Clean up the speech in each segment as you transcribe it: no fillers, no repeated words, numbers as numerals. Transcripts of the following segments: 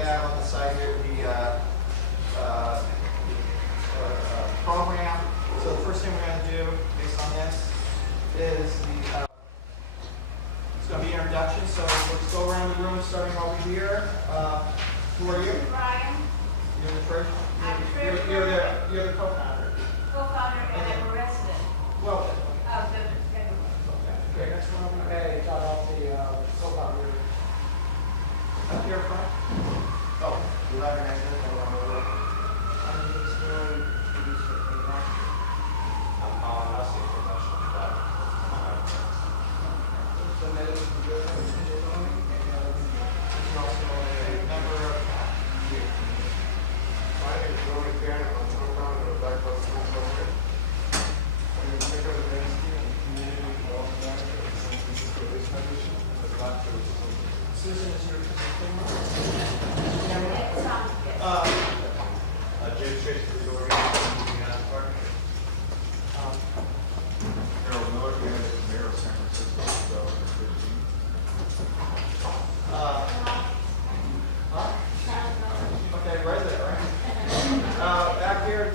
have on the side here the program. So the first thing we're going to do based on this is it's going to be introduction. So let's go around the room starting over here. Who are you? Bryan. You're the first. You're the co-founder. Co-founder and I'm a resident Well. of the Tenderloin. Okay, next one. Okay, got all the co-founder. Up here front. Oh, you have your name in. I'm Colin, Hussey, professional photographer. You're also a member of My name is Tenant. I'm co-founder of Black Belt School Program. I'm a member of the Dufty and Community Development Manager of the San Francisco Base Foundation and the Black Belt School. Susan is your camera. Jim Tracy, Videographer, partner. Jerel, Miller, Mayor of San Francisco, 2015. Okay, right there, right? Back here,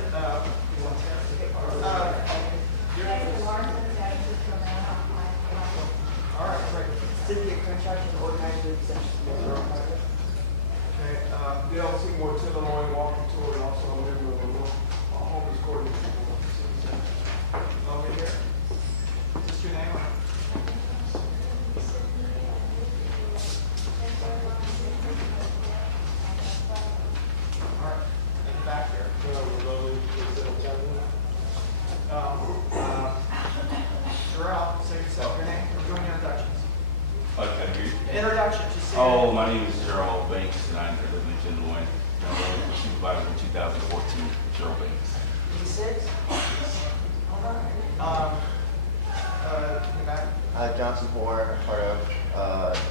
all right, great. Cynthia Crenshaw, organizer of the Central Project. Okay, The LC more Tenderloin walking tour and also a member of the homeless coordinator. over here. Is this your name? All right, in the back here. Jerel, say yourself, your name. We're doing introductions. Can I hear you? Introduction, just say Oh, my name is Jerel Banks, and I'm here living in Tenderloin. I'm a supervisor in 2014, Jerel Banks. E6? in the back. Johnson Moore, part of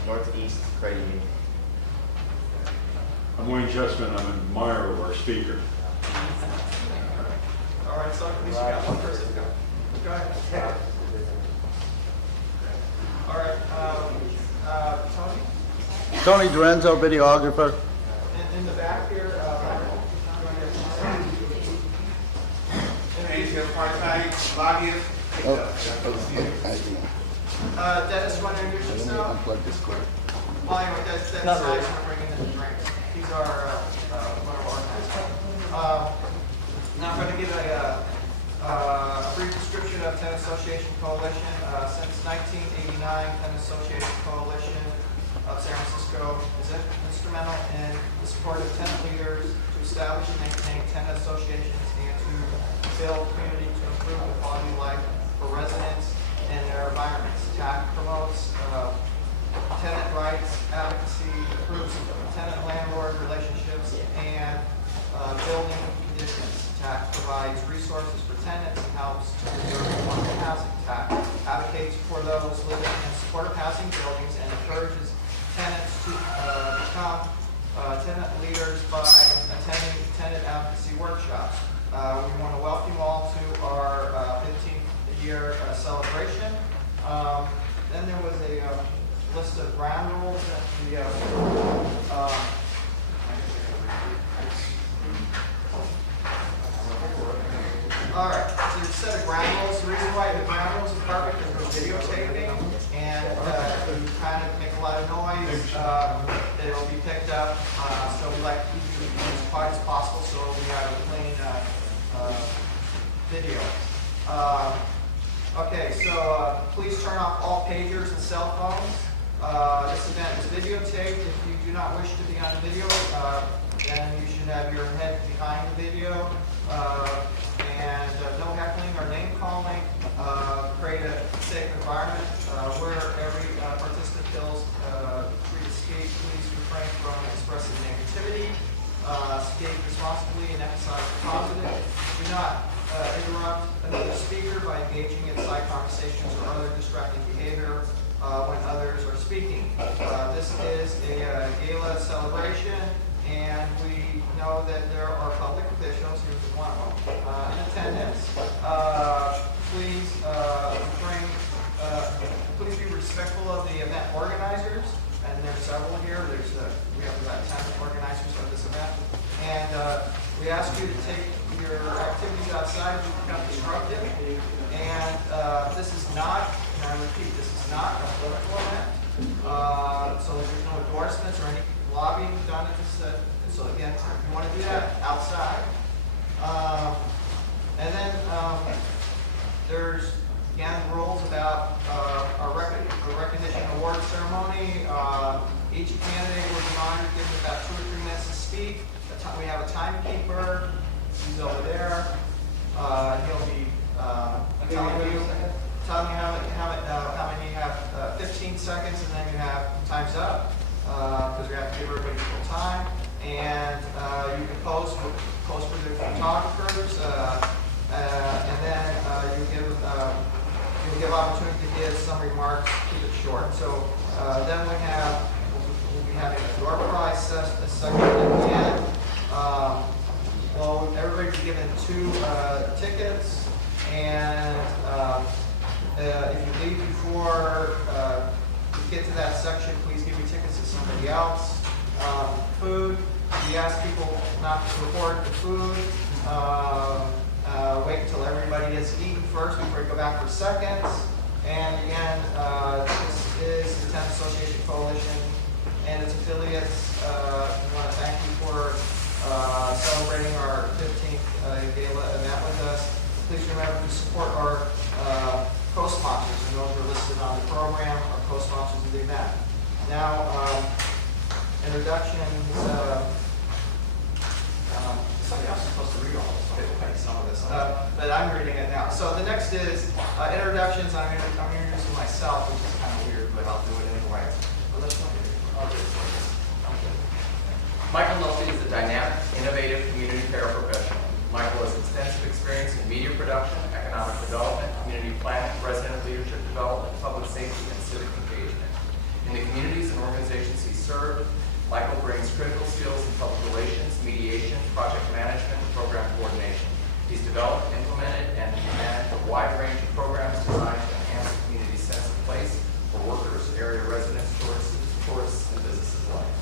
Northeast Credit Union. I'm Wayne Chessman. I'm an admirer of our speaker. All right, so at least you got one person to go. Go ahead. All right, Tony, Tony Renzo, videographer. in the back here. Part-time lobbyist. Dennis, want to introduce yourself? Unplug this cord. Well, anyway, that's nice. We're bringing in the drinks. He's our one of our organizers. Now I'm going to give a brief description of Tenant Association Coalition. Since 1989, Tenant Association Coalition of San Francisco is instrumental in the support of tenant leaders to establish and maintain tenant associations and to build community to improve the quality of life for residents and their environments. TAC promotes tenant rights, advocacy, improves tenant-landlord relationships, and building conditions. TAC provides resources for tenants and helps to preserve affordable housing. TAC advocates for those living in supportive housing buildings and encourages tenants to become tenant leaders by attending tenant advocacy workshops. We want to welcome you all to our 15th year celebration. Then there was a list of ground rules that the all right, so there's a set of ground rules. The reason why the ground rules are perfect is we're videotaping, and you kind of make a lot of noise. It'll be picked up, so we like to keep it as quiet as possible so we have a clean video. Okay, so please turn off all pagers and cell phones. This event is videotaped. If you do not wish to be on the video, then you should have your head behind the video. And no heckling or name calling. Create a safe environment where every participant feels free to speak. Please refrain from expressing negativity. Speak responsibly and emphasize the positive. Do not interrupt another speaker by engaging in side conversations or other distracting behavior when others are speaking. This is a GALA celebration, and we know that there are public officials, here's one of them, in attendance. Please be respectful of the event organizers, and there's several here. We have about 10 organizers ask you to take your activities outside to become disruptive. And this is not, and I repeat, this is not a political event. So there's no endorsements or any lobbying done at this. So again, if you want to do that, outside. And then there's again rules about our recognition award ceremony. Each candidate will be honored, given about 2 or 3 minutes to speak. We have a timekeeper. He's over there. He'll be telling you how many you have. 15 seconds, and then you have time's up because we have to give everybody full time. And you can post for the photographers, and then you'll give opportunity to give some remarks. Keep it short. So then we'll be having a door prize section at the end. Well, everybody's given 2 tickets, and if you leave before you get to that section, please give your tickets to somebody else. Food, we ask people not to report the food. Wait until everybody has eaten first before you go back for seconds. And again, this is the Tenant Association Coalition and its affiliates. We want to thank you for celebrating our 15th GALA event with us. Please remember to support our co-sponsors, and those are listed on the program, our co-sponsors of the event. Now, introductions. Somebody else is supposed to read all this, so I have to some of this, but I'm reading it now. So the next is introductions. I'm introducing myself, which is kind of weird, but I'll do it anyway. But let's look at it. Michael Nulty is a dynamic, innovative community paraprofessional. Michael has extensive experience in media production, economic development, community planning, resident leadership development, public safety, and civic engagement. In the communities and organizations he served, Michael brings critical skills in public relations, mediation, project management, and program coordination. He's developed, implemented, and managed a wide range of programs designed to enhance the community's sense of place for workers, area residents, tourists, and businesses alike.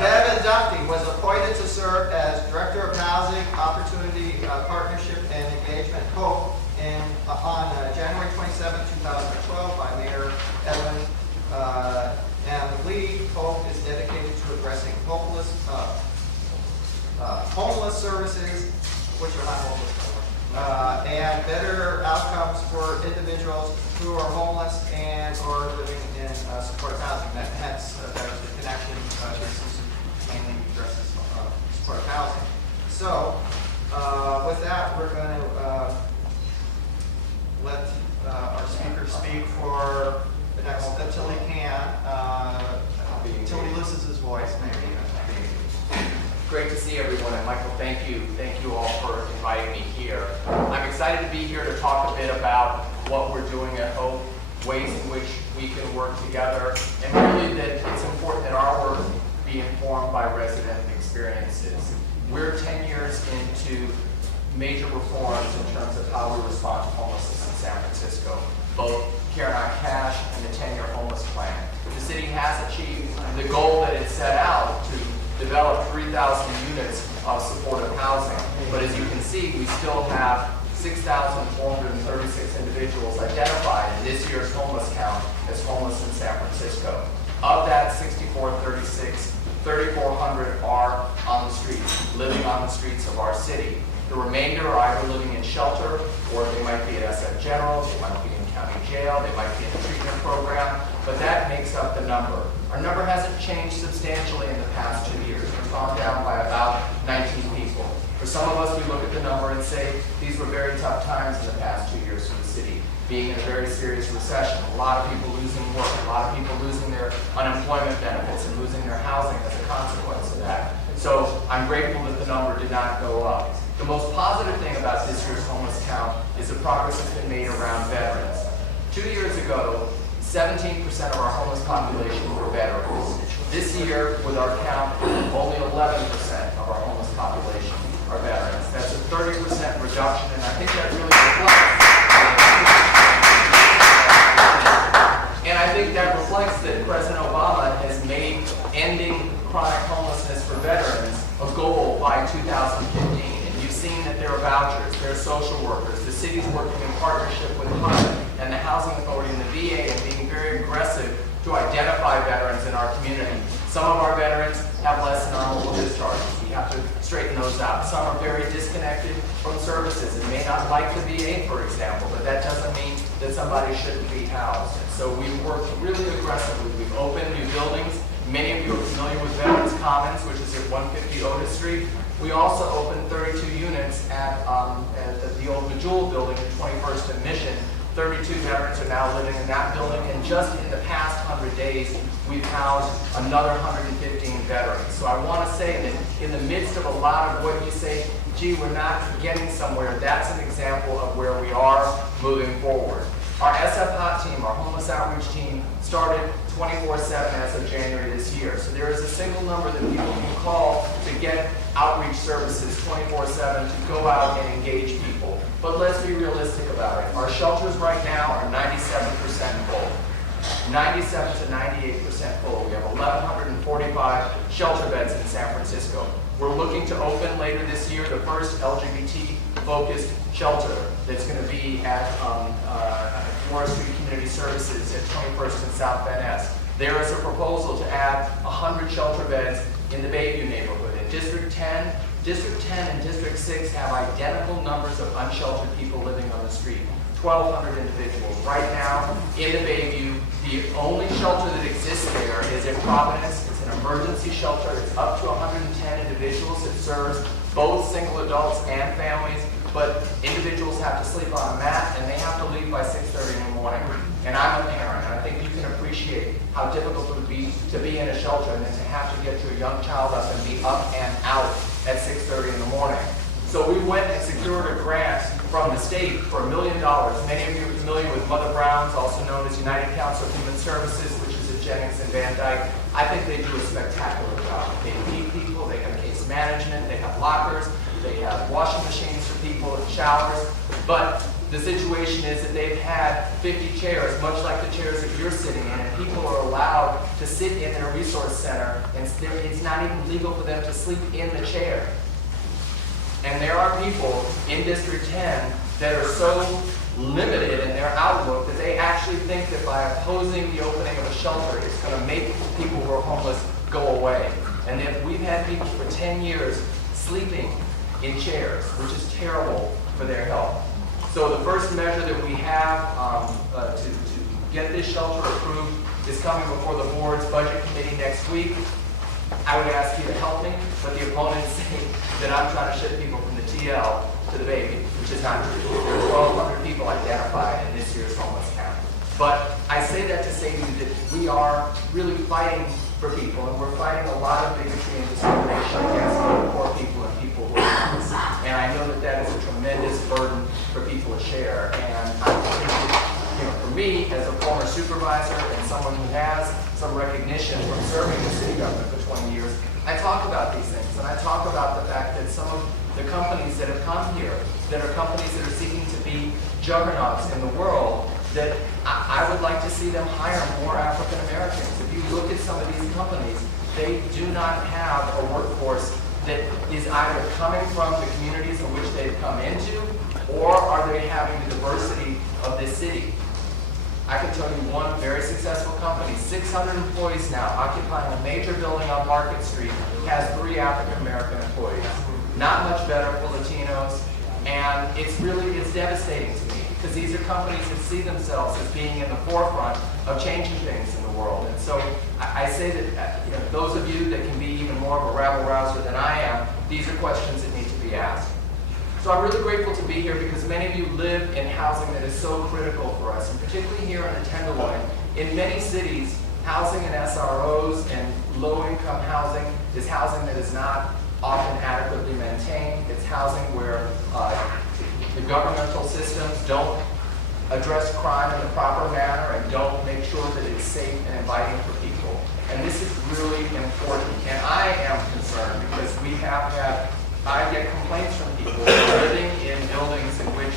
Bevan Dufty was appointed to serve as Director of Housing, Opportunity, Partnership, and Engagement, HOPE, on January 27, 2012 by Mayor Bevan. And the lead, HOPE, is dedicated to addressing homeless services, which are not homeless, and better outcomes for individuals who are homeless and or living in supportive housing. Hence, there's the connection to this mainly addresses supportive housing. So, with that, we're going to let our speaker speak for the next until he can, until he loses his voice, maybe. Great to see everyone, and Michael, thank you all for inviting me here. I'm excited to be here to talk a bit about what we're doing at HOPE, ways in which we can work together, and really that it's important that our work be informed by resident experiences. We're 10 years into major reforms in terms of how we respond to homelessness in San Francisco, both Care on Cash and the 10-year homeless plan. The city has achieved the goal that it set out to develop 3,000 units of supportive housing. But as you can see, we still have 6,436 individuals identified in this year's homeless count as homeless in San Francisco. Of that 6,436, 3,400 are on the streets, living on the streets of our city. The remainder are either living in shelter, or they might be at SF General, they might be in county jail, they might be in a treatment program, but that makes up the number. Our number hasn't changed substantially in the past 2 years. We've gone down by about 19 people. For some of us, we look at the number and say, these were very tough times in the past 2 years for the city, being in a very serious recession, a lot of people losing work, a lot of people losing their unemployment benefits and losing their housing as a consequence of that. So I'm grateful that the number did not go up. The most positive thing about this year's homeless count is the progress that's been made around veterans. 2 years ago, 17% of our homeless population were veterans. This year, with our count, only 11% of our homeless population are veterans. That's a 30% reduction, and I think that really reflects their social workers. The city's working in partnership with HUD and the Housing Authority and the VA and being very aggressive to identify veterans in our community. Some of our veterans have less than honorable discharges. We have to straighten those out. Some are very disconnected from services and may not like the VA, for example, but that doesn't mean that somebody shouldn't be housed. And so we've worked really aggressively. We've opened new buildings. Many of you are familiar with Veterans Commons, which is at 150 Otis Street. We also opened 32 units at the old Majul building at 21st and Mission. 32 veterans are now living in that building, and just in the past 100 days, we've housed another 115 veterans. So I want to say that in the midst of a lot of what you say, gee, we're not getting somewhere, that's an example of where we are moving forward. Our SF Hot team, our homeless outreach team, started 24/7 as of January this year. So there is a single number that people can call to get outreach services 24/7 to go out and engage people. But let's be realistic about it. Our shelters right now are 97% full. 97 to 98% full. We have 1,145 shelter beds in San Francisco. We're looking to open later this year the first LGBT-focused shelter that's going to be at Forest Street Community Services at 21st and South Van Ness. There is a proposal to add 100 shelter beds in the Bayview neighborhood. In District 10 and District 6 have identical numbers of unsheltered people living on the street. 1,200 individuals. Right now, in the Bayview, the only shelter that exists there is in Providence. It's an emergency shelter. It's up to 110 individuals. It serves both single adults and families, but individuals have to sleep on a mat, and they have to leave by 6:30 in the morning. And I'm a parent, and I think you can appreciate how difficult it would be to be in a shelter and then to have to get your young child up and be up and out at 6:30 in the morning. So we went and secured a grant from the state for $1 million. Many of you are familiar with Mother Brown's, also known as United Council of Human Services, which is at Jennings and Van Dyke. I think they do a spectacular job. They feed people, they have case management, they have lockers, they have washing machines for people and showers. But the situation is that they've had 50 chairs, much like the chairs that you're sitting in, and people are allowed to sit in their resource center, and it's not even legal for them to sleep in the chair. And there are people in District 10 that are so limited in their outlook that they actually think that by opposing the opening of a shelter, it's going to make people who are homeless go away. And that we've had people for 10 years sleeping in chairs, which is terrible for their health. So the first measure that we have to get this shelter approved is coming before the board's budget committee next week. I would ask you to help me, but the opponents say that I'm trying to ship people from the TL to the Bayview, which is not true. There are 1,200 people identified in this year's homeless count. But I say that to say to you that we are really fighting for people, and we're fighting a lot of bigotry and discrimination against poor people and people who are homeless. And I know that that is a tremendous burden for people to share. And I think that, for me, as a former supervisor and someone who has some recognition from serving the city government for 20 years, I talk about these things, and I talk about the fact that some of the companies that have come here, that are companies that are seeking to be juggernauts in the world, that I would like to see them hire more African Americans. If you look at some of these companies, they do not have a workforce that is either coming from the communities in which they've come into, or are they having the diversity of this city. I can tell you one very successful company, 600 employees now, occupying a major building on Market Street, has 3 African American employees. Not much better for Latinos, and it's devastating to me, because these are companies that see themselves as being in the forefront of changing things in the world. And so I say that those of you that can be even more of a rabble-rouser than I am, these are questions that need to be asked. So I'm really grateful to be here because many of you live in housing that is so critical for us, and particularly here in the Tenderloin. In many cities, housing in SROs and low-income housing is housing that is not often adequately maintained. It's housing where the governmental systems don't address crime in the proper manner and don't make sure that it's safe and inviting for people. And this is really important. And I am concerned because I get complaints from people living in buildings in which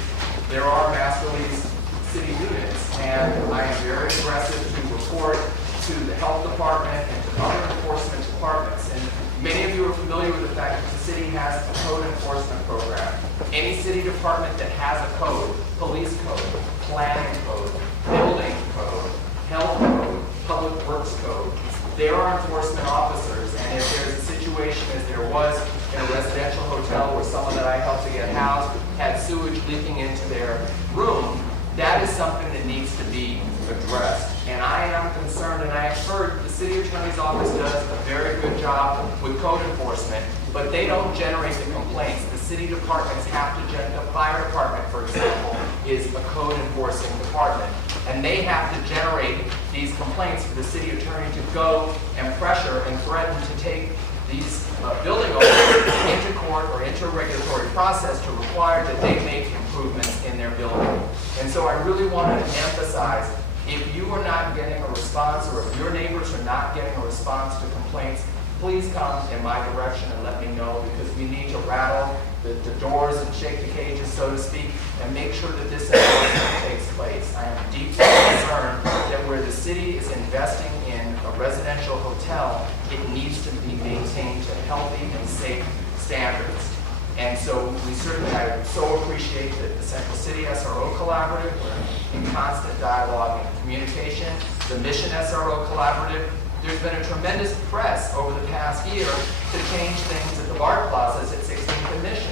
there are master lease city units, and I am very aggressive to report to the health department and to other enforcement departments. And Many of you are familiar with the fact that the city has a code enforcement program. Any city department that has a code, police code, planning code, building code, health code, public works code, there are enforcement officers, and if there's a situation as there was in a residential hotel where someone that I helped to get housed had sewage leaking into their room, that is something that needs to be addressed. And I am concerned, and I have heard the city attorney's office does a very good job with code enforcement, but they don't generate the complaints. The city departments have to the fire department, for example, is a code enforcing department. And they have to generate these complaints for the city attorney to go and pressure and threaten to take these building owners into court or into a regulatory process to require that they make improvements in their building. And so I really wanted to emphasize, if you are not getting a response, or if your neighbors are not getting a response to complaints, please come in my direction and let me know, because we need to rattle the doors and shake the cages, so to speak, and make sure that this enforcement takes place. I am deeply concerned that where the city is investing in a residential hotel, it needs to be maintained to healthy and safe standards. And so I so appreciate that the Central City SRO Collaborative, we're in constant dialogue and communication. The Mission SRO Collaborative, there's been a tremendous press over the past year to change things at the BART plazas at 16th and Mission.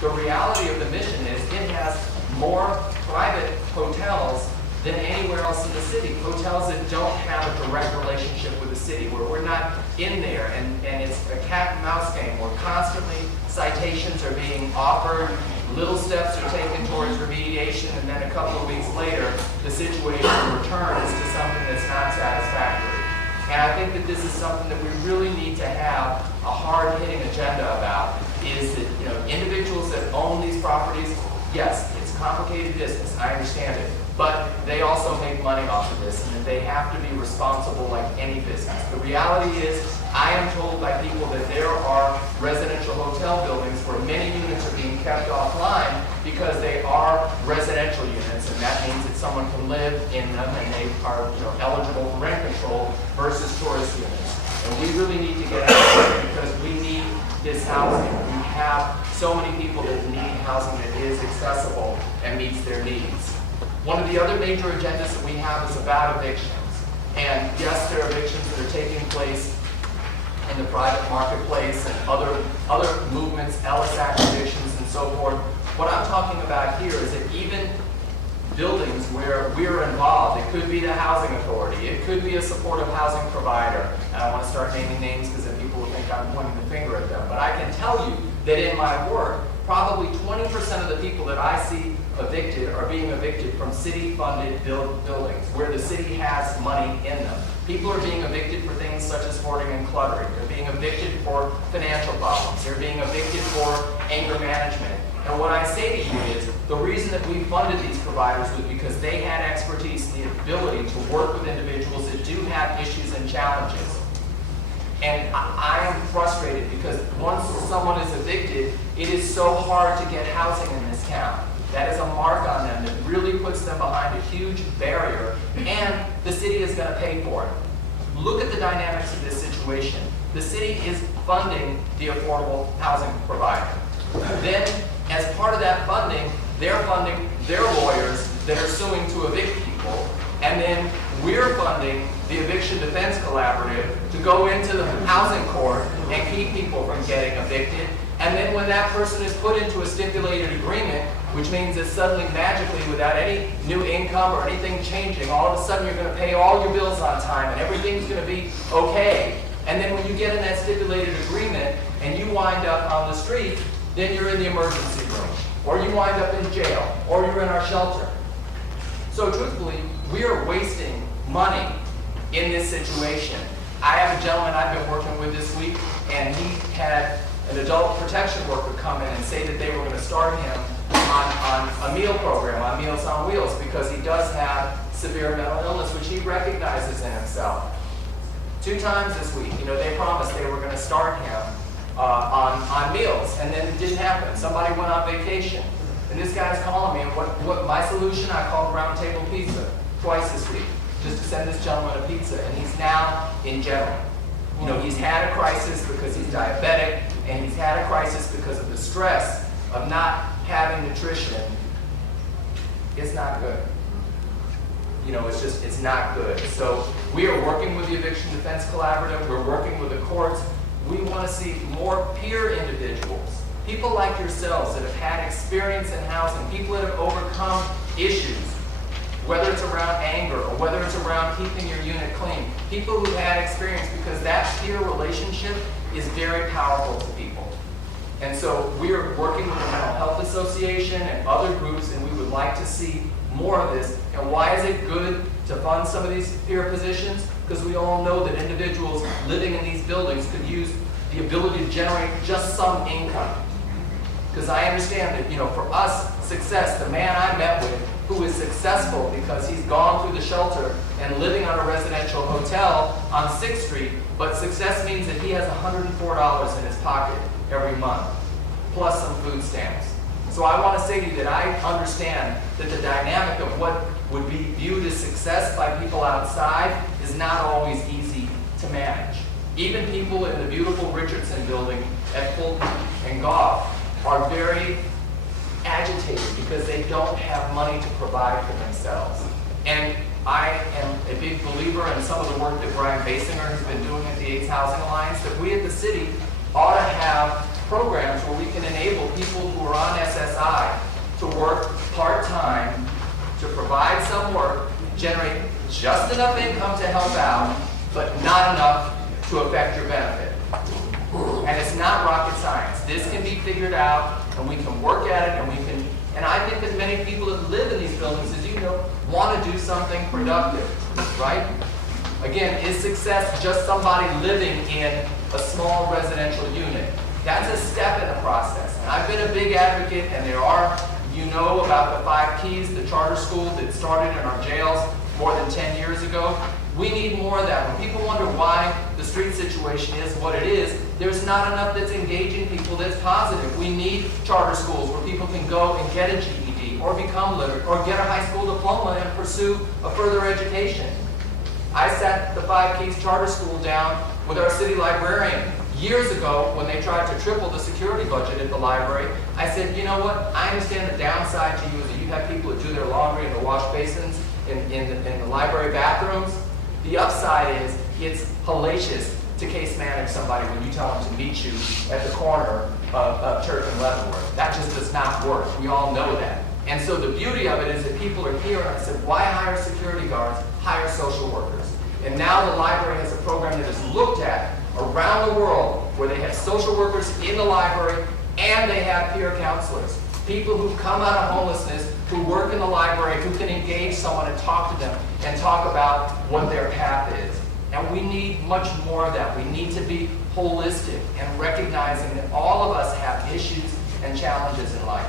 The reality of the Mission is it has more private hotels than anywhere else in the city. Hotels that don't have a direct relationship with the city, where we're not in there, and it's a cat and mouse game where constantly citations are being offered, little steps are taken towards remediation, and then a couple of weeks later, the situation returns to something that's not satisfactory. And I think that this is something that we really need to have a hard-hitting agenda about, is that, you know, individuals that own these properties, yes, it's a complicated business, I understand it, but they also make money off of this, and that they have to be responsible like any business. The reality is, I am told by people that there are residential hotel buildings where many units are being kept offline because they are residential units, and that means that someone can live in them and they are, you know, eligible for rent control versus tourist units. And we really need to get out there because we need this housing. We have so many people that need housing that is accessible and meets their needs. One of the other major agendas that we have is about evictions. And yes, there are evictions that are taking place in the private marketplace and other movements, Ellis Act evictions and so forth. What I'm talking about here is that even buildings where we're involved, it could be the housing authority, it could be a supportive housing provider, and I want to start naming names because then people will think I'm pointing the finger at them, but I can tell you that in my work, probably 20% of the people that I see evicted are being evicted from city-funded buildings where the city has money in them. People are being evicted for things such as hoarding and cluttering. They're being evicted for financial problems. They're being evicted for anger management. And what I say to you is, the reason that we funded these providers was because they had expertise and the ability to work with individuals that do have issues and challenges. And I am frustrated because once someone is evicted, it is so hard to get housing in this town. That is a mark on them that really puts them behind a huge barrier, and the city is going to pay for it. Look at the dynamics of this situation. The city is funding the affordable housing provider. Then, as part of that funding, they're funding their lawyers that are suing to evict people, and then we're funding the Eviction Defense Collaborative to go into the housing court and keep people from getting evicted. And then when that person is put into a stipulated agreement, which means that suddenly, magically, without any new income or anything changing, all of a sudden you're going to pay all your bills on time and everything's going to be okay. And then when you get in that stipulated agreement and you wind up on the street, then you're in the emergency room, or you wind up in jail, or you're in our shelter. So truthfully, we are wasting money in this situation. I have a gentleman I've been working with this week, and he had an adult protection worker come in and say that they were going to start him on a meal program, on Meals on Wheels, because he does have severe mental illness, which he recognizes in himself. 2 times this week, you know, they promised they were going to start him on meals, and then it didn't happen. Somebody went on vacation, and this guy's calling me, and what my solution? I called Round Table Pizza twice this week, just to send this gentleman a pizza, and he's now in general. You know, he's had a crisis because he's diabetic, and he's had a crisis because of the stress of not having nutrition. It's not good. You know, it's not good. So we are working with the Eviction Defense Collaborative. We're working with the courts. We want to see more peer individuals, people like yourselves that have had experience in housing, people that have overcome issues, whether it's around anger or whether it's around keeping your unit clean. People who've had experience, because that peer relationship is very powerful to people. And so we are working with the Mental Health Association and other groups, and we would like to see more of this. And why is it good to fund some of these peer positions? Because we all know that individuals living in these buildings could use the ability to generate just some income. Because I understand that, you know, for us, success, the man I met with who is successful because he's gone through the shelter and living on a residential hotel on 6th Street, but success means that he has $104 in his pocket every month, plus some food stamps. So I want to say to you that I understand that the dynamic of what would be viewed as success by people outside is not always easy to manage. Even people in the beautiful Richardson building at Fulton and Goff are very agitated because they don't have money to provide for themselves. And I am a big believer in some of the work that Bryan has been doing at the AIDS Housing Alliance, that we at the city ought to have programs where we can enable people who are on SSI to work part-time, to provide some work, generate just enough income to help out, but not enough to affect your benefit. And it's not rocket science. This can be figured out, and we can work at it, and I think that many people that live in these buildings, as you know, want to do something productive, right? Again, is success just somebody living in a small residential unit? That's a step in the process. And I've been a big advocate, and there are, you know, about the 5 Keys, the charter school that started in our jails more than 10 years ago. We need more of that. When people wonder why the street situation is what it is, there's not enough that's engaging people that's positive. We need charter schools where people can go and get a GED or become literate or get a high school diploma and pursue a further education. I sat the 5 Keys charter school down with our city librarian years ago when they tried to triple the security budget at the library. I said, you know what, I understand the downside to you is that you have people that do their laundry in the wash basins in the library bathrooms. The upside is it's hellacious to case manage somebody when you tell them to meet you at the corner of Turk and Leavenworth. That just does not work. We all know that. And so the beauty of it is that people are here, and I said, why hire security guards? Hire social workers. And now the library has a program that is looked at around the world where they have social workers in the library and they have peer counselors. People who come out of homelessness, who work in the library, who can engage someone and talk to them and talk about what their path is. And we need much more of that. We need to be holistic and recognizing that all of us have issues and challenges in life.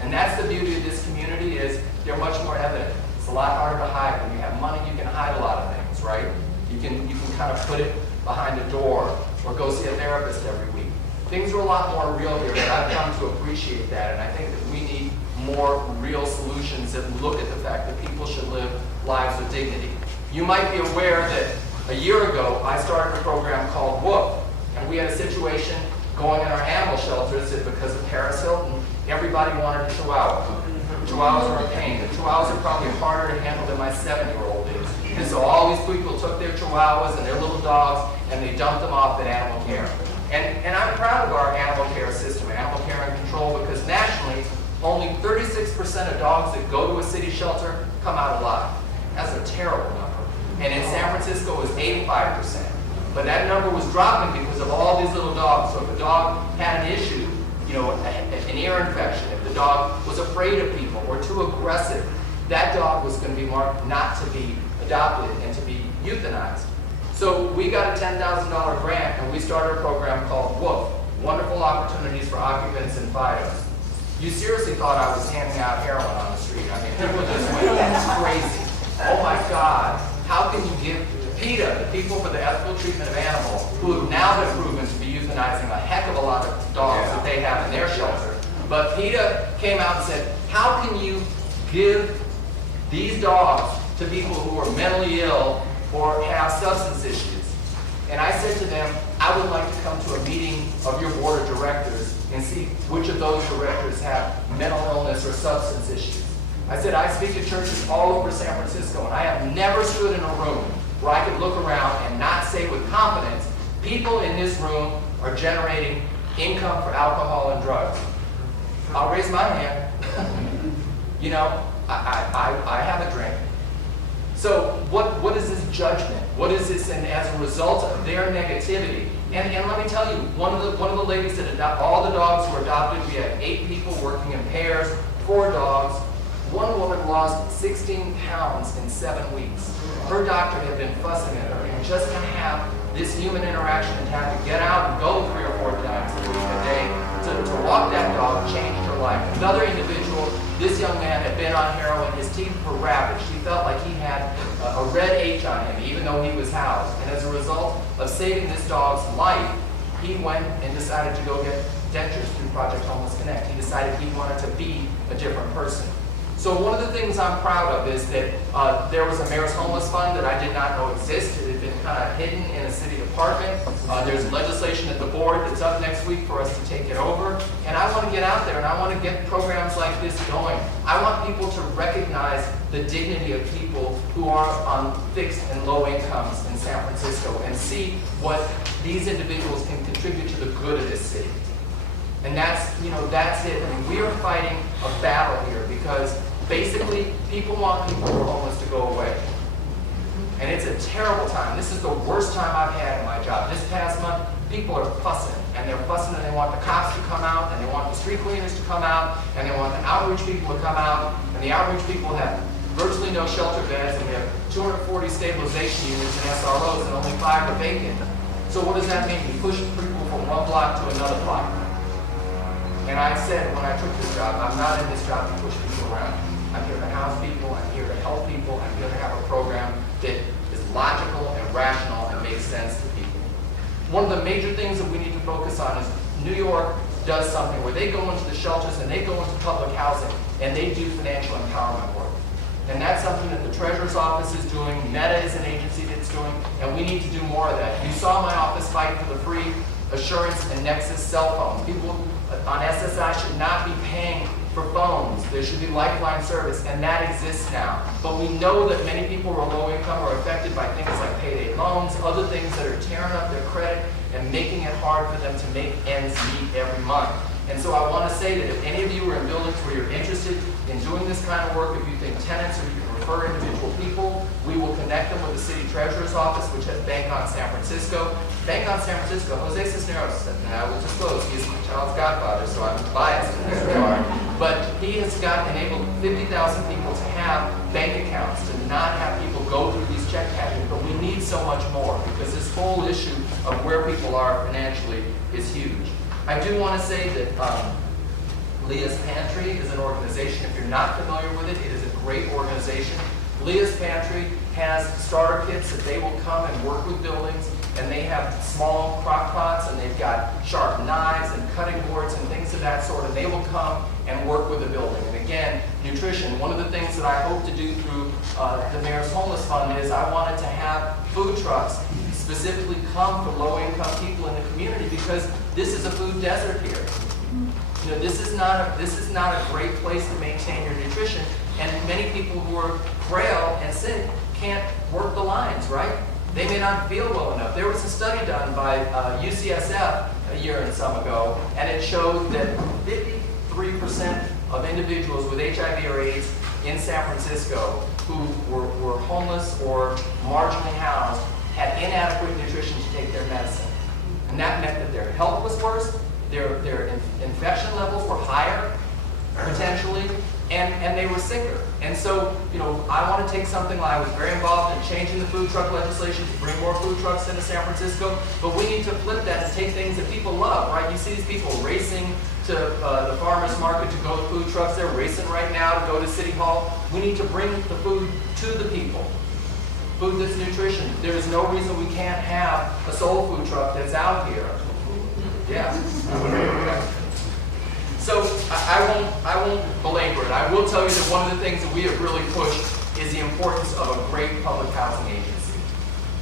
And that's the beauty of this community, is they're much more evident. It's a lot harder to hide. When you have money, you can hide a lot of things, right? You can kind of put it behind a door or go see a therapist every week. Things are a lot more real here, and I've come to appreciate that. And I think that we need more real solutions that look at the fact that people should live lives with dignity. You might be aware that a year ago, I started a program called WOOF, and we had a situation going in our animal shelters that because of Paris Hilton, everybody wanted a Chihuahua. Chihuahuas are a pain. The Chihuahuas are probably harder to handle than my 7-year-old is. And so all these people took their Chihuahuas and their little dogs and they dumped them off at animal care. And I'm proud of our animal care system, animal care and control, because nationally, only 36% of dogs that go to a city shelter come out alive. That's a terrible number. And in San Francisco, it was 85%. But that number was dropping because of all these little dogs. So if a dog had an issue, you know, an ear infection, if the dog was afraid of people or too aggressive, that dog was going to be marked not to be adopted and to be euthanized. So we got a $10,000 grant, and we started a program called WOOF, Wonderful Opportunities for Occupants and FIDOs. You seriously thought I was handing out heroin on the street. I mean, people just went, that's crazy. Oh my God, how can you give PETA, the People for the Ethical Treatment of Animals, who have now been proven to be euthanizing a heck of a lot of dogs that they have in their shelter. But PETA came out and said, how can you give these dogs to people who are mentally ill or have substance issues? And I said to them, I would like to come to a meeting of your board of directors and see which of those directors have mental illness or substance issues. I said, I speak to churches all over San Francisco, and I have never stood in a room where I could look around and not say with confidence, people in this room are generating income for alcohol and drugs. I'll raise my hand. You know, I have a drink. So what is this judgment? What is this, and as a result of their negativity? And let me tell you, one of the ladies that adopted, all the dogs were adopted. We had 8 people working in pairs, 4 dogs. One woman lost 16 pounds in 7 weeks. Her doctor had been fussing at her, and just to have this human interaction and have to get out and go 3 or 4 times a day to walk that dog changed her life. Another individual, this young man had been on heroin. His teeth were ravaged. He felt like he had a red H on him, even though he was housed. And as a result of saving this dog's life, he went and decided to go get dentures through Project Homeless Connect. He decided he wanted to be a different person. So one of the things I'm proud of is that there was a Mayor's Homeless Fund that I did not know existed. It had been kind of hidden in a city department. There's legislation at the board that's up next week for us to take it over. And I want to get out there and I want to get programs like this going. I want people to recognize the dignity of people who are on fixed and low incomes in San Francisco and see what these individuals can contribute to the good of this city. And that's it. I mean, we are fighting a battle here because basically people want people who are homeless to go away. And it's a terrible time. This is the worst time I've had in my job. This past month, people are fussing. And they're fussing and they want the cops to come out, and they want the street cleaners to come out, and they want the outreach people to come out. And the outreach people have virtually no shelter beds, and we have 240 stabilization units and SROs, and only 5 are vacant. So what does that mean? We push people from one block to another block. And I said when I took this job, I'm not in this job to push people around. I'm here to house people, I'm here to help people, I'm here to have a program that is logical and rational and makes sense to people. One of the major things that we need to focus on is New York does something where they go into the shelters and they go into public housing and they do financial empowerment work. And that's something that the Treasurer's Office is doing, Meta is an agency that's doing, and we need to do more of that. You saw my office fight for the free Assurance and Nexus cell phones. People on SSI should not be paying for phones. There should be lifeline service, and that exists now. But we know that many people who are low income are affected by things like payday loans, other things that are tearing up their credit and making it hard for them to make ends meet every month. And so I want to say that if any of you are in buildings where you're interested in doing this kind of work, if you think tenants or you can refer individual people, we will connect them with the City Treasurer's Office, which has Bank on San Francisco. Bank on San Francisco, Jose Cisneros, and I will disclose, he is my child's godfather, so I'm biased in this regard. But he has enabled 50,000 people to have bank accounts, to not have people go through these check cashing. But we need so much more because this whole issue of where people are financially is huge. I do want to say that Leah's Pantry is an organization. If you're not familiar with it, it is a great organization. Leah's Pantry has starter kits that they will come and work with buildings, and they have small crock pots, and they've got sharp knives and cutting boards and things of that sort, and they will come and work with the building. And again, nutrition, one of the things that I hope to do through the Mayor's Homeless Fund is I wanted to have food trucks specifically come for low-income people in the community because this is a food desert here. You know, this is not a great place to maintain your nutrition, and many people who are frail and sick can't work the lines, right? They may not feel well enough. There was a study done by UCSF a year and some ago, and it showed that 53% of individuals with HIV or AIDS in San Francisco who were homeless or marginally housed had inadequate nutrition to take their medicine. And that meant that their health was worse, their infection levels were higher, potentially, and they were sicker. And so, you know, I want to take something like, I was very involved in changing the food truck legislation to bring more food trucks into San Francisco, but we need to flip that and take things that people love, right? You see these people racing to the farmer's market to go to food trucks. They're racing right now to go to City Hall. We need to bring the food to the people. Food that's nutrition. There is no reason we can't have a soul food truck that's out here. Yeah. So I won't belabor it. I will tell you that one of the things that we have really pushed is the importance of a great public housing agency.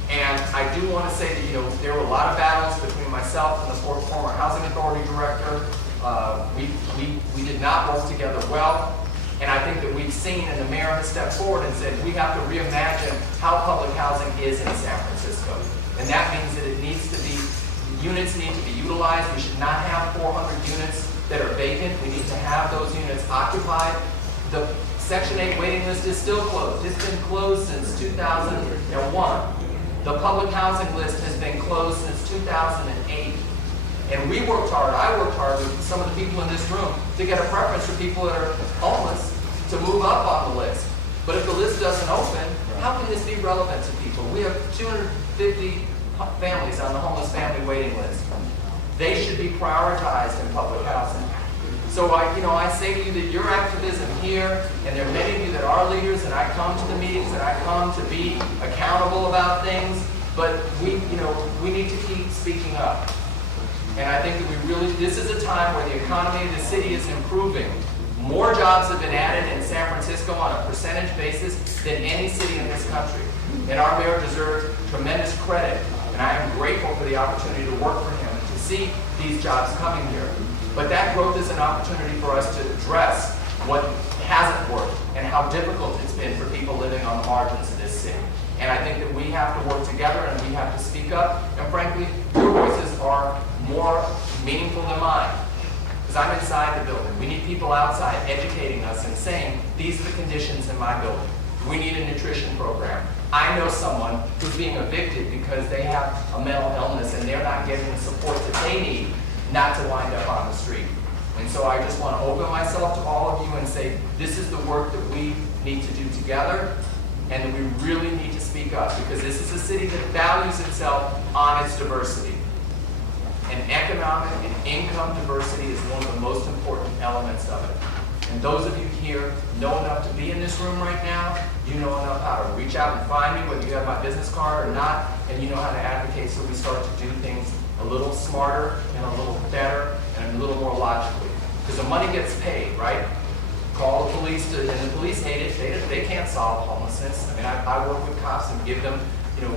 And I do want to say that, you know, there were a lot of battles between myself and the former Housing Authority Director. We did not work together well. And I think that we've seen, and the mayor has stepped forward and said, we have to reimagine how public housing is in San Francisco. And that means that it needs to be, units need to be utilized. We should not have 400 units that are vacant. We need to have those units occupied. The Section 8 waiting list is still closed. It's been closed since 2001. The public housing list has been closed since 2008. And we worked hard, I worked hard with some of the people in this room to get a preference for people that are homeless to move up on the list. But if the list doesn't open, how can this be relevant to people? We have 250 families on the homeless family waiting list. They should be prioritized in public housing. So I say to you that your activism here, and there are many of you that are leaders, and I come to the meetings, and I come to be accountable about things, but we need to keep speaking up. And I think that this is a time where the economy of the city is improving. More jobs have been added in San Francisco on a percentage basis than any city in this country. And our mayor deserves tremendous credit. And I am grateful for the opportunity to work for him and to see these jobs coming here. But that growth is an opportunity for us to address what hasn't worked and how difficult it's been for people living on the margins of this city. And I think that we have to work together and we have to speak up. And frankly, your voices are more meaningful than mine. Because I'm inside the building. We need people outside educating us and saying, these are the conditions in my building. We need a nutrition program. I know someone who's being evicted because they have a mental illness and they're not getting the support that they need not to wind up on the street. And so I just want to open myself to all of you and say, this is the work that we need to do together, and that we really need to speak up, because this is a city that values itself on its diversity. And economic and income diversity is one of the most important elements of it. And those of you here know enough to be in this room right now. You know enough how to reach out and find me, whether you have my business card or not, and you know how to advocate, so we start to do things a little smarter and a little better and a little more logically. Because the money gets paid, right? Call the police, and the police hate it. They can't solve homelessness. I mean, I work with cops and give them,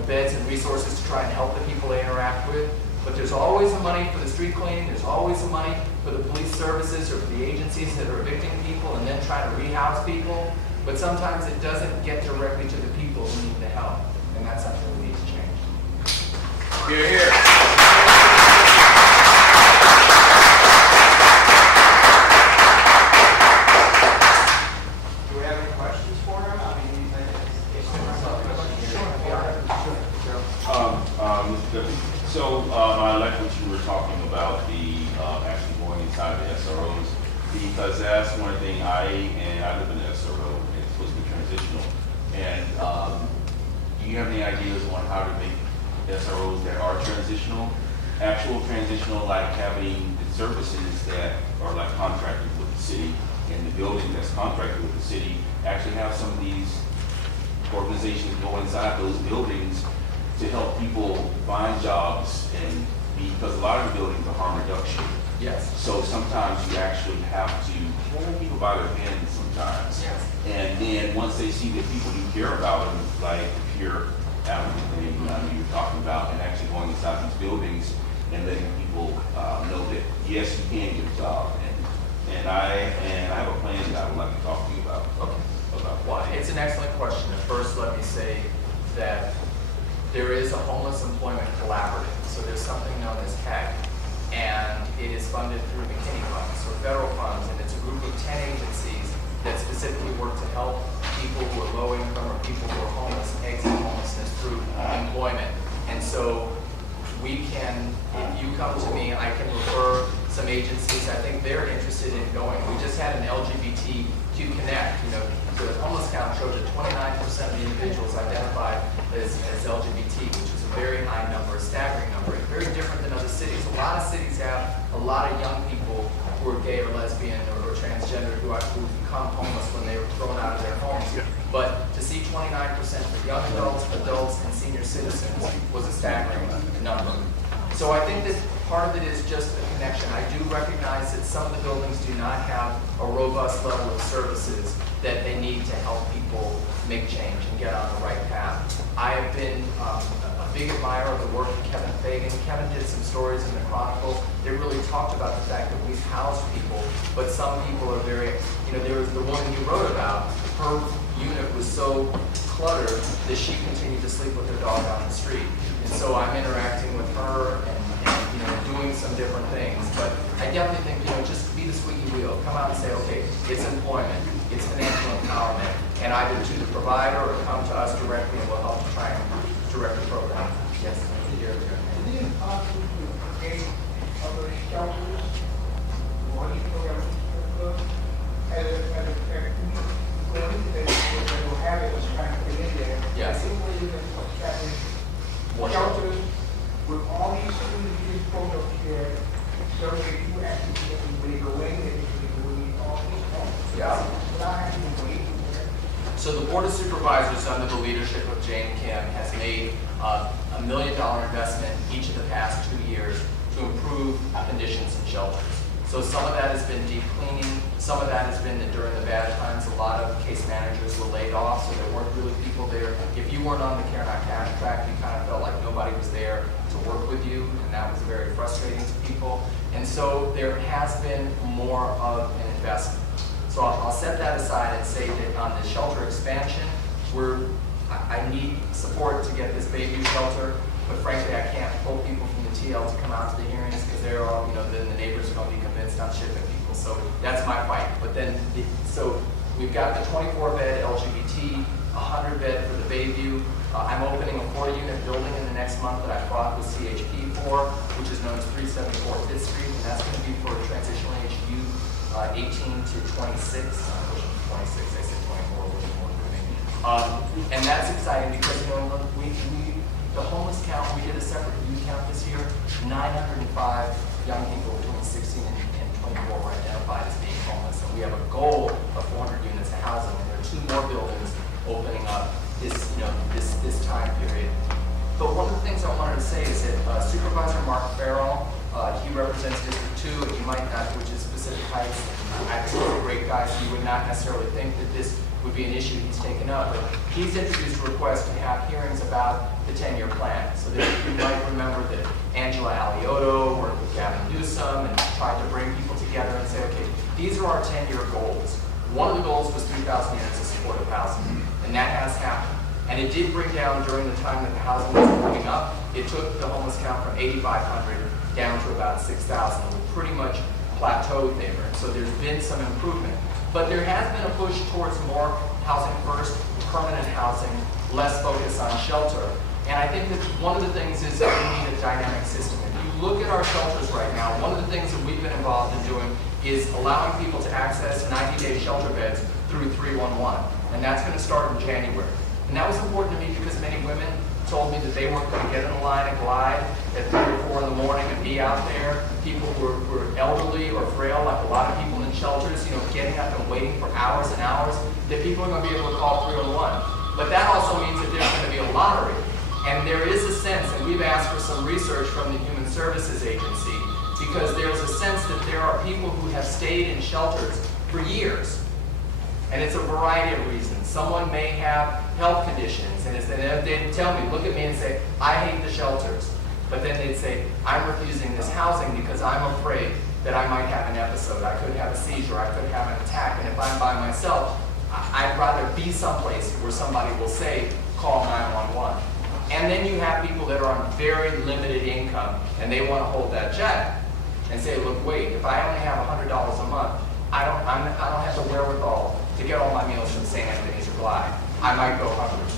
beds and resources to try and help the people they interact with. But there's always the money for the street cleaning. There's always the money for the police services or for the agencies that are evicting people and then trying to rehouse people. But sometimes it doesn't get directly to the people who need the help, and that's something we need to change. Hear, hear. So I like what you were talking about, the actually going inside the SROs, because that's one thing I live in the SRO, and it's supposed to be transitional. And do you have any ideas on how to make SROs that are transitional, actual transitional, like having the services that are like contracted with the city, and the building that's contracted with the city actually have some of these organizations go inside those buildings to help people find jobs, and because a lot of the buildings are harm reduction. Yes. So sometimes you actually have to hold people by their hands sometimes. Yes. And then once they see that people do care about them, like the pure advocate thing you were talking about, and actually going inside these buildings and letting people know that yes, you can get a job. And I have a plan that I would like to talk to you about. Okay. About Well, it's an excellent question. And first, let me say that there is a homeless employment collaborative. So there's something known as CAG, and it is funded through McKinney funds, so federal funds, and it's a group of 10 agencies that specifically work to help people who are low income or people who are homeless exit homelessness through employment. And so we can, if you come to me, I can refer some agencies. I think they're interested in going. We just had an LGBTQ Connect. The homeless count showed that 29% of the individuals identified as LGBT, which is a very high number, a staggering number, and very different than other cities. A lot of cities have a lot of young people who are gay or lesbian or transgender who become homeless when they were thrown out of their homes. But to see 29% for young adults, and senior citizens was a staggering number. So I think that part of it is just a connection. I do recognize that some of the buildings do not have a robust level of services that they need to help people make change and get on the right path. I have been big admirer of the work of Kevin Fagan. Kevin did some stories in the Chronicle that really talked about the fact that we've housed people, but some people are very, there was the woman you wrote about, her unit was so cluttered that she continued to sleep with her dog on the street. And so I'm interacting with her and doing some different things. But I definitely think, just be the squeaky wheel. Come out and say, okay, it's employment, it's financial empowerment, and either to the provider or come to us directly and we'll help to try and direct the program. Yes. Is it possible to create other shelters or any program as a community that will have it was trying to put in there? Yes. Is there a way you can establish shelters with all these communities program care so that you actually get when they go in and you need all these homes? Yeah. Without having to wait. So the Board of Supervisors, under the leadership of Jane Kim, has made $1 million investment each of the past 2 years to improve conditions in shelters. So some of that has been deep cleaning, some of that has been that during the bad times, a lot of case managers were laid off, so there weren't really people there. If you weren't on the Care Not Cash track, you kind of felt like nobody was there to work with you, and that was very frustrating to people. And so there has been more of an investment. So I'll set that aside and say that on the shelter expansion, I need support to get this baby shelter, but frankly, I can't pull people from the TL to come out to the hearings because they're all, then the neighbors are going to be convinced I'm shipping people. So that's my fight. But then, so we've got the 24-bed LGBT, 100-bed for the Bayview. I'm opening a 4-unit building in the next month that I fought with CHP for, which is known as 374 5th Street, and that's going to be for transitional age youth. 18 to 26, I'm pushing 26, I said 24, a little more than me. And that's exciting because, the homeless count, we did a separate youth count this year, 905 young people between 16 and 24 were identified as being homeless, and we have a goal of 400 units of housing, and there are 2 more buildings opening up this time period. But one of the things I wanted to say is that Supervisor Mark Farrell, he represents District 2, and you might not, which is Pacific Heights. Actually, a great guy, so you would not necessarily think that this would be an issue he's taken up. But he's introduced a request to have hearings about the 10-year plan. So that you might remember that Angela Alioto worked with Gavin Newsom and tried to bring people together and say, okay, these are our 10-year goals. One of the goals was 3,000 units of supportive housing, and that has happened. And it did bring down during the time that the housing was moving up. It took the homeless count from 8,500 down to about 6,000. We're pretty much plateaued there. So there's been some improvement. But there has been a push towards more housing first, permanent housing, less focus on shelter. And I think that one of the things is that we need a dynamic system. If you look at our shelters right now, one of the things that we've been involved in doing is allowing people to access 90-day shelter beds through 311. And that's going to start in January. And that was important to me because many women told me that they weren't going to get in a line and glide at 3 or 4 in the morning and be out there. People who were elderly or frail, like a lot of people in shelters, getting up and waiting for hours and hours, that people are going to be able to call 311. But that also means that there's going to be a lottery. And there is a sense, and we've asked for some research from the Human Services Agency, because there's a sense that there are people who have stayed in shelters for years. And it's a variety of reasons. Someone may have health conditions, and they'd tell me, look at me and say, I hate the shelters. But then they'd say, I'm refusing this housing because I'm afraid that I might have an episode. I could have a seizure, I could have an attack, and if I'm by myself, I'd rather be someplace where somebody will say, call 911. And then you have people that are on very limited income, and they want to hold that check and say, look, wait, if I only have $100 a month, I don't have the wherewithal to get all my meals from St. Anthony's or Glide. I might go hungry.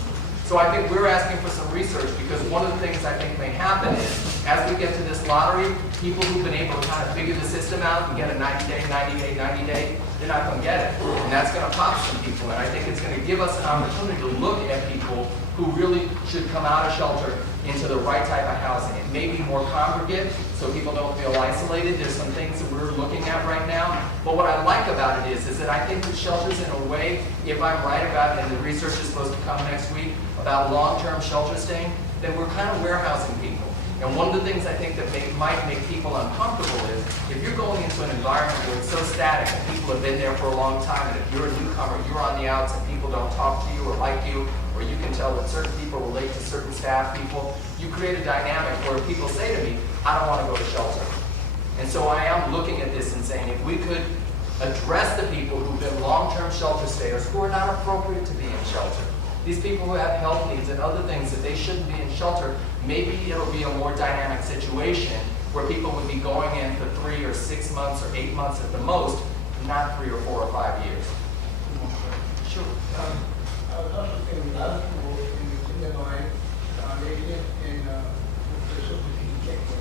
So I think we're asking for some research because one of the things I think may happen is as we get to this lottery, people who've been able to kind of figure the system out and get a 90-day, they're not going to get it. And that's going to pop some people. And I think it's going to give us an opportunity to look at people who really should come out of shelter into the right type of housing. It may be more congregate, so people don't feel isolated. There's some things that we're looking at right now. But what I like about it is that I think that shelters, in a way, if I'm right about it, and the research is supposed to come next week about long-term shelter staying, then we're kind of warehousing people. And one of the things I think that might make people uncomfortable is if you're going into an environment where it's so static and people have been there for a long time, and if you're a newcomer, you're on the outs and people don't talk to you or like you, or you can tell that certain people relate to certain staff people. You create a dynamic where people say to me, I don't want to go to shelter. And so I am looking at this and saying, if we could address the people who've been long-term shelter stayers who are not appropriate to be in shelter, these people who have health needs and other things that they shouldn't be in shelter, maybe it'll be a more dynamic situation where people would be going in for 3 or 6 months or 8 months at the most, not 3 or 4 or 5 years. Sure. I was also thinking, a lot of people in the Tenderloin, they live in, the super check for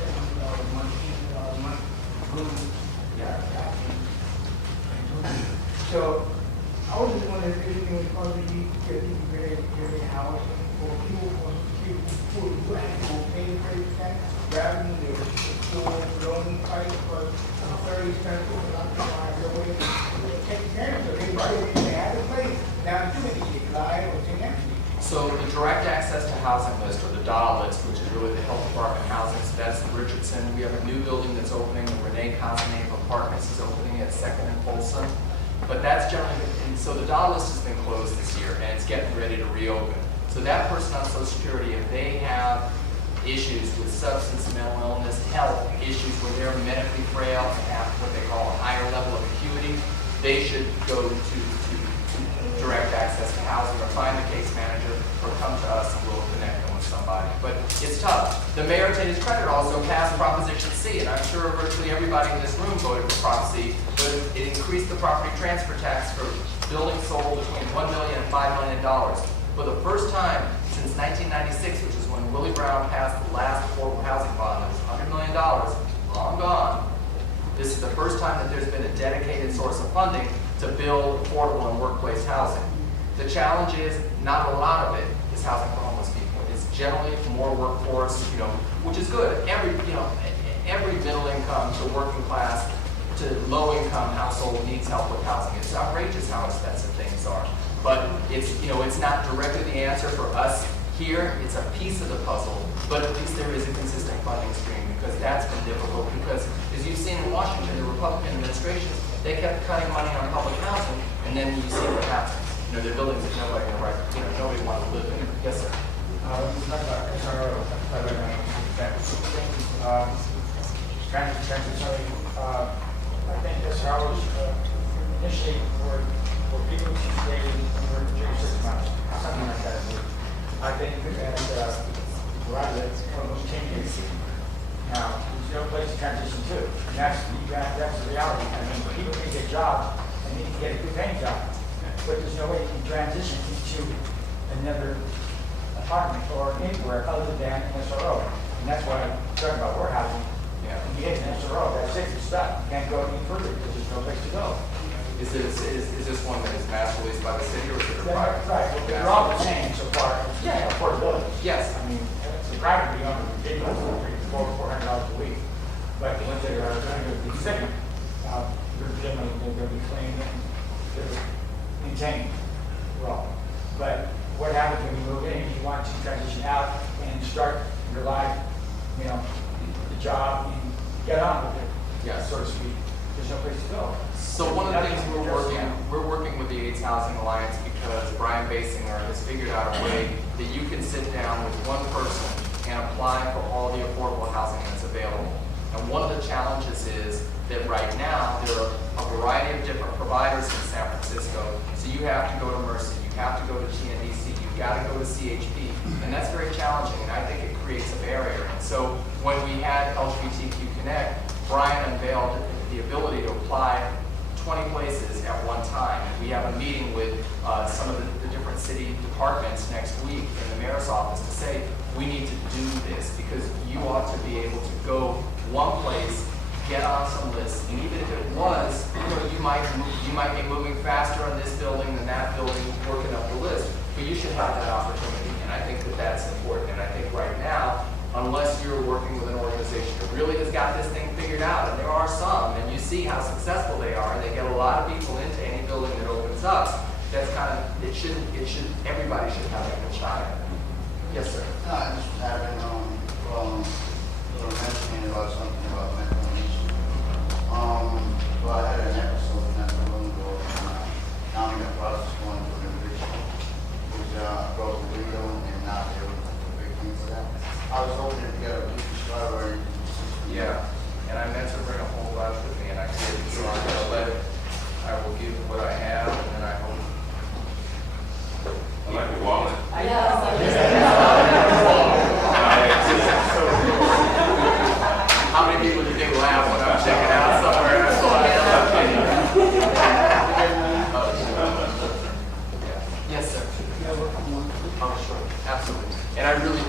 $700 a month, $800 a month, room, So, I was just wondering if anything was possibly to get people very housing for people who actually pay credit tax rather than the full loan price, because it's very expensive, a lot of people are going to take advantage of it. They have a place, now do it, they lie or take empty. So the direct access to housing list, or the DA list, which is really the health department housing, so that's in Richardson. We have a new building that's opening, the Renee Cosnave Apartments is opening at 2nd and Folsom. But that's generally, and so the DA list has been closed this year, and it's getting ready to reopen. So that person on Social Security, if they have issues with substance, mental illness, health issues where they're medically frail and have what they call a higher level of acuity, they should go to direct access to housing, or find a case manager, or come to us and we'll connect them with somebody. But it's tough. The mayor, to his credit, also passed Proposition C, and I'm sure virtually everybody in this room voted for Prop C, but it increased the property transfer tax for buildings sold between $1 million and $5 million. For the first time since 1996, which is when Willie Brown passed the last affordable housing bond, that was $100 million, long gone. This is the first time that there's been a dedicated source of funding to build affordable and workplace housing. The challenge is not a lot of it is housing for homeless people. It's generally more workforce, which is good. Every middle income to working class to low income household needs help with housing. It's outrageous how expensive things are. But it's not directly the answer for us here. It's a piece of the puzzle, but at least there is a consistent funding stream, because that's been difficult, because as you've seen in Washington, the Republican administrations, they kept cutting money on public housing, and then you see what happens. They're buildings that nobody wants to live in. Yes, sir. When you talk about SRO, I think SROs initially were people who stayed for 3 or 6 months, something like that. I think that a lot of it's almost 10 years. Now, there's no place to transition to. And that's the reality. I mean, people can get jobs and they can get a good paying job, but there's no way you can transition into another apartment or anywhere other than an SRO. And that's why I'm talking about warehousing. Yeah. When you get an SRO, that's it, it's stuck. You can't go any further because there's no place to go. Is this one that is mass released by the city, or is it a private? Right, well, they're all the same so far. Yeah. Affordability. Yes. I mean, it's a private beyond the ridiculous, $400 a week. But the ones that are going to be second, they're generally going to be clean and they're maintained well. But what happens when you move in, you want to transition out and start your life, the job, and get on with it, so to speak. There's no place to go. So one of the things we're working with the AIDS Housing Alliance, because Bryan Basinger has figured out a way that you can sit down with one person and apply for all the affordable housing that's available. And one of the challenges is that right now there are a variety of different providers in San Francisco. So you have to go to Mercy, you have to go to TNDC, you've got to go to CHP, and that's very challenging, and I think it creates a barrier. And so when we had LGBTQ Connect, Bryan unveiled the ability to apply 20 places at one time. And we have a meeting with some of the different city departments next week in the mayor's office to say, we need to do this, because you ought to be able to go one place, get on some lists, and even if it was, you might be moving faster on this building than that building, working up the list, but you should have that opportunity, and I think that that's important. And I think right now, unless you're working with an organization that really has got this thing figured out, and there are some, and you see how successful they are, and they get a lot of people into any building that opens up, that's everybody should have a good shot at it. Yes, sir. No, I just having, you were mentioning about something about mental illness. Well, I had an episode not too long ago, now I'm in the process going through an individual who's I was hoping to get a leaf strawberry. Yeah, and I meant to bring a whole bunch with me, and I didn't, so I'm gonna let it, I will give what I have, and then I hope. I like your wallet. How many people do you think will have when I'm checking out somewhere? That's why Yes, sir. Oh, sure, absolutely. And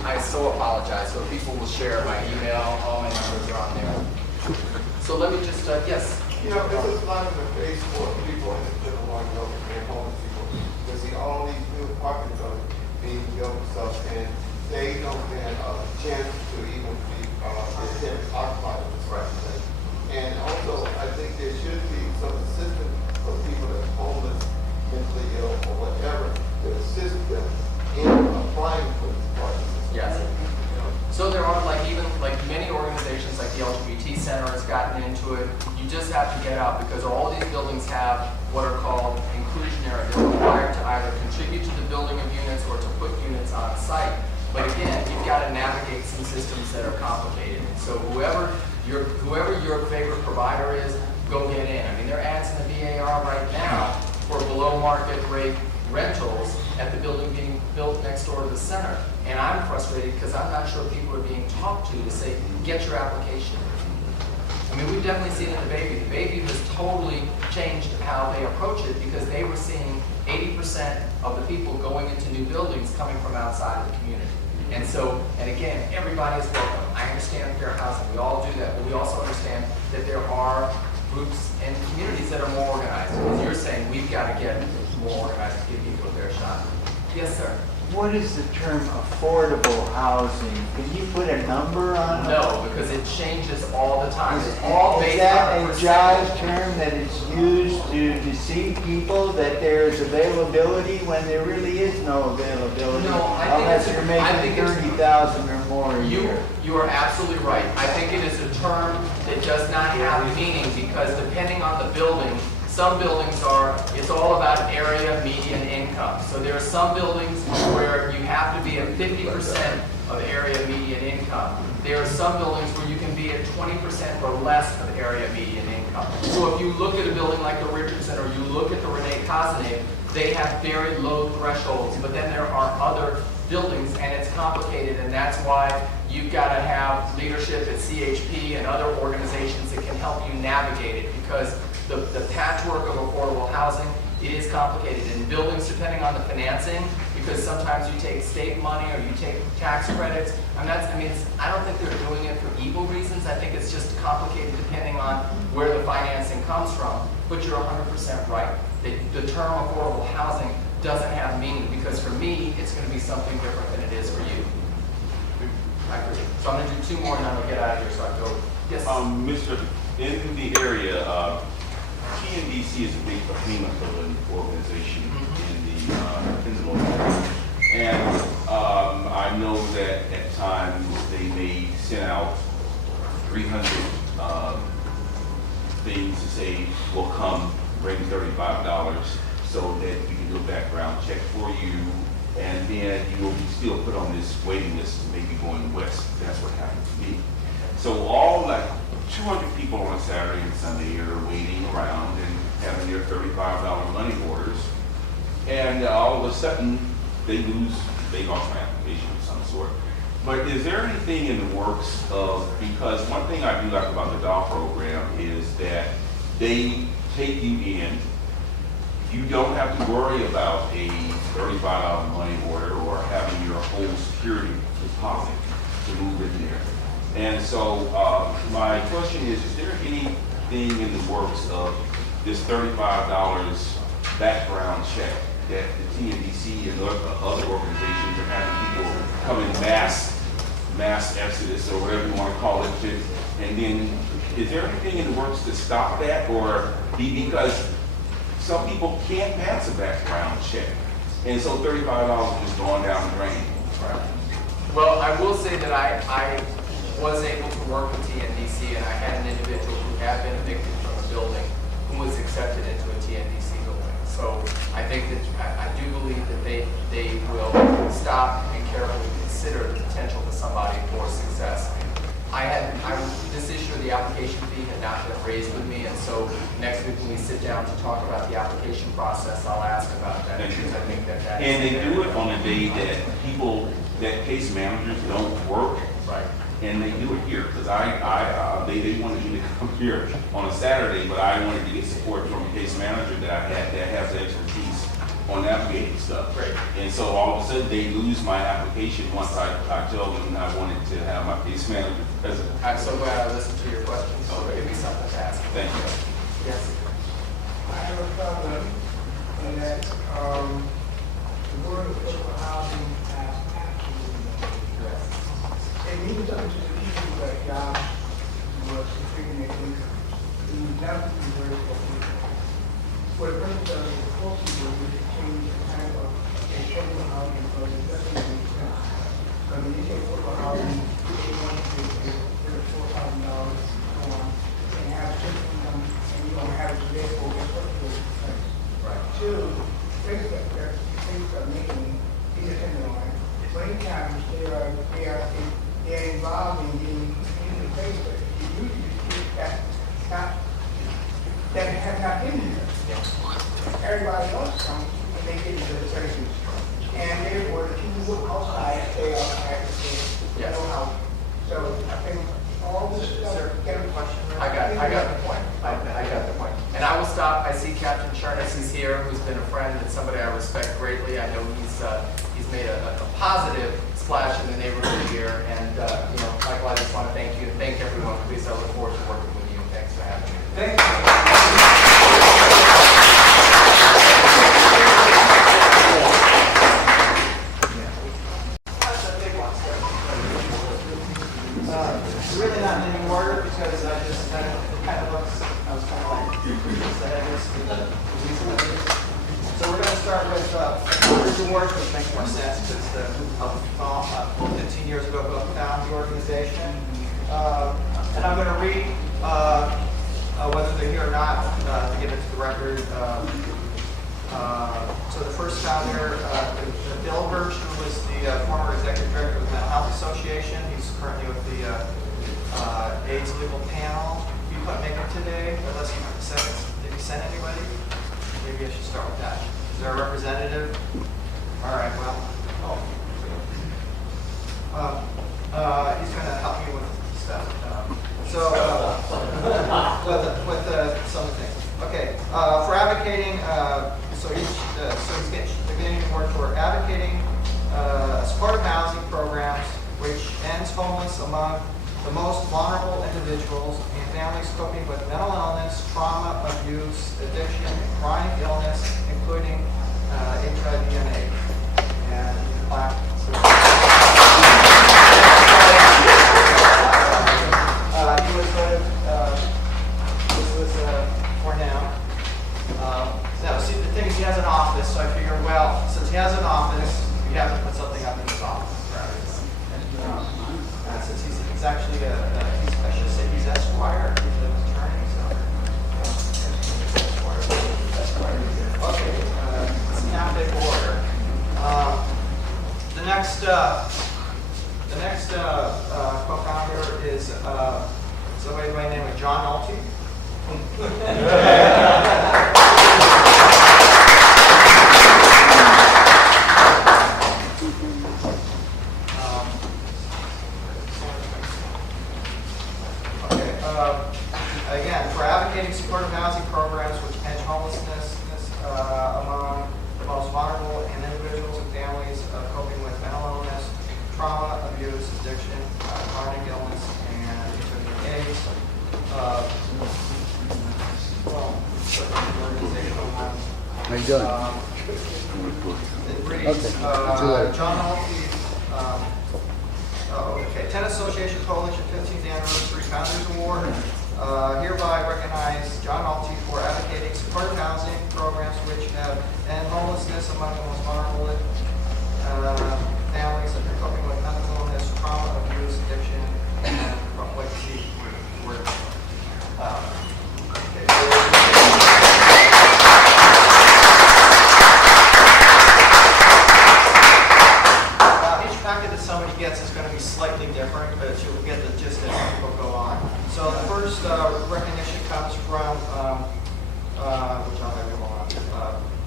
I so apologize, so people will share my email, all my numbers are on there. So let me just, yes. You know, this is not in the face for people in the Tenderloin building and homeless people. You see all these new apartment buildings being built and stuff, and they don't get a chance to even be occupied in this right thing. And also, I think there should be some assistance for people that are homeless, mentally ill, or whatever, to assist them in applying for these apartments. Yes. So there are like many organizations like the LGBT Center has gotten into it. You just have to get out because all these buildings have what are called inclusionary. They're required to either contribute to the building of units or to put units on site. But again, you've got to navigate some systems that are complicated. So whoever your favorite provider is, go get in. I mean, there are ads in the VAR right now for below market rate rentals at the building being built next door to the center. And I'm frustrated because I'm not sure people are being talked to say, get your application. I mean, we've definitely seen it in the Baby. The Baby has totally changed how they approach it because they were seeing 80% of the people going into new buildings coming from outside of the community. And so, and again, everybody is welcome. I understand fair housing. We all do that, but we also understand that there are groups and communities that are more organized. As you're saying, we've got to get more organized to give people a fair shot. Yes, sir. What is the term affordable housing? Can you put a number on it? No, because it changes all the time. It's all Is based that on a percentage. jive term that is used to deceive people that there is availability when there really is no availability? No, I think unless it's- you're I making think it's- 30,000 or more a year. You are absolutely right. I think it is a term that does not have meaning because depending on the building, some buildings it's all about area median income. So there are some buildings where you have to be at 50% of area median income. There are some buildings where you can be at 20% or less of area median income. So if you look at a building like the Richardson or you look at the Rene Cazenave, they have very low thresholds, but then there are other buildings and it's complicated, and that's why you've got to have leadership at CHP and other organizations that can help you navigate it because the patchwork of affordable housing, it is complicated. And buildings, depending on the financing, because sometimes you take state money or you take tax credits. I don't think they're doing it for evil reasons. I think it's just complicated depending on where the financing comes from. But you're 100% right. The term affordable housing doesn't have meaning because for me, it's going to be something different than it is for you. I agree. So I'm going to do two more and then we'll get out of here so I can go. Yes? Mr. In the area, TNDC is a big behemoth of an organization in the Tenderloin area. And I know that at times they may send out 300 things to say, we'll come, bring $35 so that we can do a background check for you. And then you will be still put on this waiting list to maybe going west. That's what happened to me. So all like 200 people on a Saturday and Sunday are waiting around and having their $35 money orders. And all of a sudden, they lost my application of some sort. But is there anything in the works of, because one thing I do like about the DAW program is that they take you in, you don't have to worry about a $35 money order or having your whole security deposit to move in there. And so my question is there anything in the works of this $35 background check that the TNDC and other organizations are having people come in mass exodus or whatever you want to call it, and then is there anything in the works to stop that, or because some people can't pass a background check, and so $35 is just going down the drain? Right. Well, I will say that I was able to work with TNDC, and I had an individual who had been evicted from a building who was accepted into a TNDC building. So I think that I do believe that they will stop and carefully consider consider the potential to somebody for success. This issue of the application fee had not been raised with me, and so next week when we sit down to talk about the application process, I'll ask about that, because I think that that is. And they do it on a day that people, that case managers don't work. Right. And they do it here, because they wanted me to come here on a Saturday, but I wanted to get support from a case manager that I had that has expertise on navigating stuff. Great. And so all of a sudden, they lose my application once I tell them I wanted to have my case manager present. I'm so glad I listened to your questions, so it'll give me something to ask. Thank you. Yes. I have a problem in that, the word affordable housing has absolutely no. Yes. It means something to the people that jobs was figuring their income. It means nothing to the word affordable. For the purpose of the course, we would change the type of affordable housing because it doesn't make sense. So when you say affordable housing, they want to pay $4,000 and have certain income, and you don't have it therefore guess what you do? Right. Two, things that are making in the Tenderloin, many times they are involved in getting into the place that you usually that have not been here. Everybody else comes and they get into the places. And therefore, the people who outside, they are Yes. no house. So I think all this stuff, get a question. I got the point. I got the point. And I will stop. I see Captain Charnas is here, who's been a friend and somebody I respect greatly. I know he's made a positive splash in the neighborhood here. And Michael, I just want to thank you and thank everyone. Please, I look forward to working with you. Thanks for having me. Thank you. Really not in any order because I just kind of looks, I was kind of like, so we're going to start with Honor's Awards, which makes more sense because I 15 years ago found the organization. And I'm going to read, whether they're here or not, to get it to the record. So the first founder, Bill Birch, who was the former executive director of the Mental Health Association. He's currently with the AIDS legal panel. You couldn't make it today, unless you sent, did you send anybody? Maybe I should start with that. Is there a representative? All right, well, he's going to help me with stuff. With some of the things. Okay, for advocating, they're getting an award for advocating supportive housing programs which ends homeless among the most vulnerable individuals and families coping with mental illness, trauma, abuse, addiction, and chronic illness, including HIV and AIDS. And he was voted, this was for now. Now, see, the thing is, he has an office, so I figure, well, since he has an office, he hasn't put something up in his office. Since he's actually I should say he's Esquire, he's an attorney, so. Okay, it's now big order. The next co-founder is somebody by the name of John Nulty. Again, for advocating supportive housing programs which end homelessness among the most vulnerable and individuals and families coping with mental illness, trauma, abuse, addiction, chronic illness, and including AIDS. How you doing? It reads, John Nulty, Tenant Association Coalition 15th Anniversary Founders Award. Hereby recognize John Nulty for advocating supportive housing programs which have end homelessness among the most vulnerable families that are coping with mental illness, trauma, abuse, addiction, and what you see. Each packet that somebody gets is going to be slightly different, but you'll get the gist as people go on. So the first recognition comes from, which I'll have you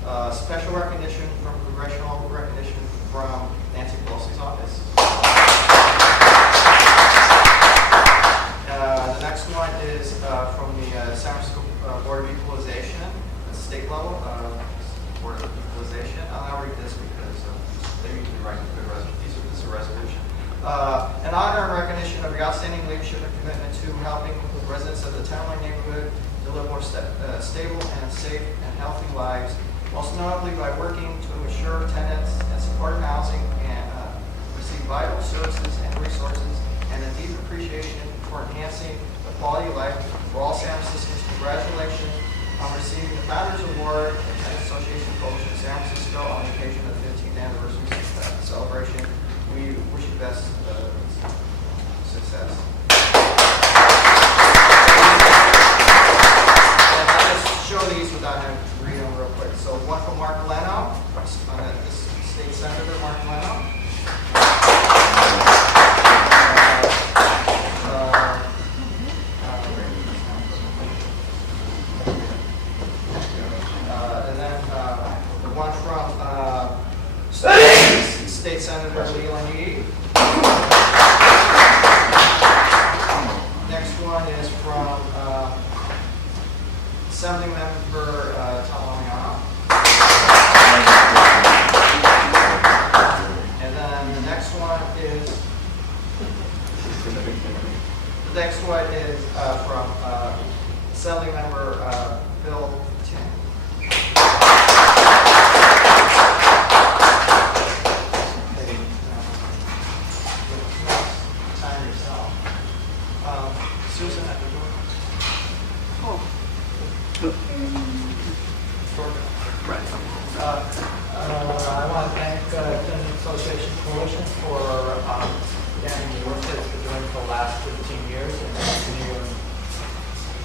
on, special recognition from congressional recognition from Nancy Pelosi's office. The next one is from the San Francisco Board of Equalization at the state level, Board of Equalization. I'll read this because they usually write good resolutions. This is a resolution. An honor and recognition of your outstanding leadership and commitment to helping the residents of the Tenderloin neighborhood to live more stable and safe and healthy lives, most notably by working to ensure tenants and supportive housing and receive vital services and resources, and a deep appreciation for enhancing the quality of life for all San Franciscans. Congratulations on receiving the Founders Award of the Tenant Association Coalition San Francisco on the occasion of the 15th anniversary celebration. We wish you the best success. And I'll just show these without having to read them real quick. So one from Mark Leno, this State Senator Mark Leno. One from State Senator Leland Yee. Next one is from Assembly Member Talamiano. And then the next one is from Assembly Member Bill Tim. Susan at the door. Oh. Right. I want to thank Tenant Association Coalition for getting the work that it's been doing for the last 15 years and continuing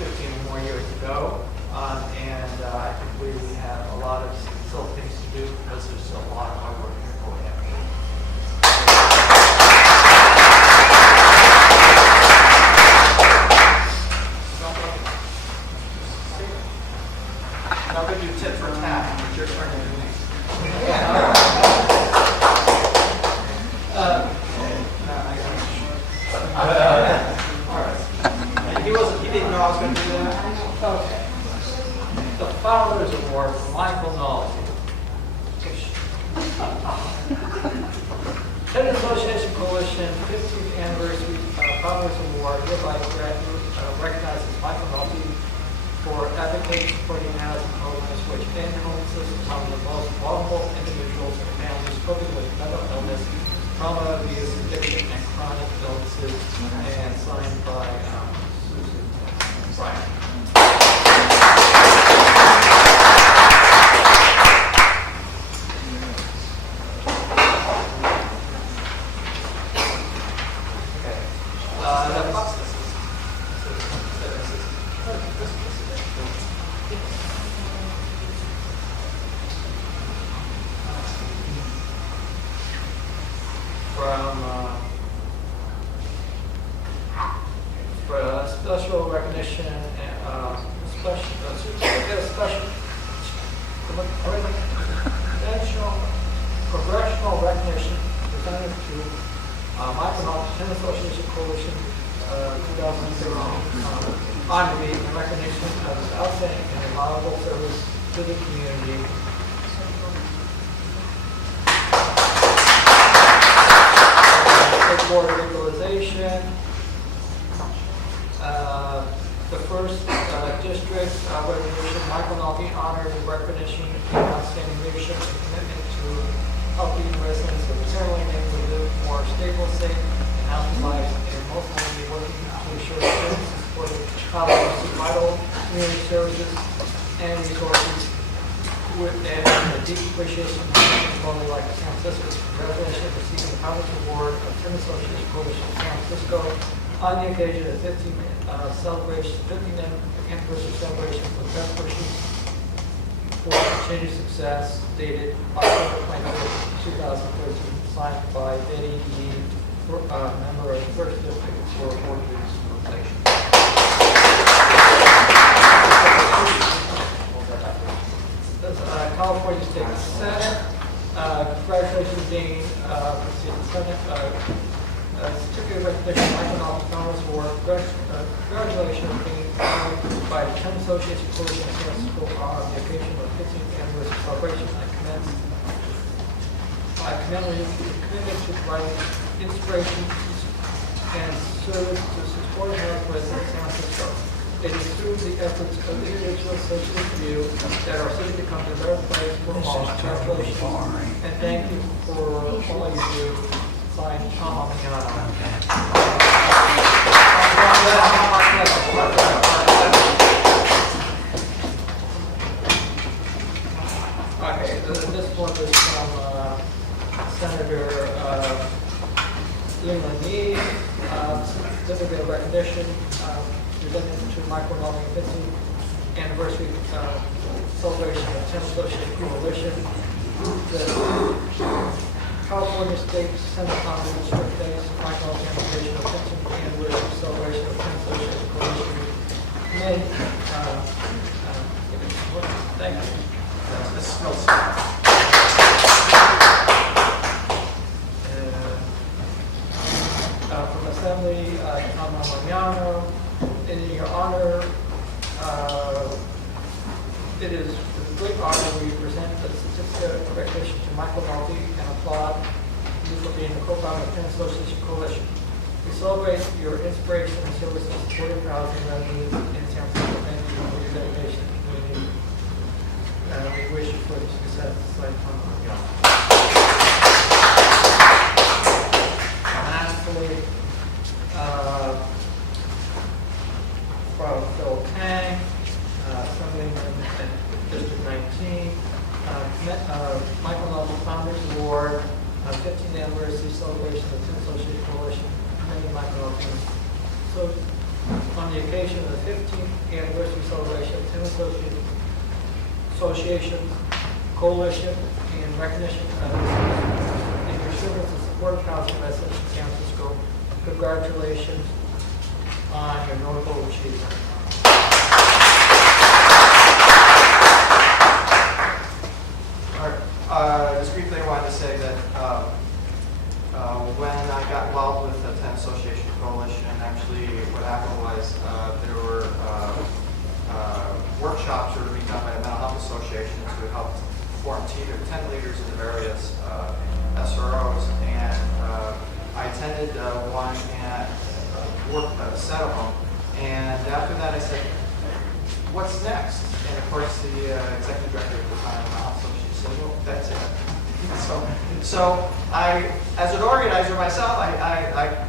15 more years to go. And I think we have a lot of still things to do because there's still a lot of hard work here going on. Now we do tit for tat. It's your turn to do next. He didn't know I was going to do that. Okay. The Founders Award for Michael Nulty. Tenant Association Coalition 15th Anniversary Founders Award hereby recognizes Michael Nulty for advocating supporting housing programs which end homelessness among the most vulnerable individuals and families coping with mental illness, trauma, abuse, addiction, and chronic illnesses, and signed by Bryan. Special recognition and congressional recognition presented to Michael Nulty, Tenant Association Coalition 2013 honoree in recognition of his outstanding and reliable service to the community. Board of Equalization. The first district recognition, Michael Nulty honored in recognition and outstanding leadership and commitment to helping residents of the Ceremonies neighborhood live more stable, safe, and healthy lives, and most importantly working to ensure students and supporting colleagues with vital community services and resources, with a deep appreciation for like San Francisco. Congratulations on receiving the Founders Award of Tenant Association Coalition San Francisco on the occasion of the 15th anniversary celebration for best wishes for continued success, dated October 25th, 2013. signed by Betty, member of the First District for Awardees organization. California State Senate. Congratulations, Dean. Senate. Certificate of recognition, Michael Office Thomas Award. Congratulations, Dean, by the Tenant Association Coalition of San Francisco on the occasion of the 15th anniversary celebration. I commend you commitment to providing inspiration and service to support American residents of San Francisco. It is through the efforts of individuals such as you that our city becomes a better place for all. Congratulations and thank you for all you do. Signed, Tom Miano. Okay, this one is from Senator Leland Lee. Certificate of recognition presented to Michael Melvin 50th anniversary celebration of Tenant Association Coalition. The California State Senate on District Days, Michael Melvin invitation of 15th anniversary celebration of Tenant Association Coalition. Thank you. This smells. From Assembly, Tom Miano. In your honor, it is with great honor we present the certificate of recognition to Michael Nulty and applaud you for being the co-founder of the Tenant Association Coalition. We celebrate your inspiration and service and supportive housing residents in San Francisco. Thank you for your dedication to the community. We wish you for the success of Tom Miano. And lastly, from Phil Tang, Assemblyman in District 19, Michael Melvin Founders Award, 15th anniversary celebration of the Tenant Association Coalition, commending Michael Melvin. So, on the occasion of the 15th anniversary celebration of the Tenant Association Coalition, in recognition of your service and support of housing residents in San Francisco, congratulations on your notable achievement. All right. Just briefly, I wanted to say that when I got involved with the Tenant Association Coalition, actually what happened was there were workshops that were being done by the Mental Health Association to help form tenant leaders in the various SROs, and I attended one and worked a set of them, and after that I said, what's next? And of course the executive director at the time also, she said, well, that's it. So I, as an organizer myself, I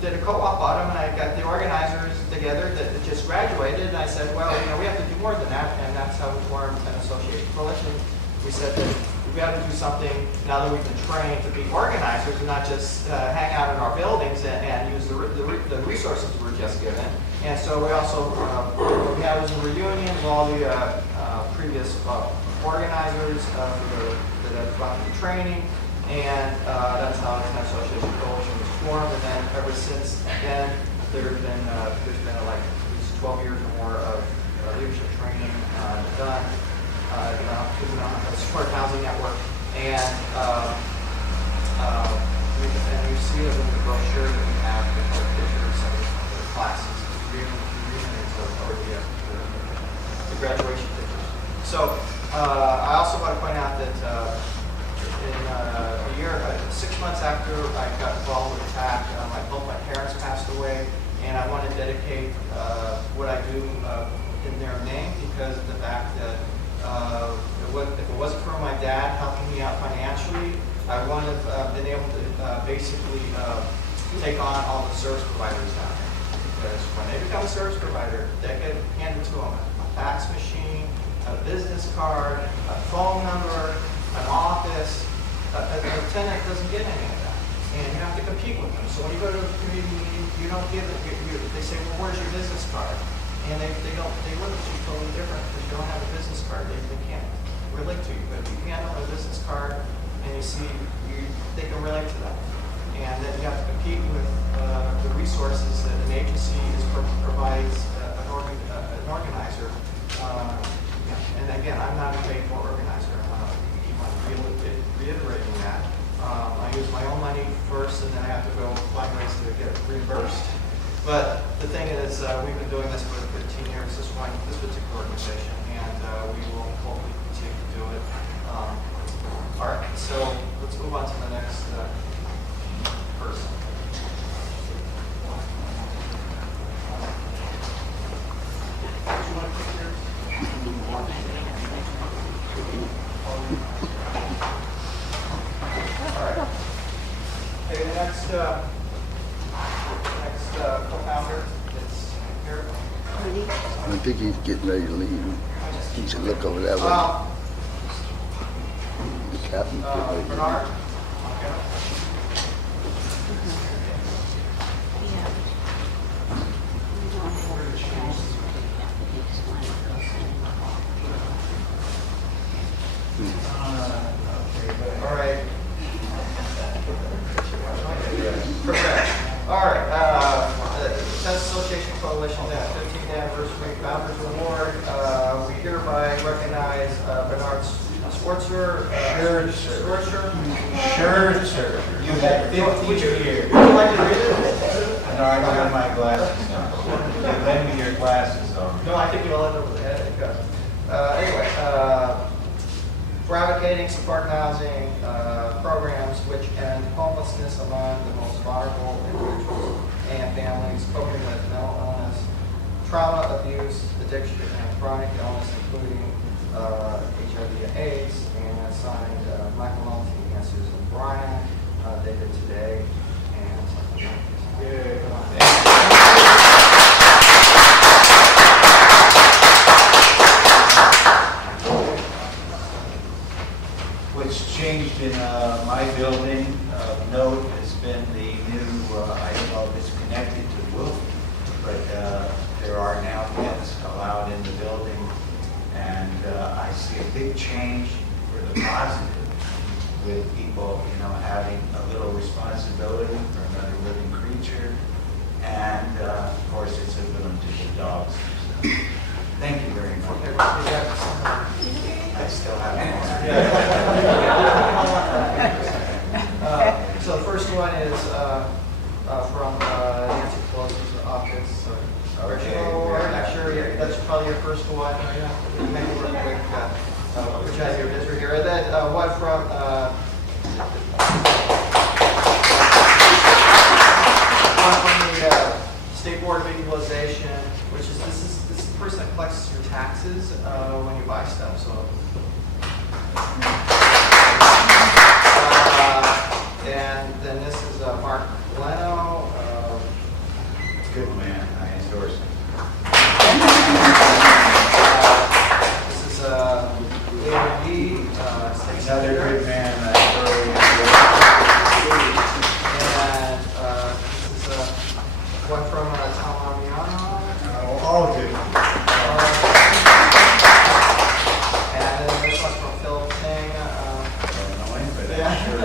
did a co-op on them, and I got the organizers together that just graduated, and I said, well, we have to do more than that, and that's how we formed an association coalition. We said that we got to do something now that we've been trained to be organizers and not just hang out in our buildings and use the resources we were just given. And so we also we had a reunion of all the previous organizers that had gone through training, and that's how the Tenant Association Coalition was formed. And then ever since then, there's been like at least 12 years or more of leadership training done. Support housing network, and you see it in the brochure that we have the pictures of the classes, or the graduation pictures. So I also want to point out that in a year, 6 months after I got involved with TAC, both my parents passed away, and I want to dedicate what I do in their name, because of the fact that if it wasn't for my dad helping me out financially, I wouldn't have been able to basically take on all the service providers down there. Because when they become a service provider, they get handed to them a fax machine, a business card, a phone number, an office. A tenant doesn't get any of that, and you have to compete with them. So when you go to a community meeting, you don't give it. They say, "Well, where's your business card?" And they look at you totally different because you don't have a business card. They can't relate to you. But if you hand them a business card and they can relate to that. And then you have to compete with the resources that an agency provides an organizer. And again, I'm not a paid-for organizer. I'm reiterating that. I use my own money first, and then I have to go find ways to get it reimbursed. But the thing is, we've been doing this for 15 years, this particular organization, and we will hopefully continue to do it. All right, so let's move on to the next person. All right. Okay, the next co-founder is here. I think he's getting ready to leave. He should look over that way. The captain. Bernard. All right. Perfect. All right. The Tenant Association Coalition 15th Anniversary Founders Award. We hereby recognize Bernard Schwartzer. Sure. You had 50 years. Would you like to read it? No, I don't have my glasses on. You lend me your glasses on. No, I think you'll end over the head. Anyway, for advocating support housing programs which end homelessness among the most vulnerable individuals and families coping with mental illness, trauma, abuse, addiction, and chronic illness, including HIV and AIDS, and signed Michael Nulty and Susan Bryan, dated today, and What's changed in my building of note has been the new, I don't know if it's connected to the roof, but there are now pets allowed in the building, and I see a big change for the positive with people, having a little responsibility for another living creature, and of course it's a boon to the dogs. So, thank you very much. I still have more. So the first one is from Nancy Pelosi's office. Okay. I'm not sure yet. That's probably your first one. Make it real quick. Which has your history here. And then one from the State Board of Equalization, which is this is the person that collects your taxes when you buy stuff. So. And then this is Mark Leno. Good man, I endorse him. This is P.H.D. Another good man, I thoroughly And this is one from Tom Amiano. all good. And then this one's from Phil Ting. Annoying, but Yeah. I'm sure.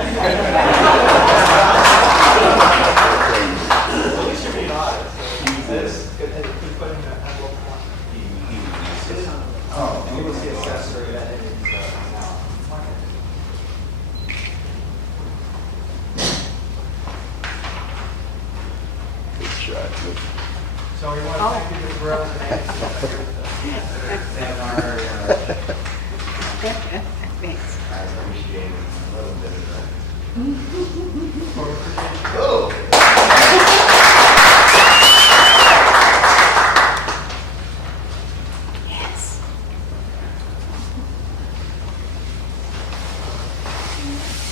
At least you're being honest. This could put in an envelope one. Oh, And he was the assessor that it is now. Good shot. So we want to thank you for growing the name. and our, Thanks. I appreciate a little bit of that. Oh! Yes.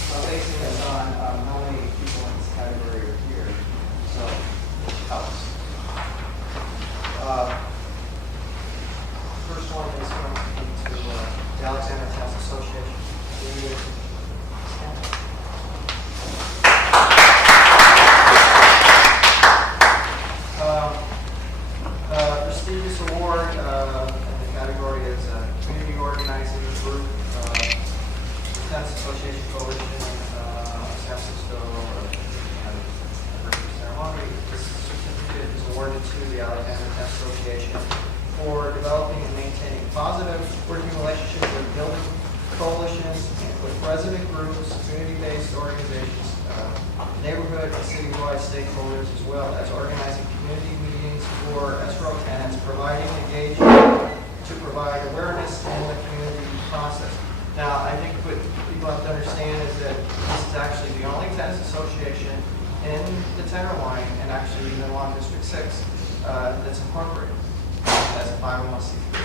Well, basing this on how many people in this category are here, so it helps. First one is going to be to the Alexander Tenant Association. Association for developing and maintaining positive working relationships with building coalitions, with resident groups, community-based organizations, neighborhood and citywide stakeholders, as well as organizing community meetings for escrow tenants, providing engagement to provide awareness in the community process. Now, I think what people have to understand is that this is actually the only tenants association in the Tenderloin and actually in Law District 6 that's incorporated as a 501c3,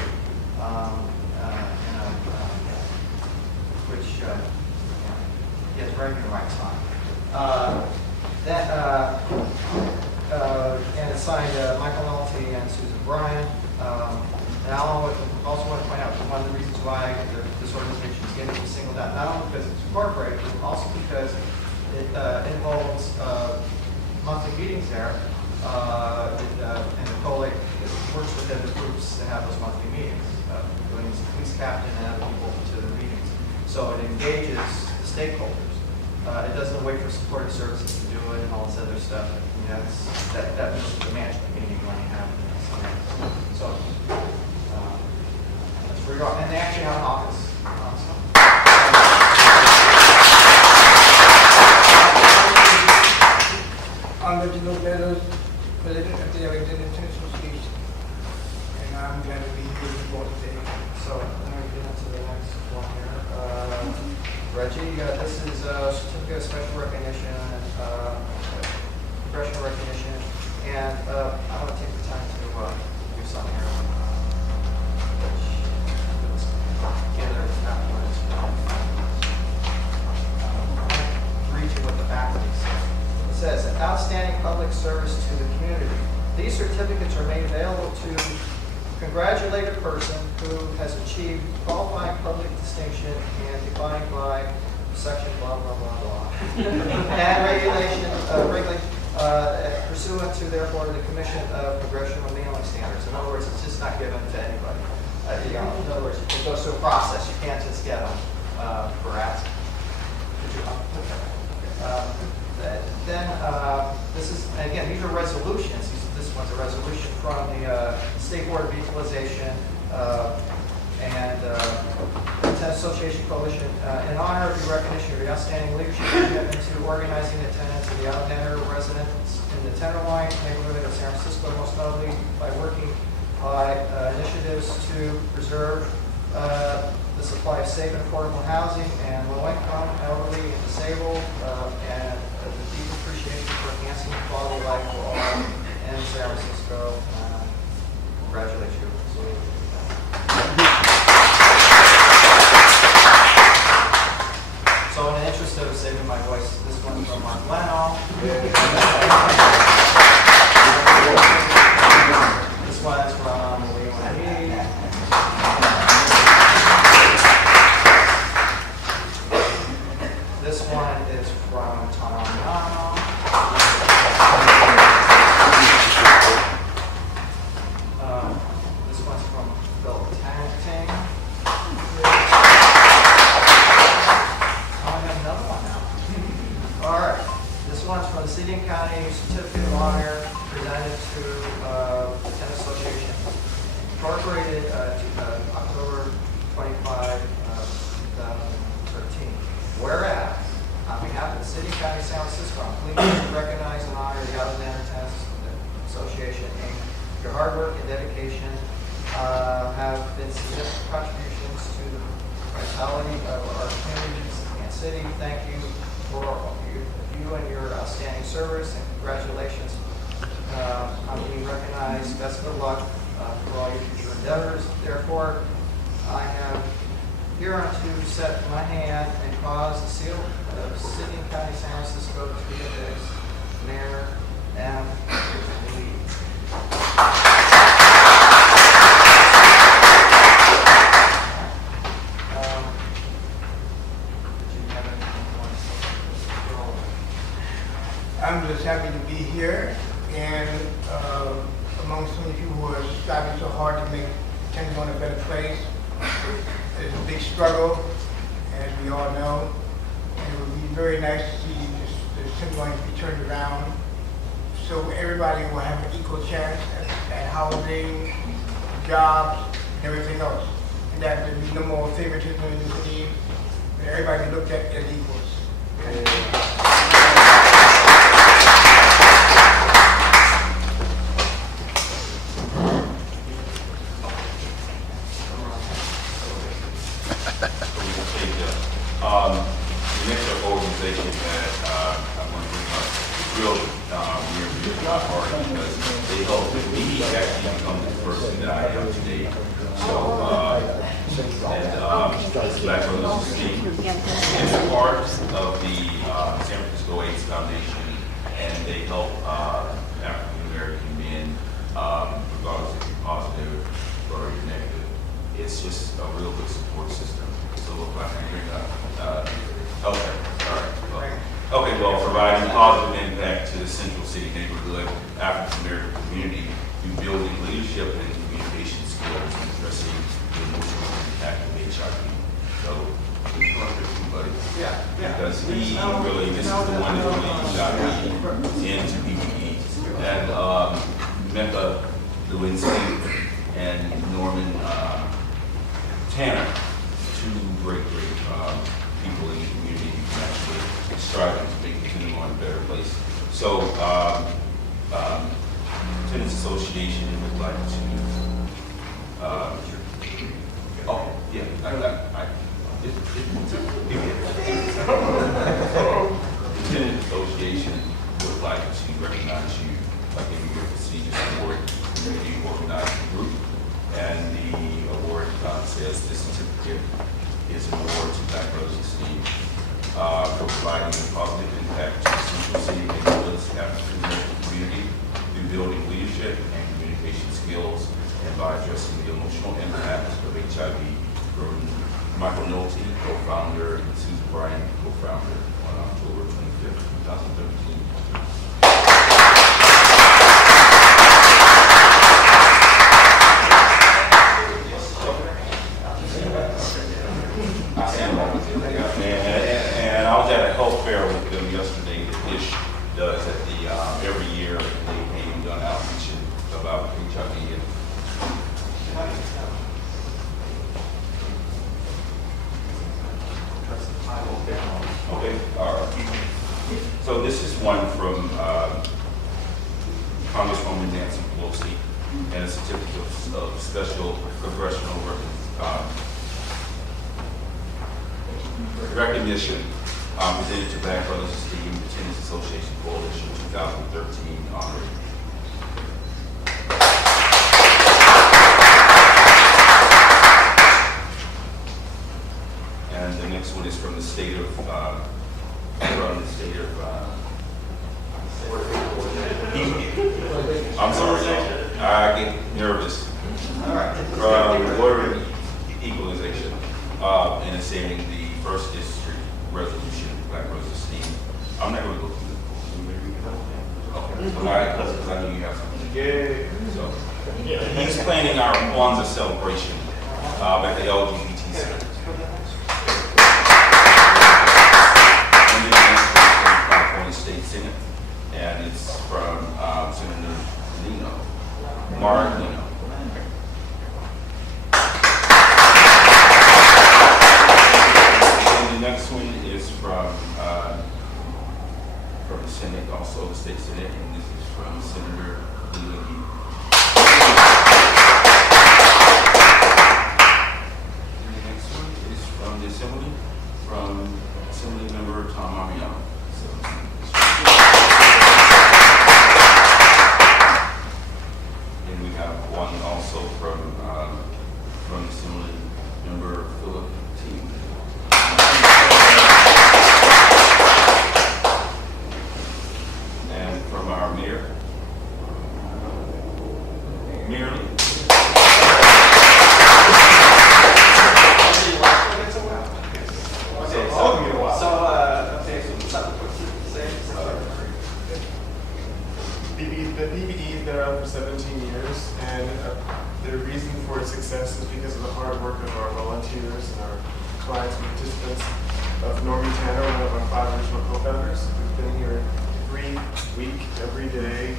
which he has bragging rights on. And it's signed Michael Nulty and Susan Bryan. And I also want to point out one of the reasons why this organization is getting singled out, not only because it's incorporated, but also because it involves monthly meetings there, and the collate works within the groups to have those monthly meetings, including the police captain and other people to the meetings. So it engages the stakeholders. It doesn't wait for supportive services to do it and all this other stuff. You know, that means the management meeting when you have something. So that's where you are. And they actually have an office. I'm Reginald Meadows, President of the Alexander Tennis Association, and I'm glad to be here with you all today. So I'm going to get into the next one here. Reggie, this is a certificate of special recognition, professional recognition, and I want to take the time to do something here. Read you what the back of these says. It says, outstanding public service to the community. These certificates are made available to congratulate a person who has achieved qualifying public distinction and defined by section blah, blah, blah, blah. And regulation pursuant to, therefore, the Commission of Congressional Mailing Standards. In other words, it's just not given to anybody. In other words, it goes through a process. You can't just get them for asking. This is, again, these are resolutions. This one's a resolution from the State Board of Equalization and Tenant Association Coalition in honor of the recognition of the outstanding leadership commitment to organizing the tenants of the Alexander residents in the Tenderloin neighborhood of San Francisco, most notably by working by initiatives to preserve the supply of safe and affordable housing and low-income, elderly, and disabled, and the deep appreciation for enhancing the quality of life for all in San Francisco. Congratulate you. So in the interest of saving my voice, this one's from Mark Leno. This one's from William Lee. This one is from Tom Yano. This one's from Phil Tanting. I have another one now. All right. This one's from the City and County Certificate of Honor presented to the Tenant Association. Incorporated October 25, 2013. Whereas, on behalf of the City and County of San Francisco, I'm pleased to recognize and honor the Alexander Tenant Association Inc. Your hard work and dedication have been significant contributions to the vitality of our communities and city. Thank you for you and your outstanding service, and congratulations on being recognized. Best of luck for all your future endeavors. Therefore, I have hereunto set my hand and cause the seal of City and County of San Francisco to be affixed. Mayor M. Lee. I'm just happy to be here, and among so many people who are striving so hard to make Tenderloin a better place. It's a big struggle, as we all know, and it would be very nice to see the Tenderloin be turned around so everybody will have an equal chance at housing, jobs, and everything else. And that there be no more favoritism in the city, and everybody be looked at as equals. The next organization that I want to bring up is real near to my heart because they help me actually become the person that I am today. So, Black Brothers Team is a part of the San Francisco AIDS Foundation, and they help African American men, regardless if you're positive or you're negative. It's just a real good support system. So if I can bring up, okay, all right. Well, okay, well, providing positive impact to the Central City neighborhood, African American community through building leadership and communication skills and addressing the emotional impact of HIV. So, which one for you, buddy? Yeah. Because he really, this is the one that really got me into PPE. And Mecca Lewinsky and Norman Tanner, two great people in the community who can actually striving to make the Tenderloin a better place. So, Tenants Association would like to, oh, yeah, the Tenant Association would like to recognize you by giving you a prestigious award. You organized the group, and the award says this certificate is an award to Black Brothers Esteem for providing a positive impact to the Central City neighborhoods, African American community through building leadership and communication skills, and by addressing the emotional impact of HIV from Michael Nulty, co-founder, and Susan Bryan, co-founder, on October 25th, 2013. And I was at a health fair with them yesterday that Dish does at the every year. They came and done outreach about HIV. Okay, all right. So this is one from Congresswoman Nancy Pelosi, and a certificate of special congressional recognition presented to Black Brothers Esteem, the Tenants Association Coalition 2013 honoree. And the next one is from the state of I'm sorry, y'all. I get nervous. All right. From Water Equalization, and it's saying the first district resolution, Black Brothers Esteem. I'm not going to go through the okay. Because I know you have something. Yeah. So he's planning our Kwanzaa celebration at the LGBT Center. And then the next one is from the California State Senate, and it's from Senator Mark Nino. And the next one is from the Senate, also the State Senate, and this is from Senator Dejamco. And the next one is from the Assembly, from Assembly Member Tom Mariano. And we have one also from Assembly Member Philip T. And from our mayor, Mayor Lee. The PPD has been around for 17 years, and the reason for its success is because of the hard work of our volunteers and our clients and participants, of Norman Tanner, one of our 5 original co-founders, who's been here every week, every day,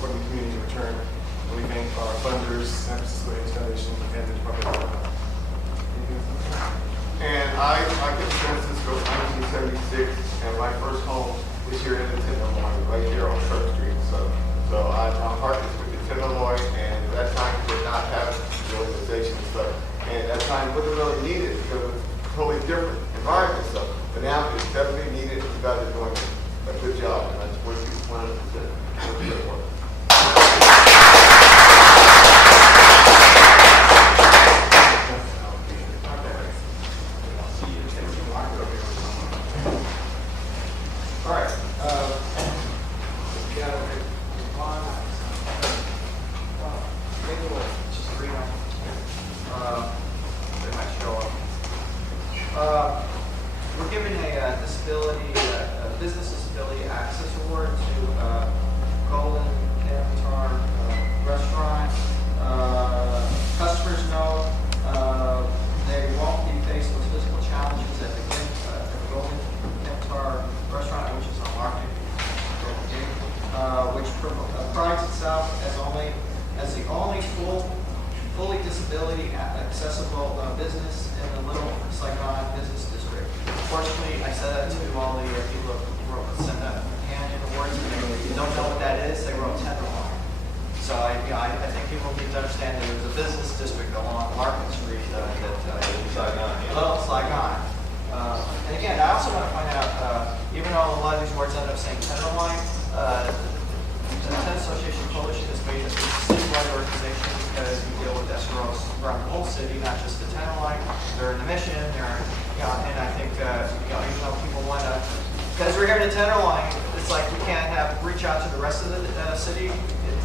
for the community in return. And we thank our funders, San Francisco AIDS Foundation, and the Department of Health. And I came to San Francisco in 1976, and my first home was here in the Tenderloin, right here on Turk Street. So my heart is with the Tenderloin, and at that time we did not have the organization and stuff. And at that time it wasn't really needed because it was a totally different environment. So, but now it's definitely needed. You guys are doing a good job, and I support you 100%. All right. Just read them. They might show up. We're giving a disability, a business disability access award to Colin restaurant. Customers know they won't be faced with physical challenges at the Golden Cantar restaurant, which is on Market, which prides itself as the only fully disability accessible business in the Little Saigon Business District. Fortunately, I said that to all the people who sent that hand in awards. If you don't know what that is, they wrote Tenderloin. So I think people need to understand that there's a business district along Market Street Little Saigon. And again, I also want to point out, even though a lot of these words end up saying Tenderloin, the Tenant Association Coalition is made a citywide organization because we deal with SROs around the whole city, not just the Tenderloin. They're in the mission, and I think, even though people want to, because we're here in the Tenderloin, it's like we can't reach out to the rest of the city.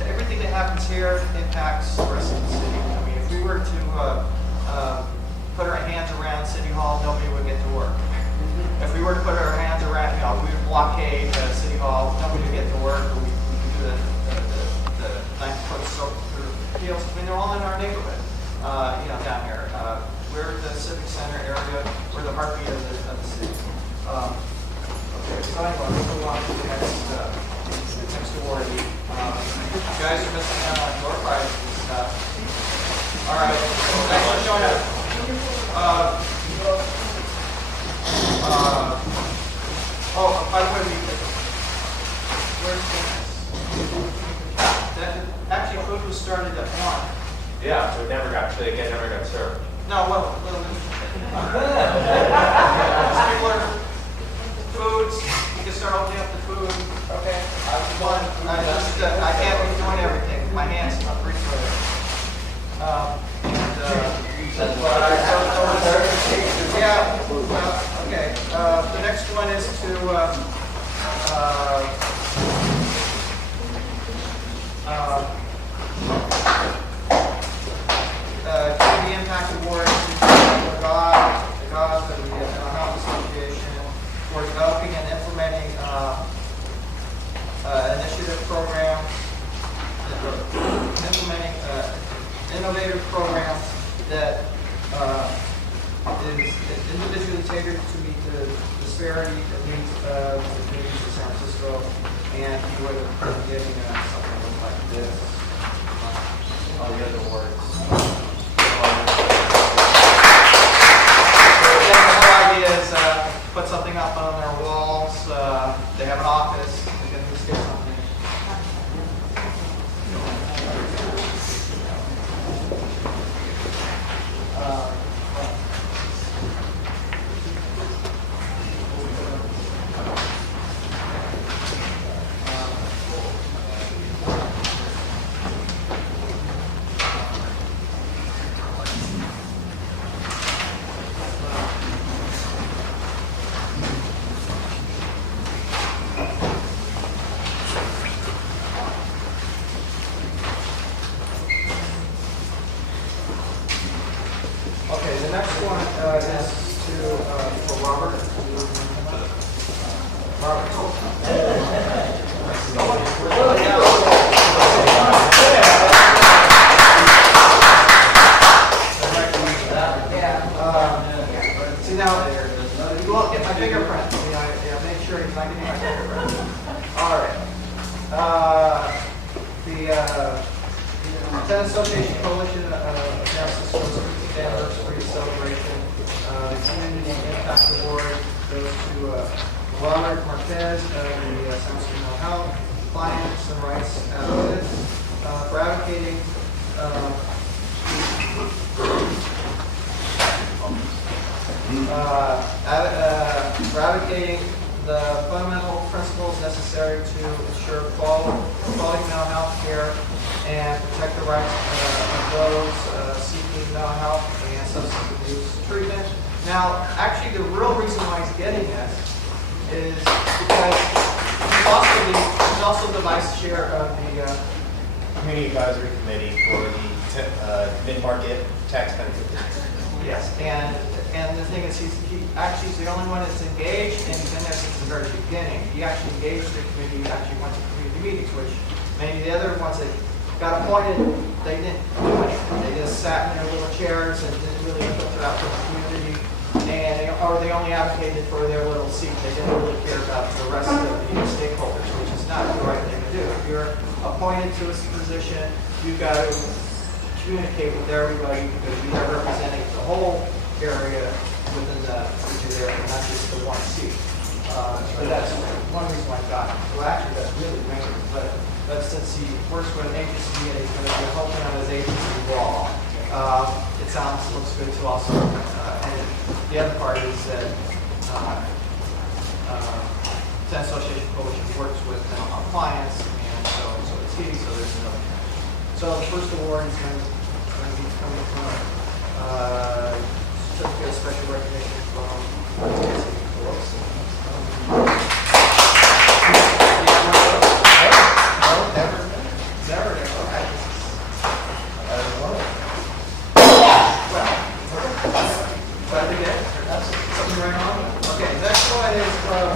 Everything that happens here impacts the rest of the city. I mean, if we were to put our hands around City Hall, nobody would get to work. If we were to put our hands around, we would blockade City Hall, nobody would get to work. We could do the 9-foot soap through fields. I mean, they're all in our neighborhood, down here. We're the Civic Center area. We're the heartbeat of the city. Okay, so anyway, let's move on to the next awardee. You guys are missing out on door prizes and stuff. All right, thanks for showing up. By the way, where's actually, food was started at 1. Yeah, so it never got served. No, well, foods. You can start opening up the food. Okay. I can't be doing everything. My hands are free for it. Okay. The next one is to Community Impact Award to the God of the Health Association for developing and implementing initiative programs, implementing innovative programs that is individually tailored to meet the disparity of needs of the communities of San Francisco, and you would have been getting something like this on the other awards. The whole idea is put something up on their walls. They have an office. They can just get something. Okay, the next one is for Robert. See now, you won't get my fingerprint. Make sure he's not getting my fingerprint. All right. The Tenant Association Coalition announces its 15th anniversary celebration. The Community Impact Award goes to Robert Marquez of the San Francisco Health, Clients and Rights Advocates, for advocating the fundamental principles necessary to ensure quality mental health care and protect the rights of those seeking mental health and substance abuse treatment. Now, actually, the real reason why he's getting this is because he's also the vice chair of the Community Advisory Committee for the mid-market tax benefit. Yes, and the thing is, he's the only one that's engaged, and he's been there since the very beginning. He actually engaged the committee, he actually went to community meetings, which many of the other ones that got appointed, they didn't do anything. They just sat in their little chairs and didn't really filter out for the community, or they only advocated for their little seat. They didn't really care about the rest of the stakeholders, which is not the right thing to do. If you're appointed to a position, you've got to communicate with everybody because you are representing the whole area within the region there, and not just the one seat. But that's one reason why I got it. Well, actually, that's really major. But since he works with an agency and he's going to be helping on his agency law, it looks good to also. And the other part is that Tenant Association Coalition works with mental health clients, and so it's he. So there's another. So the first award is going to be coming from certificate of special recognition from Marvis Phillips. Never. Glad to get something right on. Okay, the next one is from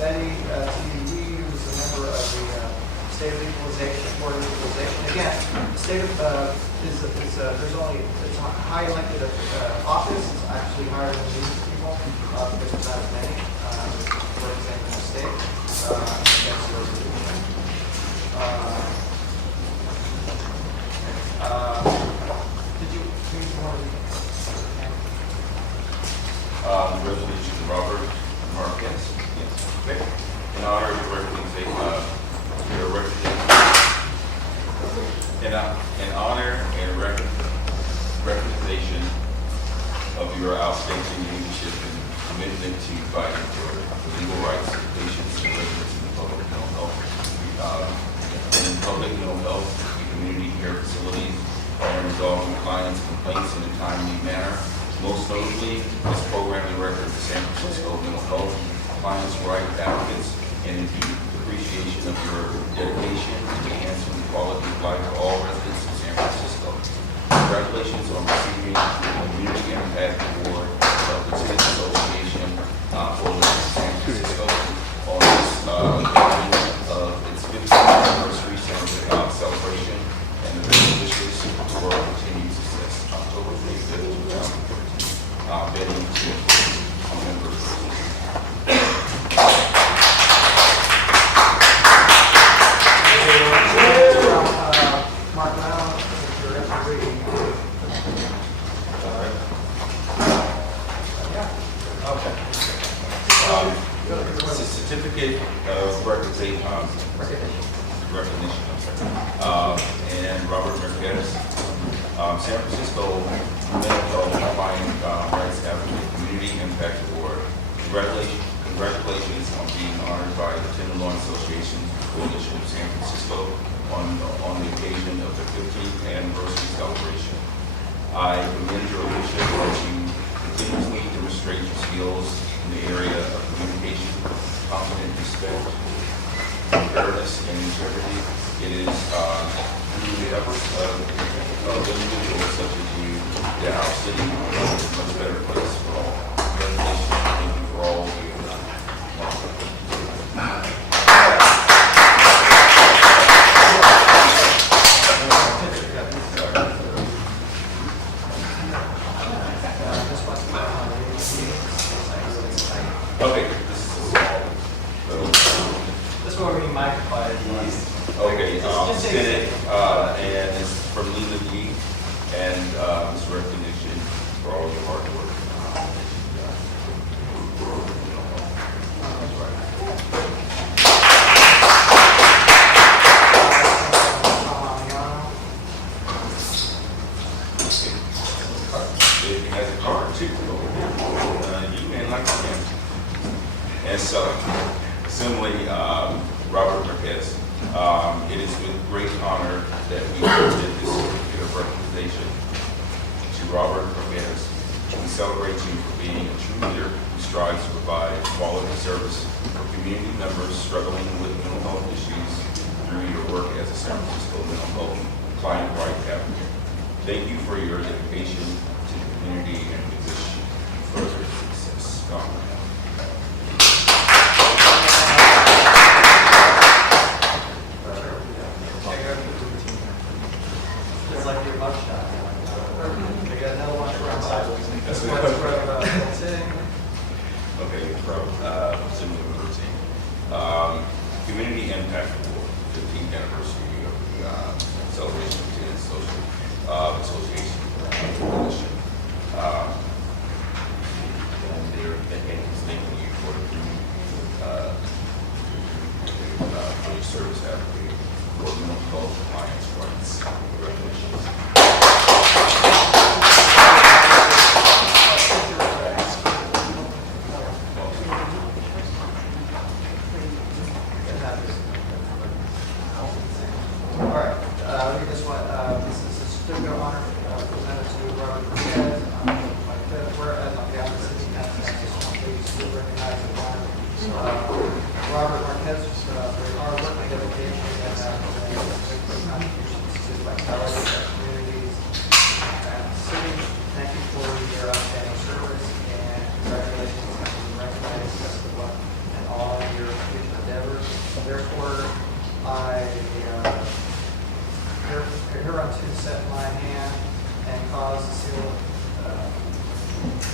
Betty T.D., who's a member of the State of Legalization, Board of Legalization. Again, the state of it's a high elected office. It's actually higher than these people because there's not as many, for example, in the state. That's the resolution. Did you want to Resolution Robert Marquez. Yes. Okay. In honor of your in honor and recognition of your outstanding leadership and commitment to fighting for the legal rights of patients and residents in the public mental health, and community care facilities, and resolving clients' complaints in a timely manner. Most notably, this program in record the San Francisco mental health clients' rights advocates, and in appreciation of your dedication to enhancing the quality of life for all residents of San Francisco. Congratulations on receiving the Community Impact Award of the Tenant Association for San Francisco on this of its 15th anniversary celebration, and the best wishes for continued success. October 25th, 2013. Betty T. Member. Certificate of recognition, and Robert Marquez, San Francisco Mental Health Rights Advocate Community Impact Award. Congratulations on being honored by the Tenderloin Association Coalition of San Francisco on the occasion of the 15th anniversary celebration. I commend your leadership as you continuously demonstrate your skills in the area of communication, confident respect, fairness, and integrity. It is through the efforts of individuals such as you that our city is a much better place for all. Congratulations, thank you for all you have done. Okay, this is all. This one we might apply to these. Okay, presented, and it's from Lena Lee, and it's recognition for all your hard work. It has a card too over here. You and like him. And so, similarly, Robert Marquez. It is with great honor that we present this certificate of recognition to Robert Marquez. We celebrate you for being a true leader who strives to provide quality service for community members struggling with mental health issues through your work as a San Francisco mental health client rights advocate. Thank you for your dedication to the community, and we wish you further success. Just like your mugshot. We got another one from this one's from Hilton. Okay, from similar routine. Community Impact Award, 15th anniversary of the celebration of Tenant Social Association Coalition. And they're thanking you for your service advocate for mental health clients' rights. Congratulations. All right, read this one. This is a certificate of honor presented to Robert Marquez. Whereas on behalf of the city council, please to recognize and honor Robert Marquez for his hard work and dedication and contributions to the vitality of our communities and the city. Thank you for your outstanding service, and congratulations on being recognized. Best of luck in all your future endeavors. Therefore, I hereunto set my hand and cause the seal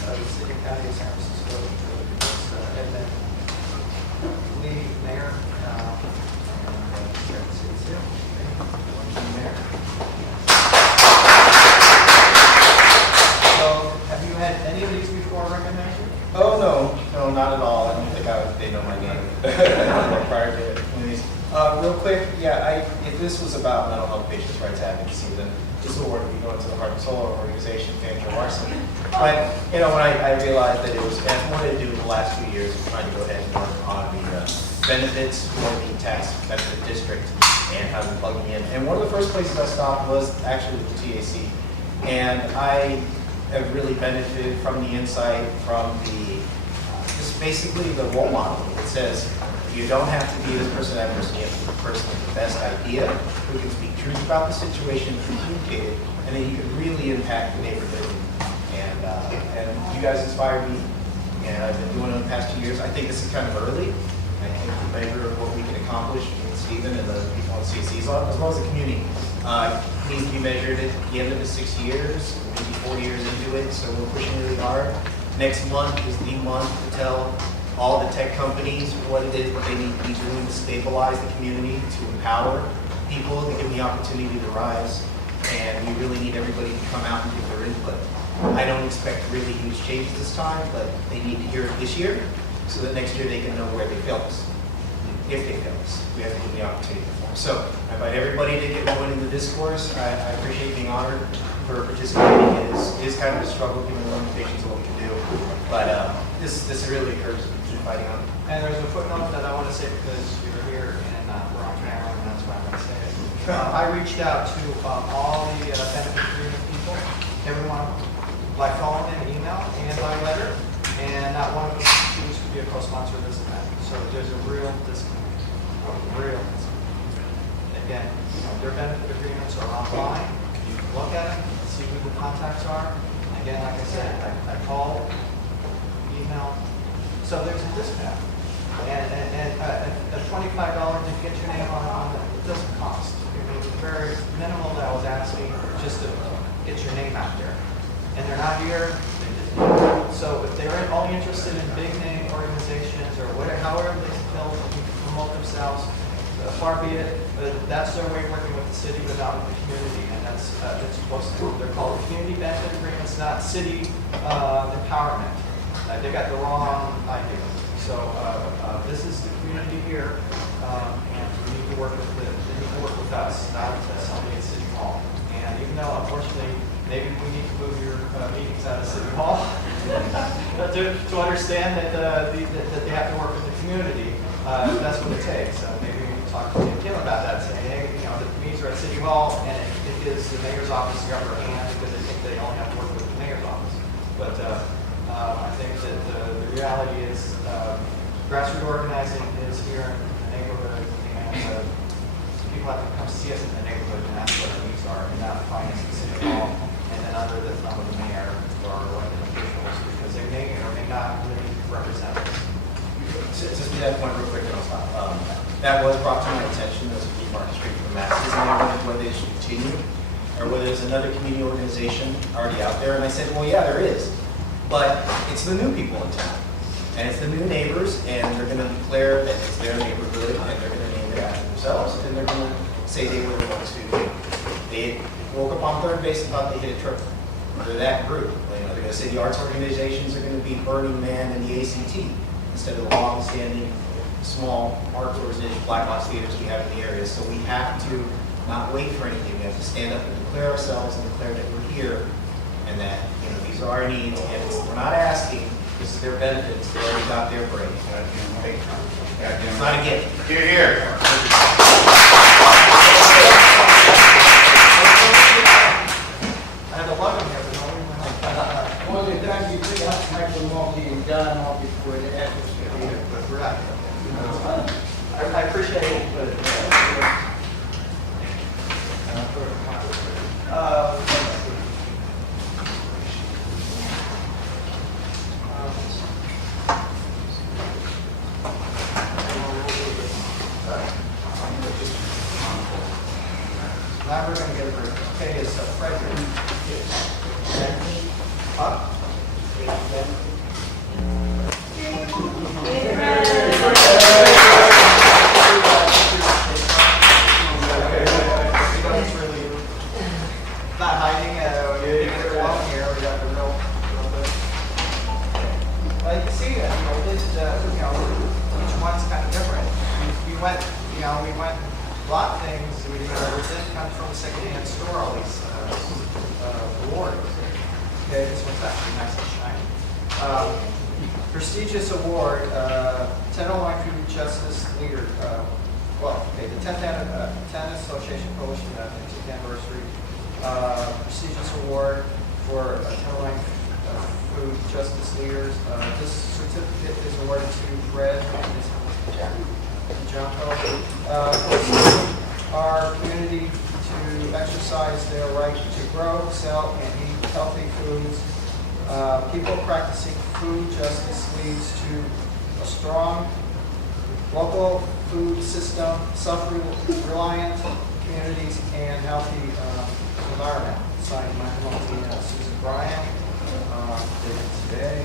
of the city and county of San Francisco to this Edmund Lee, Mayor, and city seal. Mayor. So, have you had any of these before recognized? Oh, no, not at all. I don't think they know my name prior to it. Real quick, yeah, if this was about mental health patients' rights advocacy, then this award would be going to the Heart and Soul organization, Angela Larson. But, when I realized that it was, and I wanted to do the last few years, trying to go ahead and work on the benefits for the tax benefit district and how they're plugging in. And one of the first places I stopped was actually with the TAC. And I have really benefited from the insight from just basically the role model. It says, you don't have to be this person, that person, you have to be the person with the best idea, who can speak truth about the situation, communicate it, and then you can really impact the neighborhood. And you guys inspire me, and I've been doing it in the past 2 years. I think this is kind of early. I think the measure of what we can accomplish with Stephen and the people on CSCs, as well as the community, needs to be measured at the end of the 6 years, maybe 4 years into it, so we're pushing really hard. Next month is the month to tell all the tech companies what it is that they need to be doing to stabilize the community, to empower people, to give them the opportunity to rise. And we really need everybody to come out and give their input. I don't expect really huge changes this time, but they need to hear it this year so that next year they can know where they failed us. If they failed us, we have to give them the opportunity to perform. So I invite everybody to get going in the discourse. I appreciate being honored for participating. It is kind of a struggle given the limitations of what we can do. But this really encourages me to keep fighting on. And there's a footnote that I want to say because you're here and we're on camera, and that's why I'm going to say it. I reached out to all the benefit agreement people, everyone, by phone and email and by letter, and not one of them choose to be a co-sponsor of this event. So there's a real disconnect. Again, their benefit agreements are online. You can look at them, see who the contacts are. Again, like I said, I called, email. So there's a disconnect. And a $25 to get your name on it doesn't cost. It was very minimal that I was asking just to get your name out there. And they're not here. So if they're only interested in big name organizations or whatever, however they feel to promote themselves, far be it. That's their way of working with the city, but not with the community, and that's they're called community benefit agreements, not city empowerment. They got the wrong idea. So this is the community here, and we need to work with us, not somebody at City Hall. And even though unfortunately maybe we need to move your meetings out of City Hall to understand that that they have to work with the community, that's what it takes. Maybe we can talk to Kim about that, saying, hey, the meetings are at City Hall, and it gives the mayor's office the upper hand because they think they only have to work with the mayor's office. But I think that the reality is grassroots organizing is here in the neighborhood, and people have to come see us in the neighborhood and ask what our needs are, and not find us at City Hall, and then under the thumb of the mayor or elected officials, because they may or may not really represent us. Just to that point real quick, and I'll stop. That was brought to my attention as a key market street for the masses, and I wondered whether they should continue, or whether there's another community organization already out there. And I said, well, yeah, there is. But it's the new people in town, and it's the new neighbors, and they're going to declare that it's their neighborhood, and they're going to name it after themselves, and they're going to say they were the ones who they woke up on third base and thought they hit a triple. They're that group. They're going to say the arts organizations are going to be Burning Man and the ACT instead of the long-standing small arts organization, black box theaters we have in the area. So we have to not wait for anything. We have to stand up and declare ourselves and declare that we're here, and that these are our needs, and we're not asking. This is their benefits. They already got their break. It's not a gift. Here, here. I have a lot of here, but no one Well, the time you pick up Michael Mulkey and John off before the atmosphere. but we're not. I appreciate it, but now we're going to get a break. Okay, is Frederick. Huh? Not hiding, we get it along here, we got the real bit. Like, see, each one's kind of different. We went lot things, it comes from a secondhand store, all these awards. Okay, this one's actually nice and shiny. Prestigious award, Tenderloin Food Justice Leader. The 10th Association Coalition 10th anniversary. Prestigious award for Tenderloin Food Justice Leaders. This certificate is awarded to Fred and Dejamco. Our community to exercise their right to grow, sell, and eat healthy foods. People practicing food justice leads to a strong local food system, self-reliant communities, and healthy environment. Signed Michael Nulty and Susan Bryan. Dated today.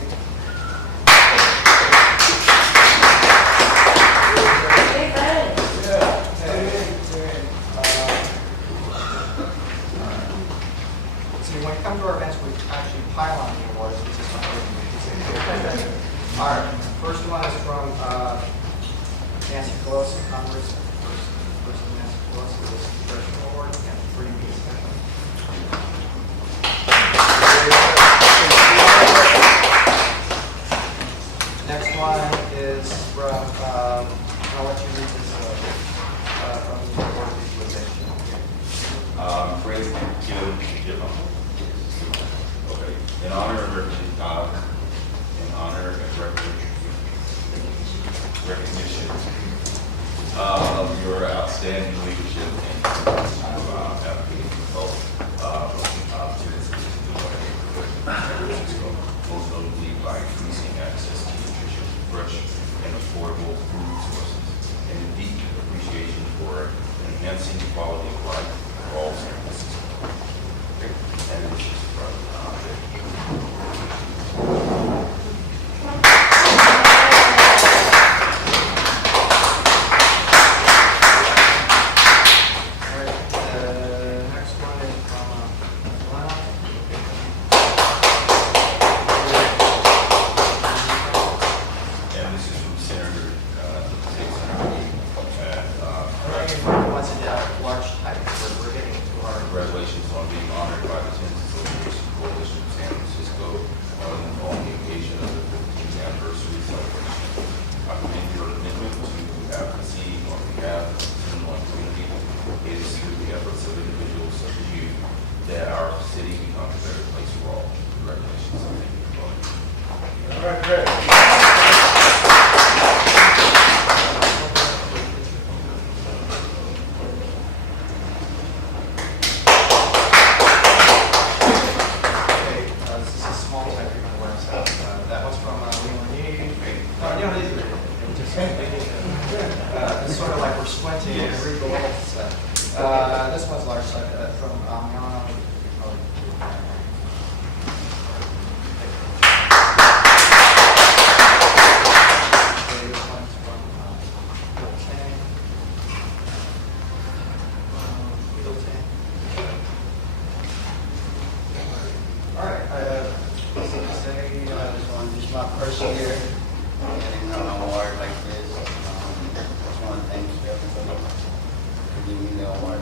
When we come to our events, we actually pile on the awards, which is something we all right, first one is from Nancy Pelosi, Congress. First Nancy Pelosi was the Congressional Award and 3 weeks. Next one is from, I'll let you read this from the Board of Equalization. Phrase okay. In honor of recognition of your outstanding leadership and advocating for both to this neighborhood, most notably by increasing access to nutritious, fresh, and affordable food sources, and a deep appreciation for enhancing the quality of life for all citizens. And this is from Congratulations on being honored by the Tenant Association Coalition of San Francisco on the occasion of the 15th anniversary celebration. I commend your commitment to advocacy on behalf of the Tenderloin community. It is through the efforts of individuals such as you that our city becomes a better place for all. Congratulations. Thank you for voting. All right, great. This one's large, from Amiano. This is my first year getting an award like this. Just want to thank everybody for giving me the award.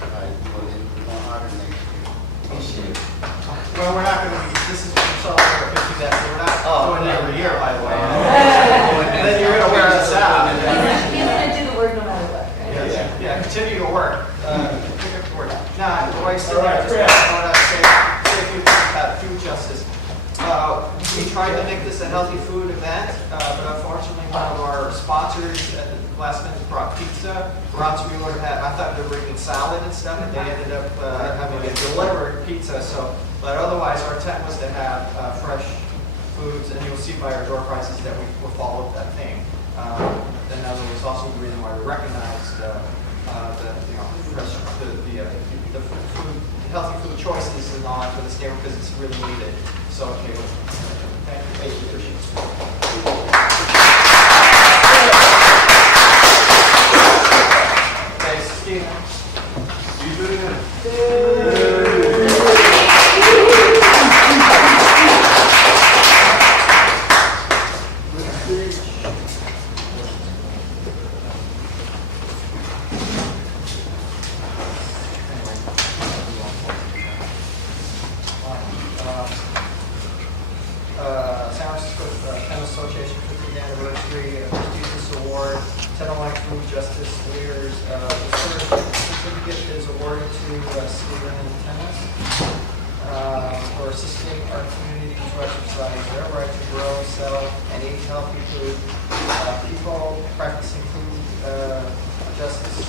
I will do more harder next year. Well, we're not going to be, this is celebrating 50 that we're not doing it every year, by the way. And then you're going to wear us out. He's gonna do the work no matter what. Yeah, continue to work. Pick up the work. Now, the way still I want to say a few things about food justice. We tried to make this a healthy food event, but unfortunately one of our sponsors at the last minute brought pizza. Marvis Wheeler had, I thought they were bringing salad and stuff, and they ended up having to deliver pizza. So, but otherwise our intent was to have fresh foods, and you'll see by our door prices that we followed that theme. And that was also the reason why we recognized the fresh, the food, healthy food choices and all that for this neighborhood because it's really needed. So, okay, thank you, appreciate it. Thanks, Steve. You doing it? San Francisco Tenant Association 50th Anniversary Prestigious Award, Tenderloin Food Justice Leaders. The certificate is awarded to Stephen and Tennis for assisting our community to exercise their right to grow, sell, and eat healthy food. People practicing food justice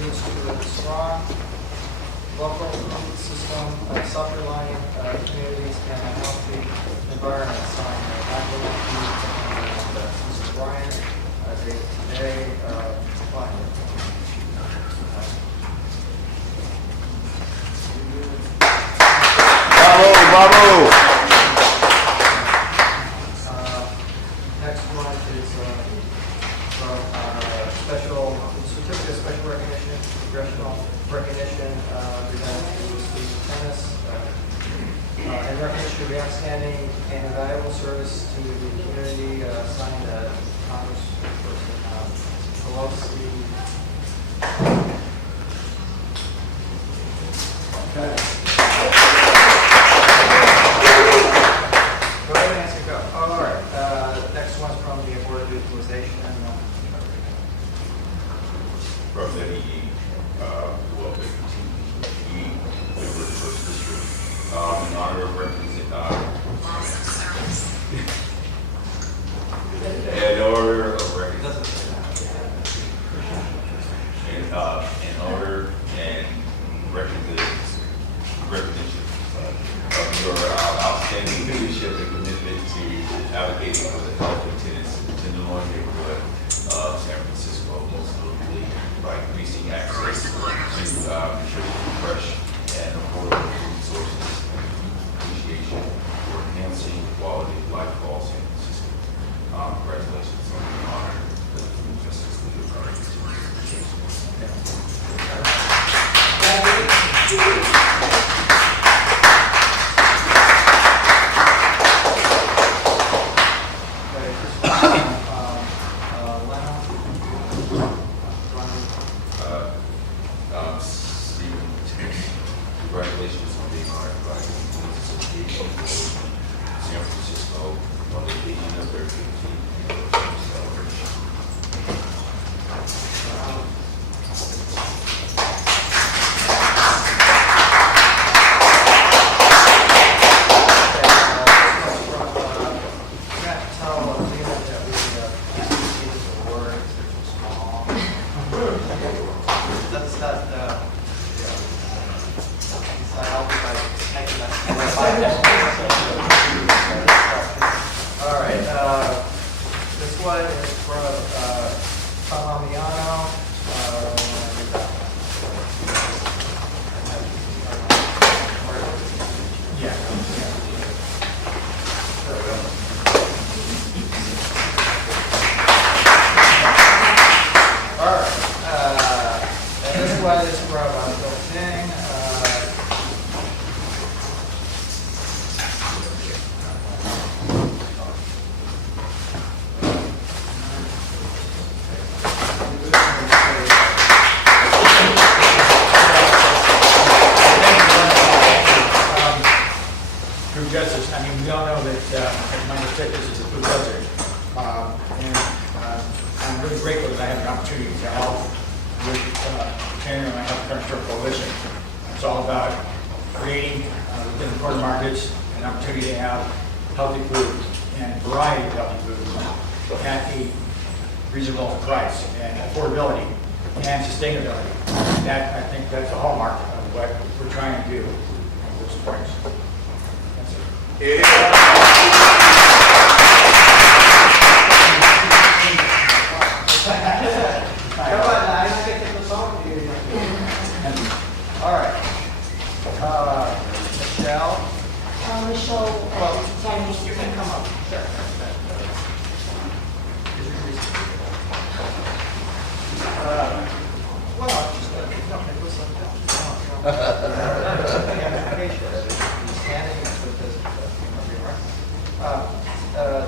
needs to live strong local food system, self-reliant communities, and a healthy environment. Signed Mr. Bryan, dated today. Bravo! Next one is from special certificate of special recognition, congressional recognition presented to Steve Tennis, and recognition of the outstanding and invaluable service to the community, signed Congressperson Pelosi. Go ahead, Nancy, go. All right. Next one's from the Board of Utilization. From the member of the First District, in honor of in order and recognition of your outstanding leadership and commitment to advocating for the health of tenants in the Tenderloin neighborhood of San Francisco, most notably by increasing access to nutritious, fresh, and affordable food sources, and appreciation for enhancing the quality of life for all San Francisco. Congratulations on the honor of the Food Justice Leader Priority. Stephen congratulations on being honored by the Association of San Francisco on the occasion of their 15th anniversary celebration.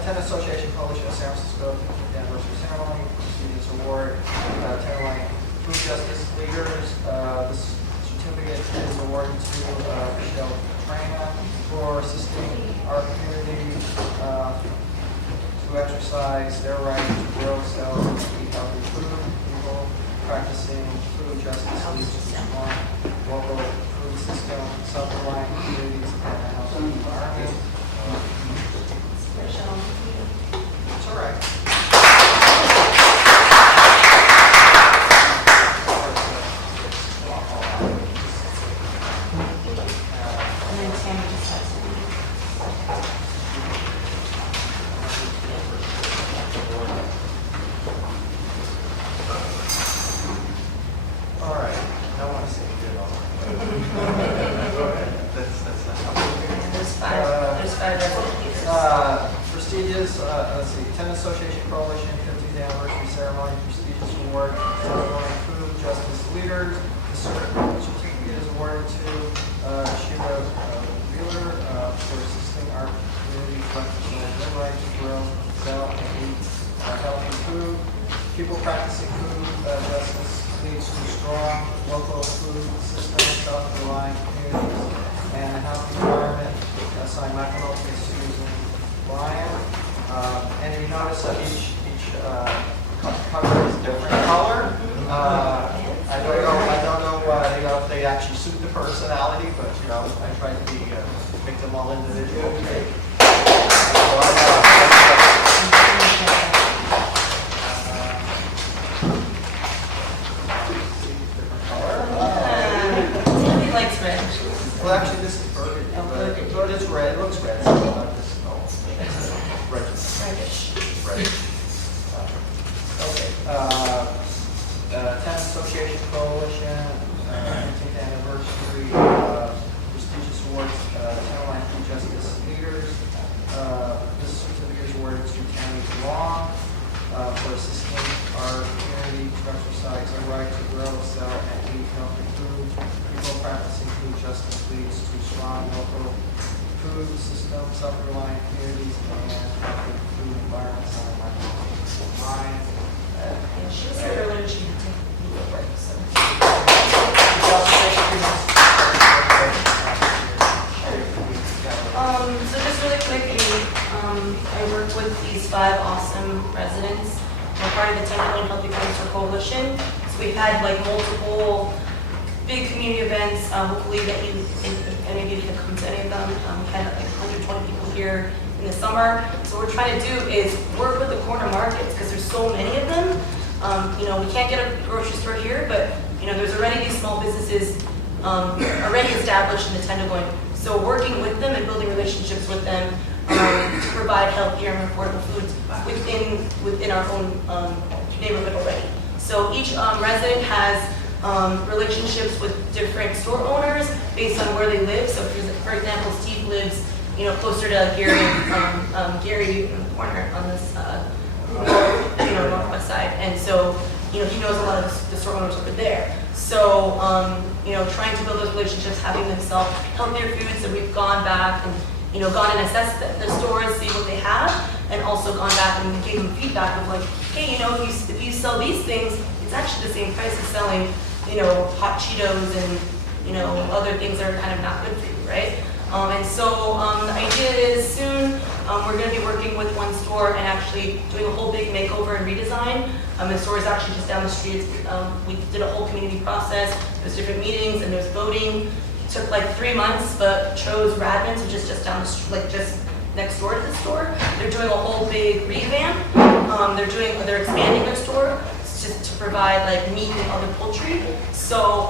Tenant Association Coalition of San Francisco 15th Anniversary Ceremony, Prestigious Award, Tenderloin Food Justice Leaders. This certificate is awarded to Tran for assisting our community to exercise their right to grow, sell, and eat healthy food. People practicing food justice leads to strong local food system, self-reliant communities, and a healthy environment. It's all right. And then Tammy just has to be. All right. I want to say you did all right. Go ahead. That's not how There's five representatives. Prestigious, let's see, Tenant Association Coalition 50th Anniversary Ceremony, Prestigious Award, Tenderloin Food Justice Leaders. The certificate is awarded to Sheila Wheeler for assisting our community to exercise their right to grow, sell, and eat healthy food. People practicing food justice leads to strong local food system, self-reliant communities, and a healthy environment. Signed my penalty is Susan Bryan. And you notice that each cover is a different color. I don't know if they actually suit the personality, but I try to make them all individual. Tammy likes red. Well, actually, this is burgundy, but it's red. It looks red. So reddish. Okay. Tenant Association Coalition, 15th Anniversary, Prestigious Awards, Tenderloin Food Justice Leaders. This certificate is awarded to Tammy Wong for assisting our community to exercise our right to grow, sell, and eat healthy food. People practicing food justice leads to strong local food system, self-reliant communities, and healthy food environments. Bryan. And she was here earlier, she had to take a break, so. Y'all should take a few minutes. had like multiple big community events, hopefully that if any of you can come to any of them. We had like 120 people here in the summer. So what we're trying to do is work with the corner markets because there's so many of them. You know, we can't get a grocery store here, but you know, there's already these small businesses already established in the Tenderloin. So working with them and building relationships with them to provide healthier and affordable foods within our own neighborhood already. So each resident has relationships with different store owners based on where they live. So for example, Steve lives, you know, closer to Gary in the corner on this northwest side, and so you know he knows a lot of the store owners over there. So you know, trying to build those relationships, having them sell healthier foods. So we've gone back and you know gone and assessed the stores, see what they have, and also gone back and gave them feedback of like, hey, you know, if you sell these things, it's actually the same price as selling, you know, hot Cheetos and you know other things that are kind of not good for you, right? And so the idea is soon we're going to be working with one store and actually doing a whole big makeover and redesign. The store is actually just down the street. We did a whole community process. There's different meetings and there's voting. It took like 3 months, but chose Radman's, which is just down the street, like just next door to the store. They're doing a whole big revamp. They're expanding their store just to provide like meat and other poultry. So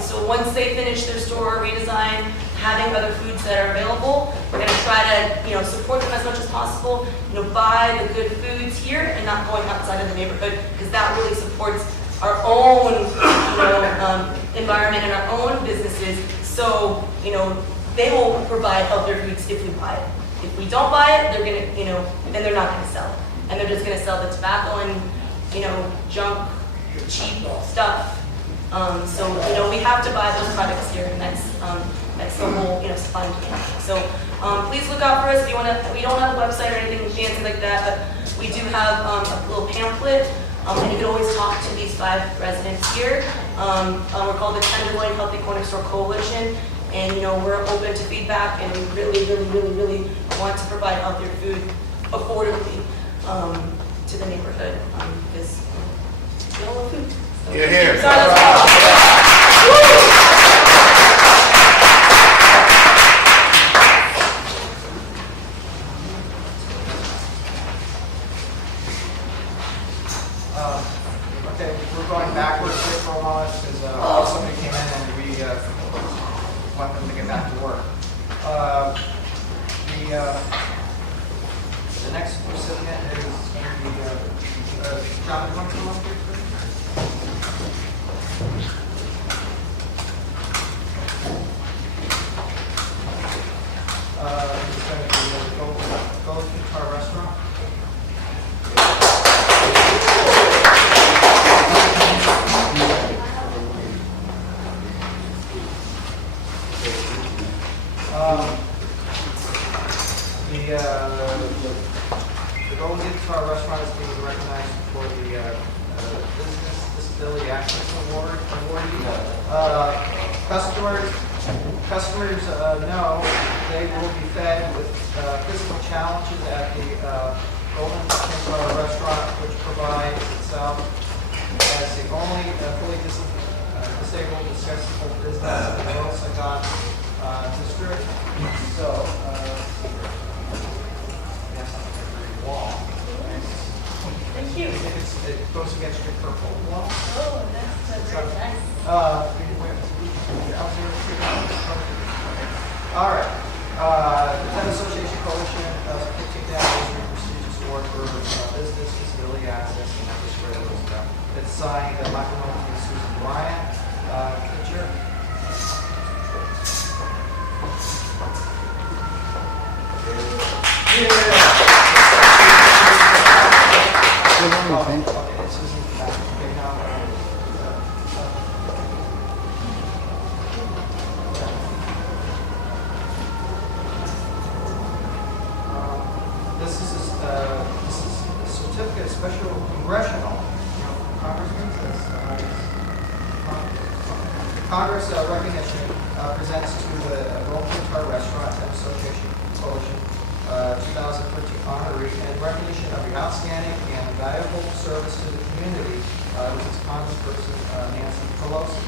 so once they finish their store redesign, having other foods that are available, we're going to try to, you know, support them as much as possible. You know, buy the good foods here and not going outside of the neighborhood, because that really supports our own, environment and our own businesses. So, you know, they will provide healthier foods if we buy it. If we don't buy it, they're going to, you know, then they're not going to sell it, and they're just going to sell the tobacco and, you know, junk, cheap stuff. So, you know, we have to buy those products here, and that's the whole, you know, supply and demand. So, please look out for us. If you want to, we don't have a website or anything fancy like that, but we do have a little pamphlet, and you can always talk to these 5 residents here. We're called the Tenderloin Healthy Corner Store Coalition, and, you know, we're open to feedback, and we really, really, really, really want to provide healthier food affordably to the neighborhood, because we all love food. You're here. So let's go. Okay, we're going backwards here for a moment because somebody came in and we want them to get back to work. The next recipient is going to be John. Do you want to come up here? It's going to be Gold Guitar Restaurant. The Golden Guitar Restaurant is being recognized for the Business Disability Access Awardee. Customers know they will be fed with physical challenges at the Golden Guitar Restaurant, which provides itself as the only fully disabled accessible business in the Royal Saigon district. So, wall. Thank you. It goes against your purple wall. Oh, that's very nice. All right. The Tenant Association Coalition kicked down the prestigious award for business disability access, and that was where it was. It's signed Michael Nulty and Susan Bryan. Picture. Okay, Susan back. Okay, now. This is a certificate of special congressional congressman. Congress recognition presents to the Golden Guitar Restaurant and Association Coalition 2013 honoree in recognition of your outstanding and valuable service to the community This is Congress versus Nancy Pelosi.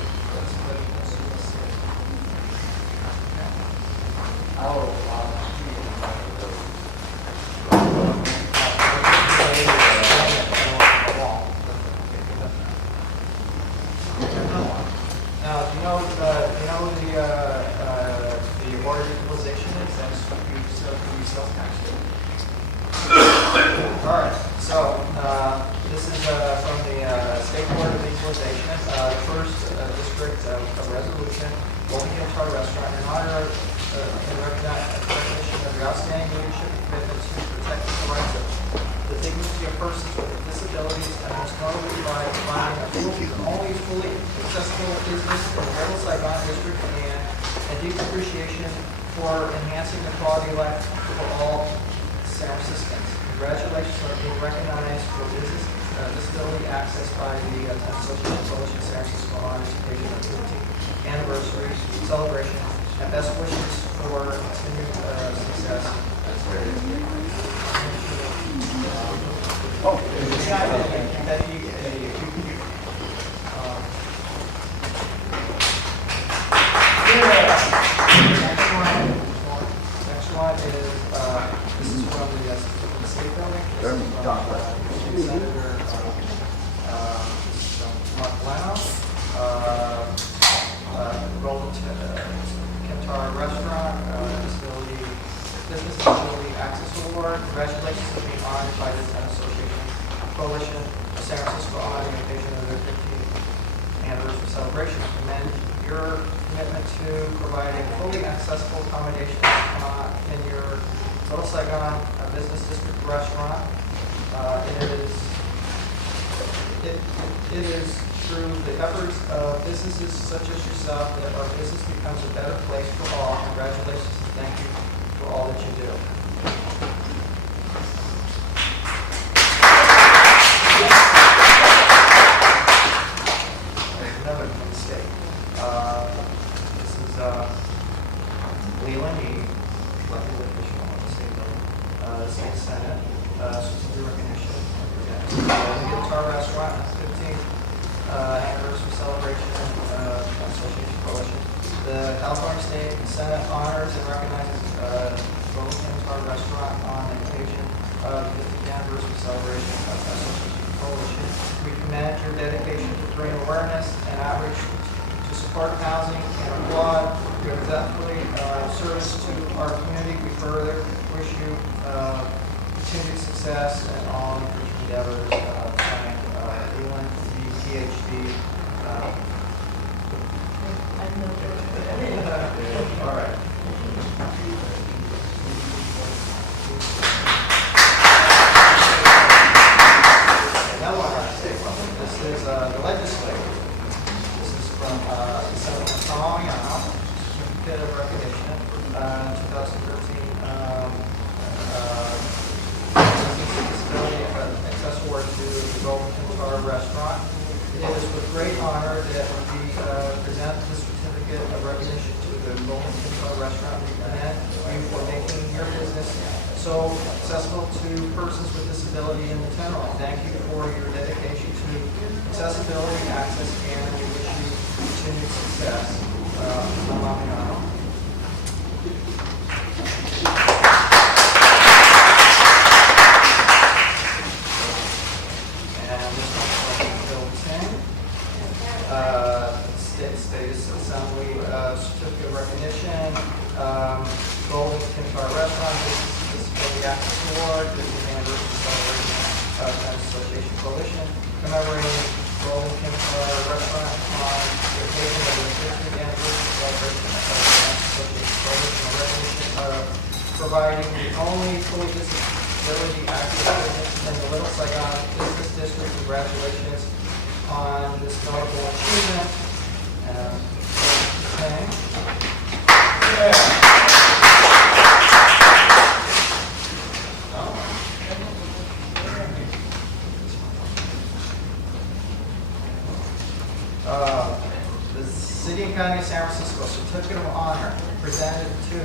Now, do you know the award utilization is? That's you sales tax. All right. So this is from the State Board of Equalization. The first district resolution, Golden Guitar Restaurant, in honor in recognition of your outstanding leadership and commitment to protecting the rights of the dignity of persons with disabilities, and most notably by providing a only fully accessible business in the Greater Saigon District, and deep appreciation for enhancing the quality of life for all San Franciscans. Congratulations on being recognized for business disability access by the Tenant Association Coalition San Francisco Honors occasion of 15th anniversary celebration, and best wishes for continued success. Oh, next one is this is from the state building. This is from Senator Mark Leno. Golden Kentar Restaurant Business Disability Access Award. Congratulations on being honored by the Tenant Association Coalition of San Francisco on the occasion of their 15th anniversary celebration. Commend your commitment to providing fully accessible accommodations in your Little Saigon Business District restaurant. It is through the efforts of businesses such as yourself that our business becomes a better place for all. Congratulations and thank you for all that you do. Another mistake. This is Leland, the elected official of the state building, state senate, certificate recognition. Guitar Restaurant, 15th anniversary celebration, Association Coalition. The California State Senate honors and recognizes Golden Guitar Restaurant on the occasion of the 50th anniversary celebration of Association Coalition. We commend your dedication to bring awareness and outreach to support housing and applaud your exemplary service to our community. We further wish you continued success in all your endeavors. Signed, Ewan, Ph.D. All right. Another one I say from this is the legislature. This is from Senator Tammy Wong, certificate of recognition, 2013. Disability Access Award to the Golden Kentar Restaurant. It is with great honor that we present this certificate of recognition to the Golden Kentar Restaurant. We commend you for making your business so accessible to persons with disability in the Tenderloin. Thank you for your dedication to accessibility, access, and we wish you continued success. State Assembly certificate of recognition, Golden Kentar Restaurant, Disability Access Award, 50th anniversary celebration of Tenant Association Coalition, commemorating Golden Kentar Restaurant on the occasion of the 50th anniversary celebration of Tenant Association Coalition, in recognition of providing the only fully disability access business in the Little Saigon Business District. Congratulations on this notable achievement. The City and County of San Francisco Certificate of Honor presented to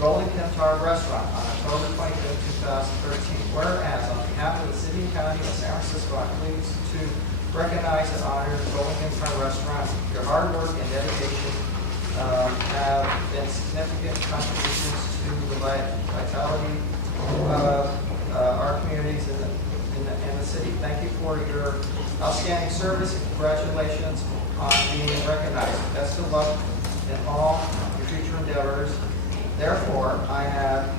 Golden Kentar Restaurant on October 25th, 2013. Whereas on behalf of the City and County of San Francisco, I'm pleased to recognize and honor Golden Front Restaurant. Your hard work and dedication have been significant contributions to the vitality of our communities in the city. Thank you for your outstanding service and congratulations on being recognized. Best of luck in all your future endeavors. Therefore, I have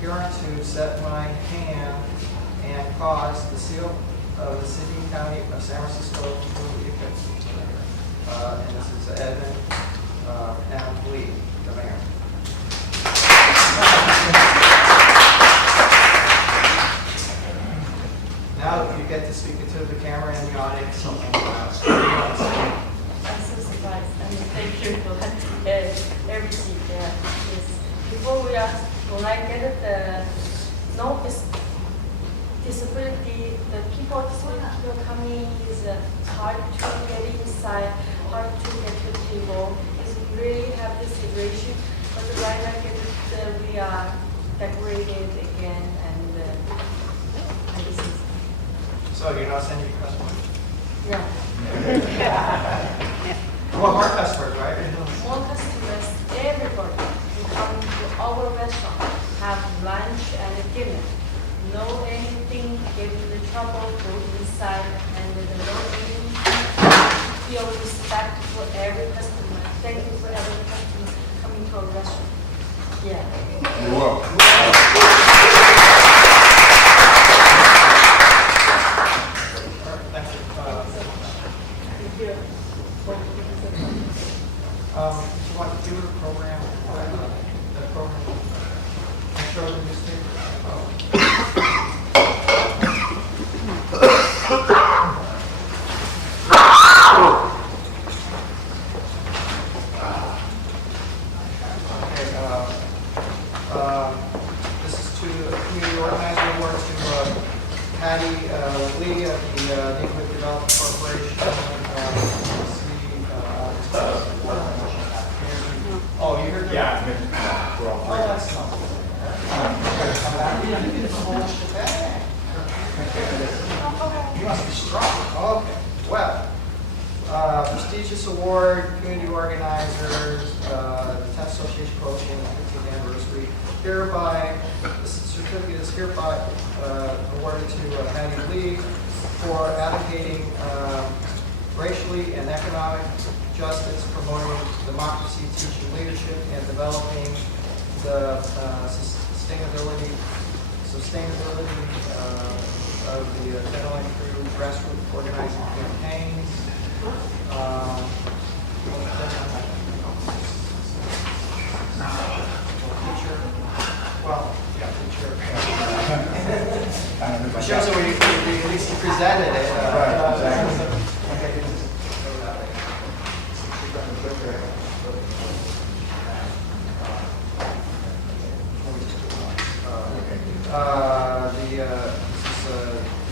hereunto set my hand and caused the seal of the city and county of San Francisco to be affixed. And this is Edmund M. Lee, the mayor. Now you get to speak into the camera and the audience. Something I'm so surprised. I mean, thank you for everything. Yeah, yes. Before we ask, when I get the disability, the people with disability coming is hard to get inside, hard to get to the table. It's really have this situation, but right now we are decorated again and this is. So you're not sending your customers? Yeah. Well, more customers, right? More customers, everybody who come to our restaurant have lunch and dinner. No anything get in the trouble, go inside, and no anything. Feel respect for every customer. Thank you for every customer coming to our restaurant. Yeah. You're welcome. Do you want to do the program? The program? Show the newspaper? This is to the Community Organizer Award to Patty Lee of the Neighborhood Development Corporation. Oh, you heard that? Yeah. Oh, that's not good. You must be strong. Okay. Well, prestigious award, community organizers, the Tenant Association Coalition, 15th anniversary. Hereby, this certificate is hereby awarded to Patty Lee for advocating racially and economic justice, promoting democracy, teaching leadership, and developing the sustainability of the Tenderloin through grassroots organizing campaigns. Teacher. Well, yeah, teacher. It shows that we at least presented it. This is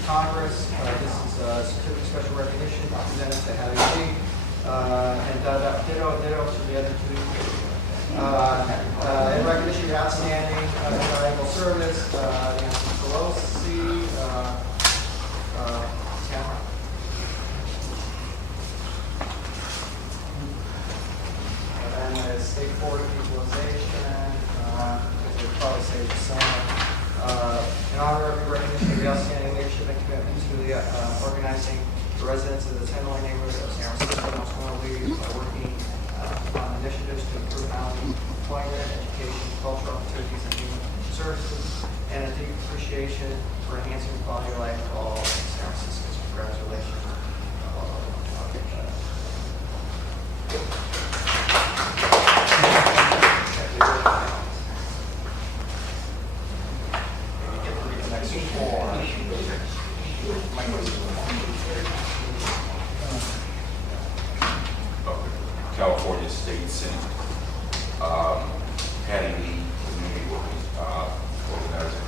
Congress. This is certificate of special recognition presented to Hattie Lee, and ditto to the other two. In recognition of your outstanding invaluable service, Nancy Pelosi, Tamara. And then state forward equalization, which would probably say the same. In honor of your recognition of the outstanding leadership and commitment to the organizing the residents of the Tenderloin neighborhood of San Francisco, most notably working on initiatives to improve housing, employment, education, cultural opportunities, and human services, and a deep appreciation for enhancing the quality of life for all San Franciscans. Congratulations. California State Senate, Patty Lee, community organizer.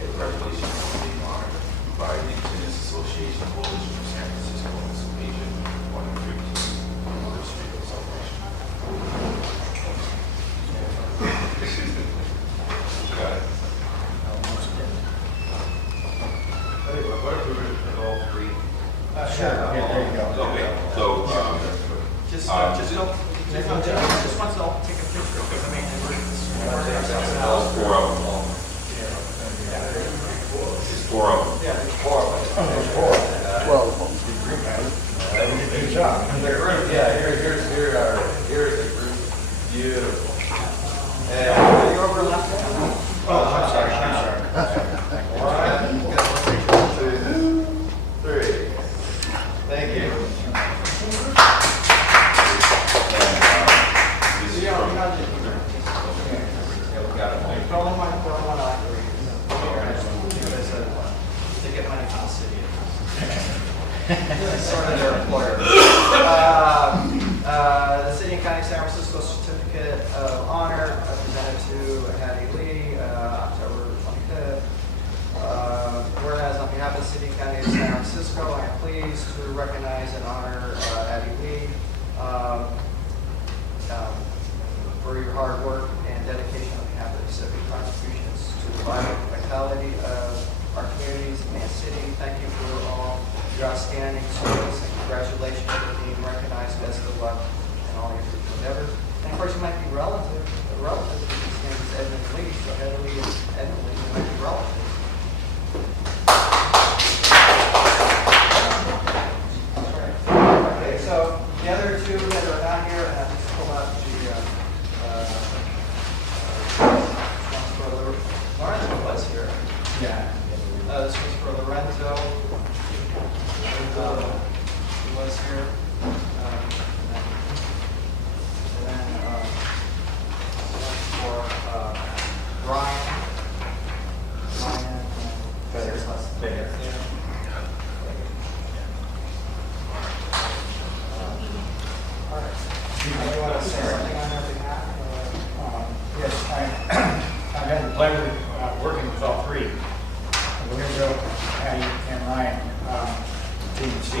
Congratulations on being honored by the Tenants Association Coalition of San Francisco on this occasion on the 15th anniversary of the celebration. Got it. What if we were to put all three? Sure. No, just wants to all take a picture, because I mean, we're ourselves There's out. 4 of them. There's 4 of them. Yeah, there's 4 of us. 12 of them. Good job. The group, yeah, here's the group. Beautiful. Yeah. You overlap that? Oh, I'm sorry. 1, 2, 3. Thank you. Throw in one eye. To get money from the city. Sort of their employer. The City and County of San Francisco Certificate of Honor presented to Hattie Lee, October 25th. Whereas on behalf of the City and County of San Francisco, I am pleased to recognize and honor Hattie Lee for your hard work and dedication on behalf of the city, contributions to the vitality of our communities and city. Thank you for all your outstanding service and congratulations for being recognized. Best of luck in all your future endeavors. And of course, you might be relative to his name is Edmund Lee, so Edmund Lee is Edmund Lee, you might be relative. Okay, so the other two that are not here, and I'll just pull out the Lorenzo was here. Yeah. This was for Lorenzo. He was here. And then for Bryan. Bevan. All right. You want to say something on their behalf? Yes, I've had the pleasure of working with all three, Renzo, Patty, and Ryan, TNC.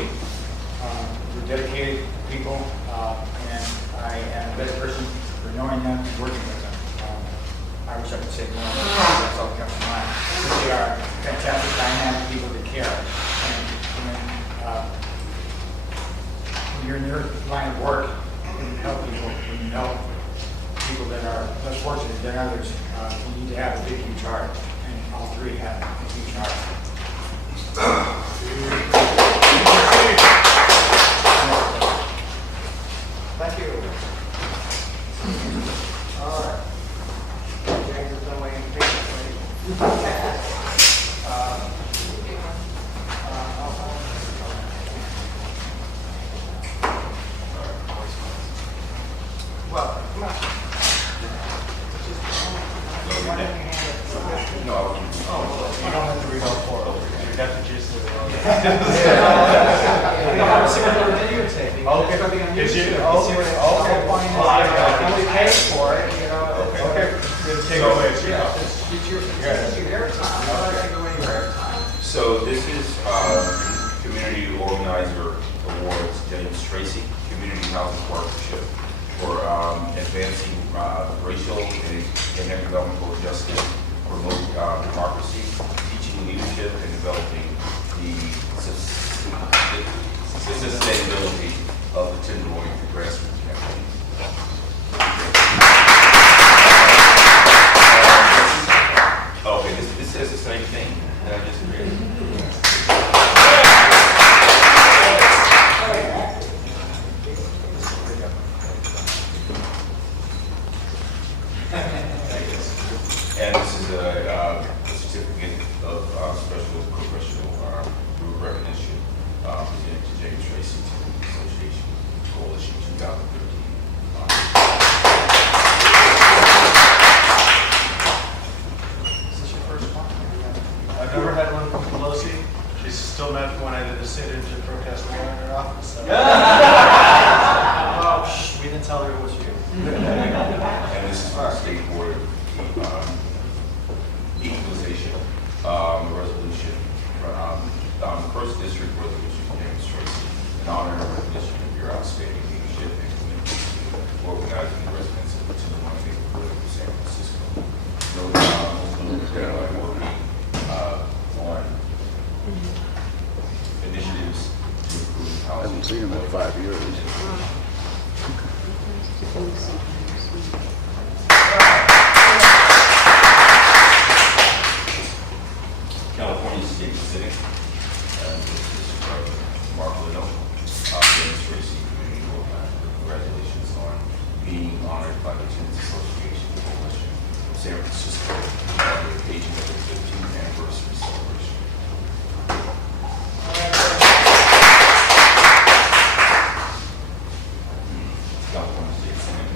We're dedicated people, and I am the best person for knowing them and working with them. I wish I could say more, that's all that comes to mind. But they are fantastic, dynamic people that care. And when you're in your line of work, when you help people, when you help people that are less fortunate than others, you need to have a big, huge heart, and all three have a huge heart. Thank you. All right. James has been waiting patiently. Well, come on. You don't have to read all four. You're definitely just We don't have a single videotaping. Okay. It's going to be on Is YouTube. it? The whole point is, and we pay for it, you know. Okay. Take it away. Yeah, it's your airtime. I don't take away your airtime. So this is Community Organizer Awards, James Tracy, Community Housing Partnership for advancing racial and economical justice, promote democracy, teaching leadership, and developing the sustainability of the Tenderloin grassroots campaign. Okay, this says the same thing that I just read. And this is a certificate of special professional group recognition presented to James Tracy Association Coalition 2013. Is this your first one? I've never had one from Pelosi. She's still met when I did a sit-in to protest the war in her office. So. Oh, shh, we didn't tell her it was you. And this is from the State Board of Equalization resolution, the first district resolution, James Tracy, in honor and recognition of your outstanding leadership and commitment to organizing the residents of the Tenderloin neighborhood of San Francisco. Working on initiatives to improve I housing. haven't seen him in 5 years. California State Senate. This is from Marvin Phillips, Community Organizer. Congratulations on being honored by the Tenants Association Coalition of San Francisco on the occasion of its 15th anniversary celebration. California State Senate,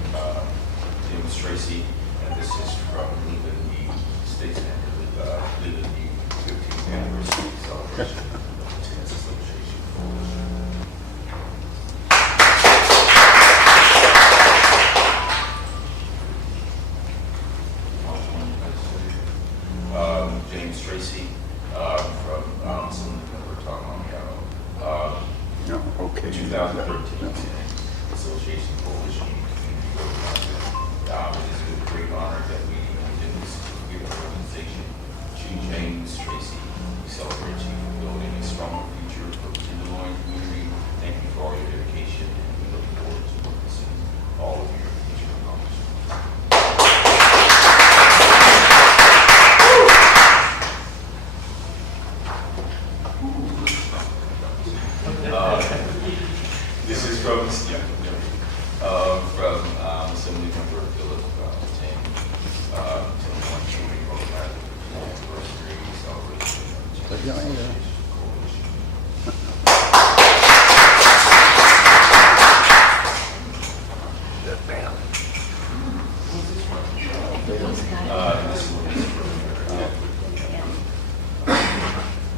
James Tracy, and this is from leaving the state senate, leaving the 15th anniversary celebration of the Tenants Association Coalition. James Tracy, from something that we're talking about, No, okay. 2013 Association Coalition Community Organizer. It is a great honor that we in this great organization, James Tracy, we celebrate you for building a stronger future for the Tenderloin community. Thank you for all your dedication, and we look forward to witnessing all of your future accomplishments. This is from Assemblymember Phillips, Tenderloin Community Organizer, anniversary celebration. This one is from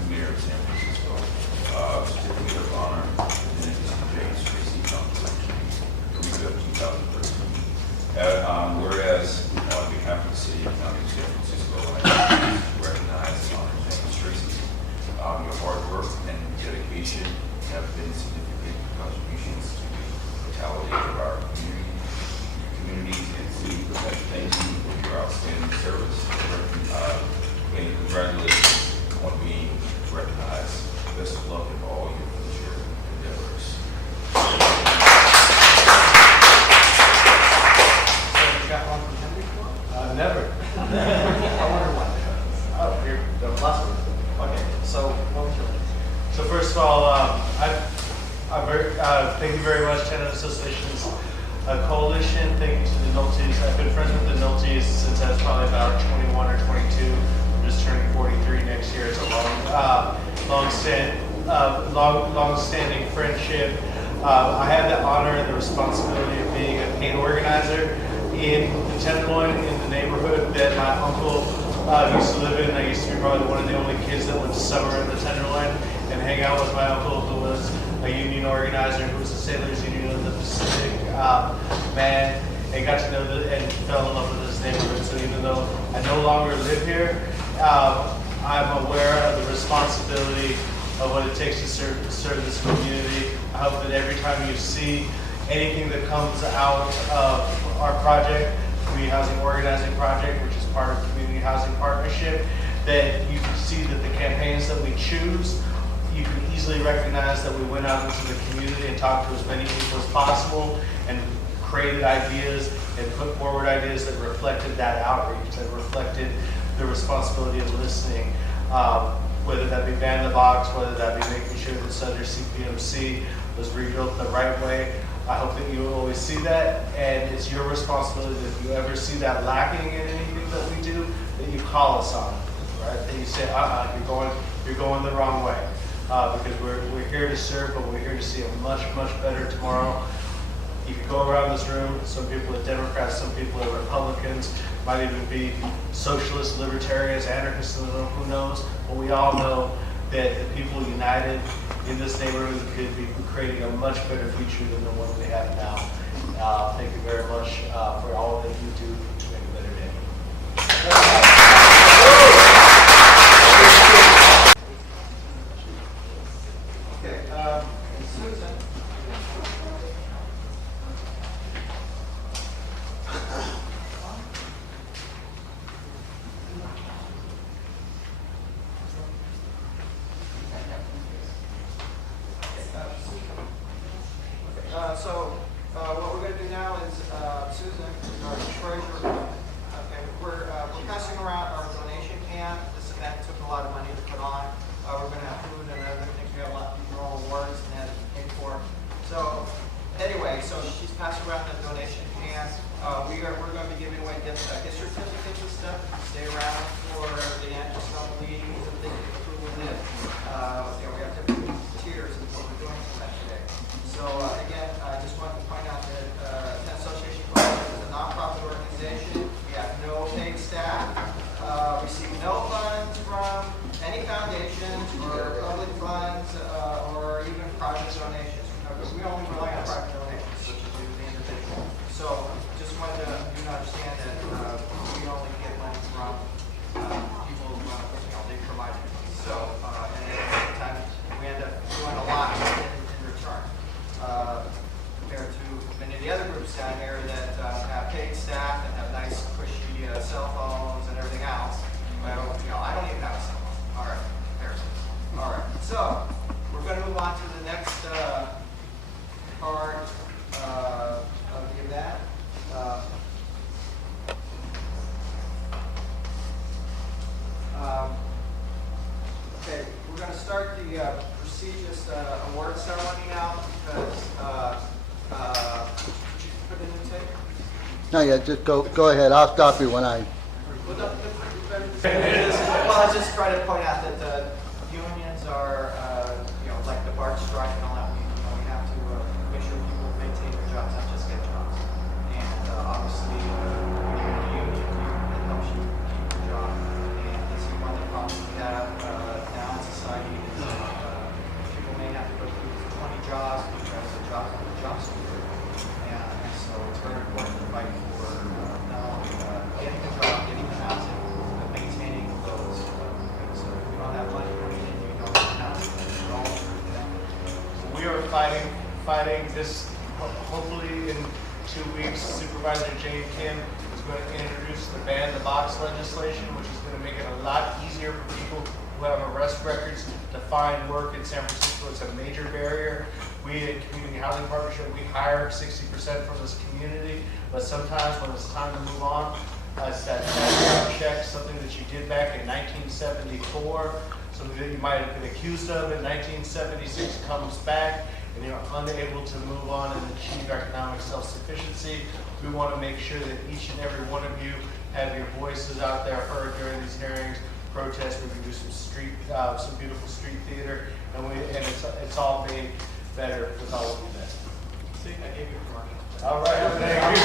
Mayor of San Francisco, certificate of honor, and this is James Tracy, Council of 2013. Whereas, on behalf of the City and County of San Francisco, I recognize and honor James Tracy. Your hard work and dedication have been significant contributions to the vitality of our communities and city. Thank you for your outstanding service. Congratulations on being recognized. Best of luck in all your future endeavors. Never. I wonder why. Oh, here, the last one. Okay, so what was your name? So first of all, thank you very much, Tenant Associations Coalition. Thank you to the Nulties. I've been friends with the Nulties since I was probably about 21 or 22. I'm just turning 43 next year. It's a long-standing friendship. I have the honor and the responsibility of being a paint organizer in the Tenderloin, in the neighborhood that my uncle used to live in. I used to be probably one of the only kids that went to summer in the Tenderloin and hang out with my uncle, who was a union organizer, who was a Sailors Union of the Pacific man, and got to know and fell in love with this neighborhood. So even though I no longer live here, I'm aware of the responsibility of what it takes to serve this community. I hope that every time you see anything that comes out of our project, Community Housing Organizing Project, which is part of Community Housing Partnership, that you can see that the campaigns that we choose, you can easily recognize that we went out into the community and talked to as many people as possible and created ideas and put forward ideas that reflected that outreach, that reflected the responsibility of listening, whether that be ban the box, whether that be making sure that Sutter CPMC was rebuilt the right way. I hope that you will always see that, and it's your responsibility that if you ever see that lacking in anything that we do, that you call us on it, right? That you say, you're going the wrong way, because we're here to serve, but we're here to see a much, much better tomorrow. You can go around this room, some people are Democrats, some people are Republicans, might even be socialists, libertarians, anarchists, who knows, but we all know that the people united in this neighborhood could be creating a much better future than the one we have now. Thank you very much for all that you do to make a better day. Okay, Susan. What we're going to do now is get certificates and stuff, stay around for the annual summer meetings and things that approval in. We have different tiers and what we're doing for that today. So again, I just wanted to point out that Tenant Association Coalition is a nonprofit organization. We have no paid staff, receive no funds from any foundations or public funds or even private donations. We only rely on private donations, which is the individual. So just wanted you to understand that we only get money from people they provide. So and at the same time, we end up doing a lot in return compared to many of the other groups down here that have paid staff and have nice, cushy cell phones and everything else. Well, I don't even have a cell phone. All right, there's it. All right, so we're going to move on to the next part of the event. Okay, we're going to start the prestigious award ceremony now because did you put in the tape? No, yeah, just go ahead. I'll stop you when I. Well, I just try to point out that unions are, like the BART strike and all that. We have to make sure people maintain their jobs, not just get jobs. And obviously, when you're in a union, it helps you keep your job. And this is one of the problems we have now in society is people may have to go through 20 jobs because the jobs are good. And so it's very important to fight for not only getting a job, getting the housing, but maintaining those. So if you don't have money coming in, you don't have housing. We are fighting this. Hopefully in 2 weeks, Supervisor Jane Kim is going to introduce the ban the box legislation, which is going to make it a lot easier for people who have arrest records to find work in San Francisco. It's a major barrier. We at Community Housing Partnership, we hire 60% from this community, but sometimes when it's time to move on, it's that background check, something that you did back in 1974, something that you might have been accused of in 1976 comes back, and you're unable to move on and achieve economic self-sufficiency. We want to make sure that each and every one of you have your voices out there heard during these hearings, protests. We can do some beautiful street theater, and it's all made better with all of you there. See, I gave you a commercial. All right, thank you.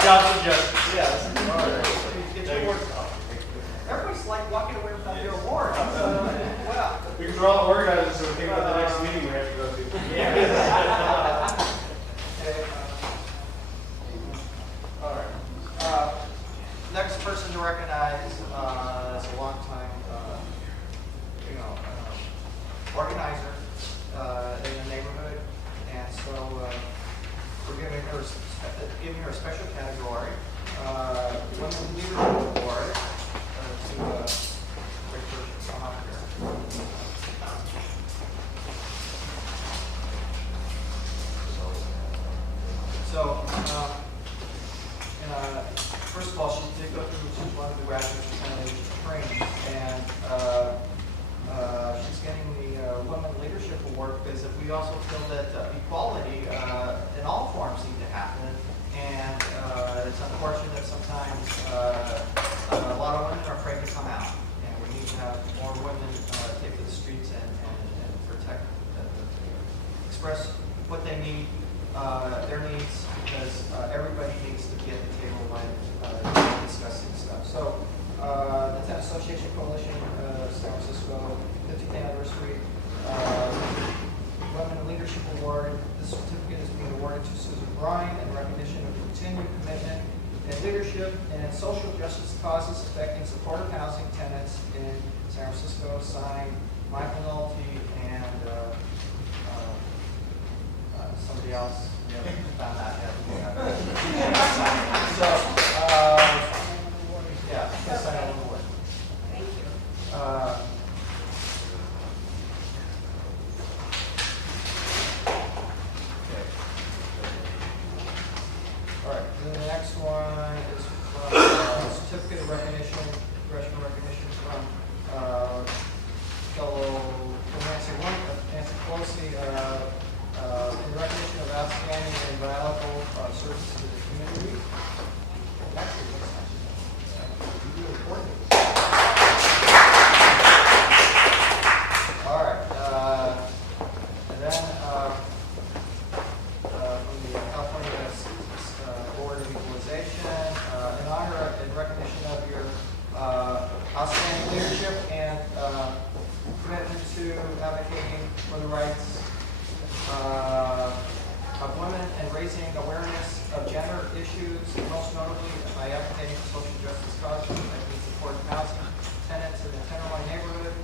Jobs and justice. Yeah. All right. Get your award. Everybody's like walking away without their award. Well, Because we're all organized, so we think about the next meeting we have to go to. yeah. Okay. All right. Next person to recognize is a longtime, organizer in the neighborhood, and so we're giving her a special category, Women Leadership Award, to great person come up here. So, first of all, she did go through, she's one of the graduates of Tenant training, and she's getting the Women Leadership Award because we also feel that equality in all forms need to happen, and it's unfortunate that sometimes a lot of women are afraid to come out, and we need to have more women take to the streets and protect, express what they need, their needs, because everybody needs to be at the table when discussing stuff. So the Tenant Association Coalition, San Francisco, 50th anniversary Women Leadership Award. This certificate is being awarded to Susan Bryan in recognition of continued commitment and leadership in social justice causes affecting supportive housing tenants in San Francisco. Signed, Michael Nulty and somebody else. Found out yet. So, yeah, yes, I know the word. Thank you. Okay. All right, then the next one is from certificate of recognition, congressional recognition from fellow Nancy Pelosi. In recognition of outstanding and valuable service to the community. Actually, really important. All right, and then from the California Board of Equalization, in honor and recognition of your outstanding leadership and commitment to advocating for the rights of women and raising awareness of gender issues, most notably by advocating for social justice causes like the support of housing tenants in the Tenderloin neighborhood,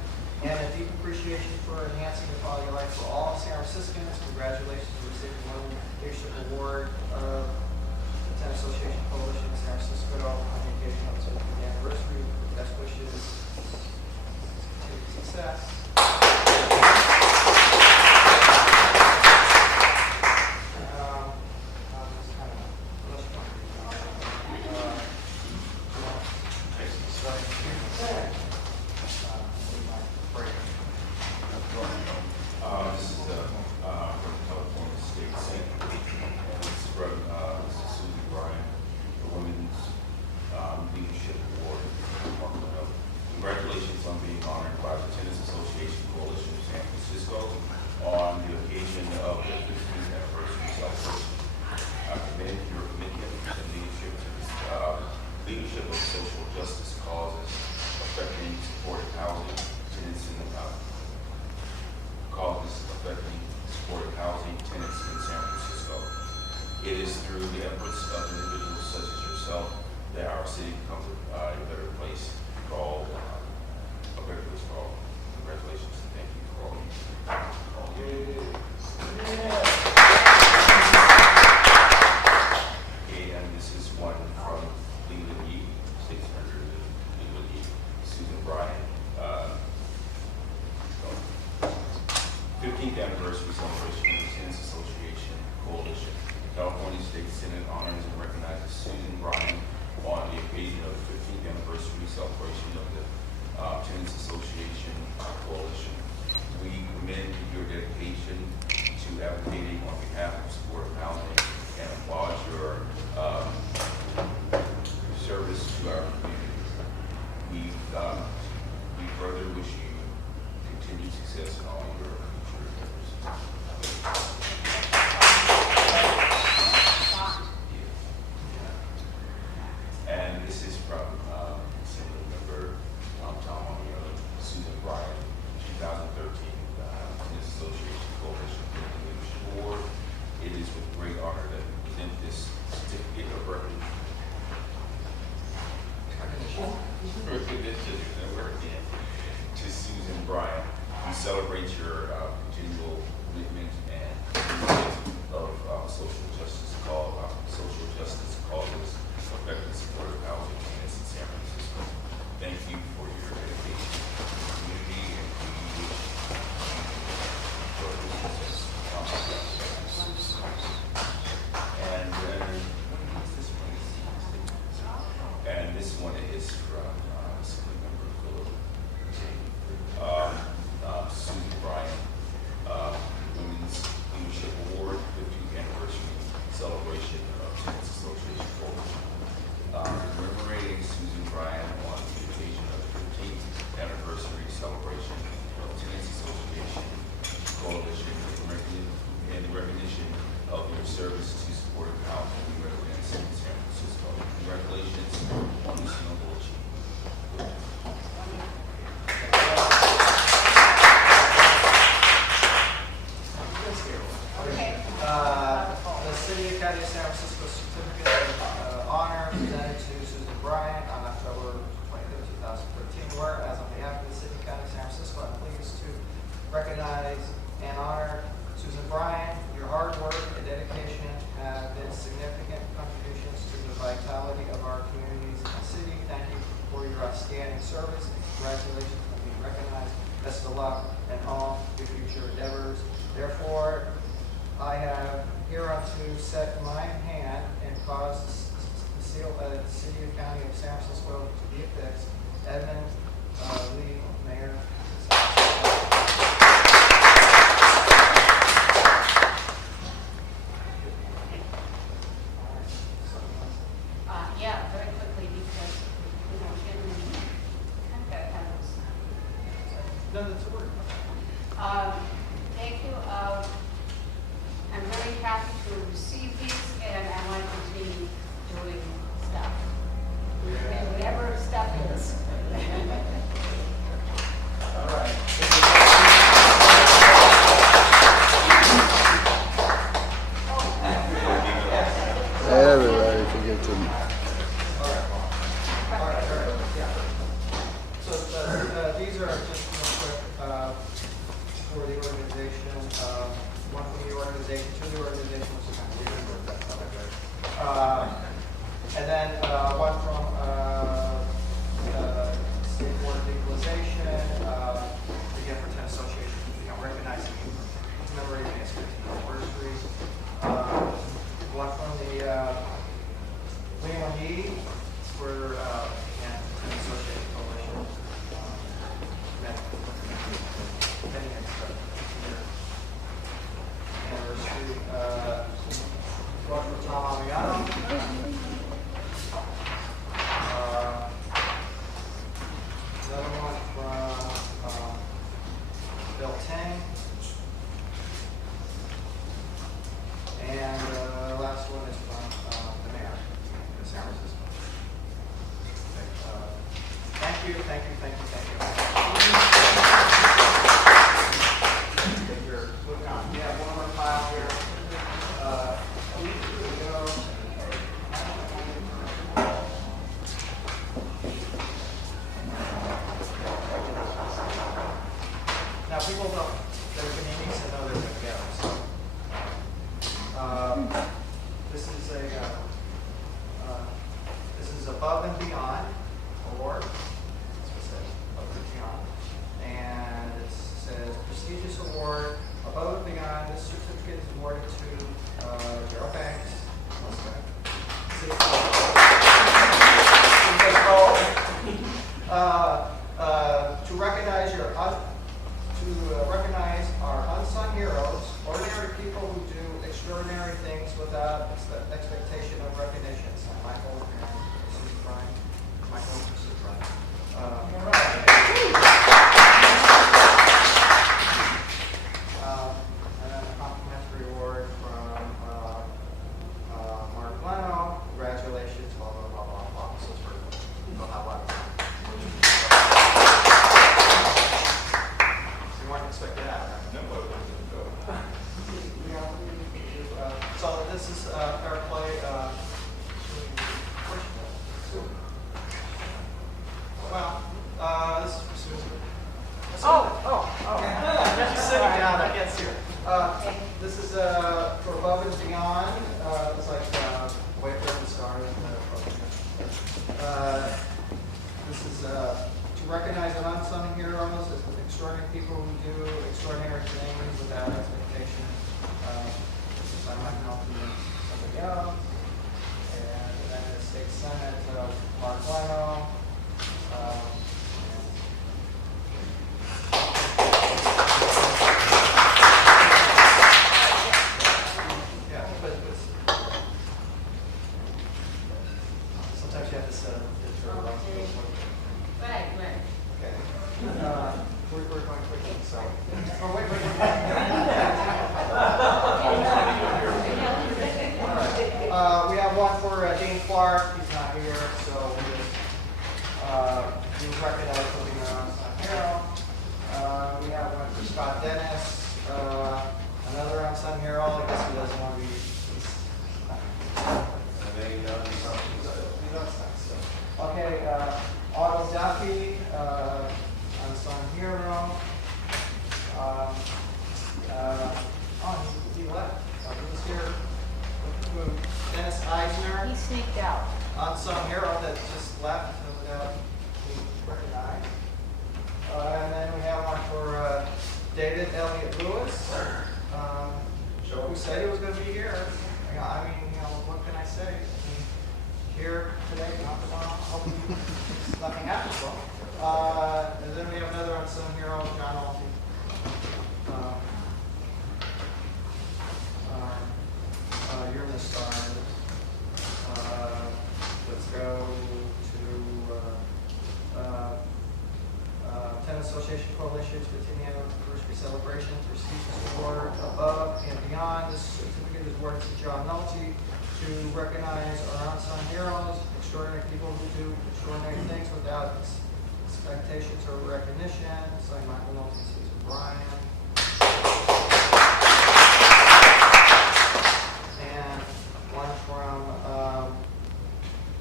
and a deep appreciation for enhancing the quality of life for all San Franciscans. Congratulations for receiving the Women Leadership Award of the Tenant Association Coalition of San Francisco on the occasion of its 50th anniversary. Best wishes, continued success. Congratulations on being honored by the Tenants Association Coalition of San Francisco on the occasion of the 15th anniversary celebration. I commend your commitment and leadership to this leadership of social justice causes affecting supportive housing, tenants in causes affecting supportive housing, tenants in San Francisco. It is through the efforts of individuals such as yourself that our city becomes a better place for all. Congratulations and thank you for all you do. And this is one from Leland State Senator Leland Susan Bryan. 15th anniversary celebration of the Tenants Association Coalition. The California State Senate honors and recognizes Susan Bryan on the occasion of the 15th anniversary celebration of the Tenants Association Coalition. We commend your dedication to advocating on behalf of supportive housing and applaud your service to our community. We further wish you continued success in all your future endeavors. And this is from Assembly Member Susan Bryan, 2013 Tenants Association Coalition Leadership Award. It is with great honor that we present this certificate of recognition to Susan Bryan. We celebrate your continual commitment and of social justice causes affecting supportive housing tenants in San Francisco. Thank you for your dedication to the community, and we wish and this one is from Assembly Member Phillips. Susan Bryan, Women's Leadership Award, 50th anniversary celebration of Tenants Association Coalition. Commemorating Susan Bryan on the occasion of the 15th anniversary celebration of Tenants Association Coalition and the recognition of your service to supportive housing and residents in San Francisco. Congratulations on this noble achievement. The City of County of San Francisco certificate of honor presented to Susan Bryan on October 25, 2013. Whereas on behalf of the City of County of San Francisco, I'm pleased to recognize and honor Susan Bryan. Your hard work and dedication have been significant contributions to the vitality of our communities and city. Thank you for your outstanding service and congratulations on being recognized. Best of luck in all your future endeavors. Therefore, I have hereunto set my hand and caused the seal of the City of County of San Francisco to be affixed. Edmund Lee, Mayor. And then one from State Board of Legalization, again for Tenant Association, recognizing commemorating its 15th anniversary. One from the Leone for Tenant Association Coalition. Anniversary. One from Tom Amiano. Another one from Bill Tang. And last one is from the mayor of San Francisco. Thank you. Moving on. We have one more file here. Here we go. Now, people don't, that are Canadians and know they're together. So, this is Above and Beyond Award. That's what it says, Above and Beyond. And it says prestigious award, Above and Beyond. This certificate is awarded to Jerel Banks. To recognize recognize our unsung heroes, ordinary people who do extraordinary things without expectation of recognition. So Michael and this is Bryan. Michael, this is Bryan. And then a complimentary award from Mark Leno. Congratulations, blah, blah, blah, blah, blah. So it's pretty cool. We'll have one. You weren't expecting that. No. So this is fair play. Well, this is for Susan. She's sitting down. I can't see her. This is for Above and Beyond. It's like Wait for the Stars. This is to recognize an unsung heroes as extraordinary people who do extraordinary things without expectation. I might help you somebody else. And then the State Senate, Mark Leno. Yeah, but sometimes you have to set up a picture. Right. Okay. We're going quickly, so. Oh, wait. We have one for Dean Clark. He's not here, so we recognize something around hero. We have one for Scott Dennis. Another unsung hero. I guess he doesn't want to be. Okay, Otto Duffy, unsung hero. He left. He was here. Dennis Isner. He sneaked out. Unsung hero that just left without being recognized. And then we have one for David Elliott Lewis. Who said he was going to be here. I mean, what can I say? Here today, not tomorrow. Hopefully nothing happens to him. And then we have another unsung hero, John Nulty. You're in the stars. Let's go to Tenant Association Coalition's 15th anniversary celebration, prestigious award Above and Beyond. This certificate is awarded to John Nulty to recognize our unsung heroes, extraordinary people who do extraordinary things without expectations or recognition. It's like Michael Nulty, Susan Bryan. And one from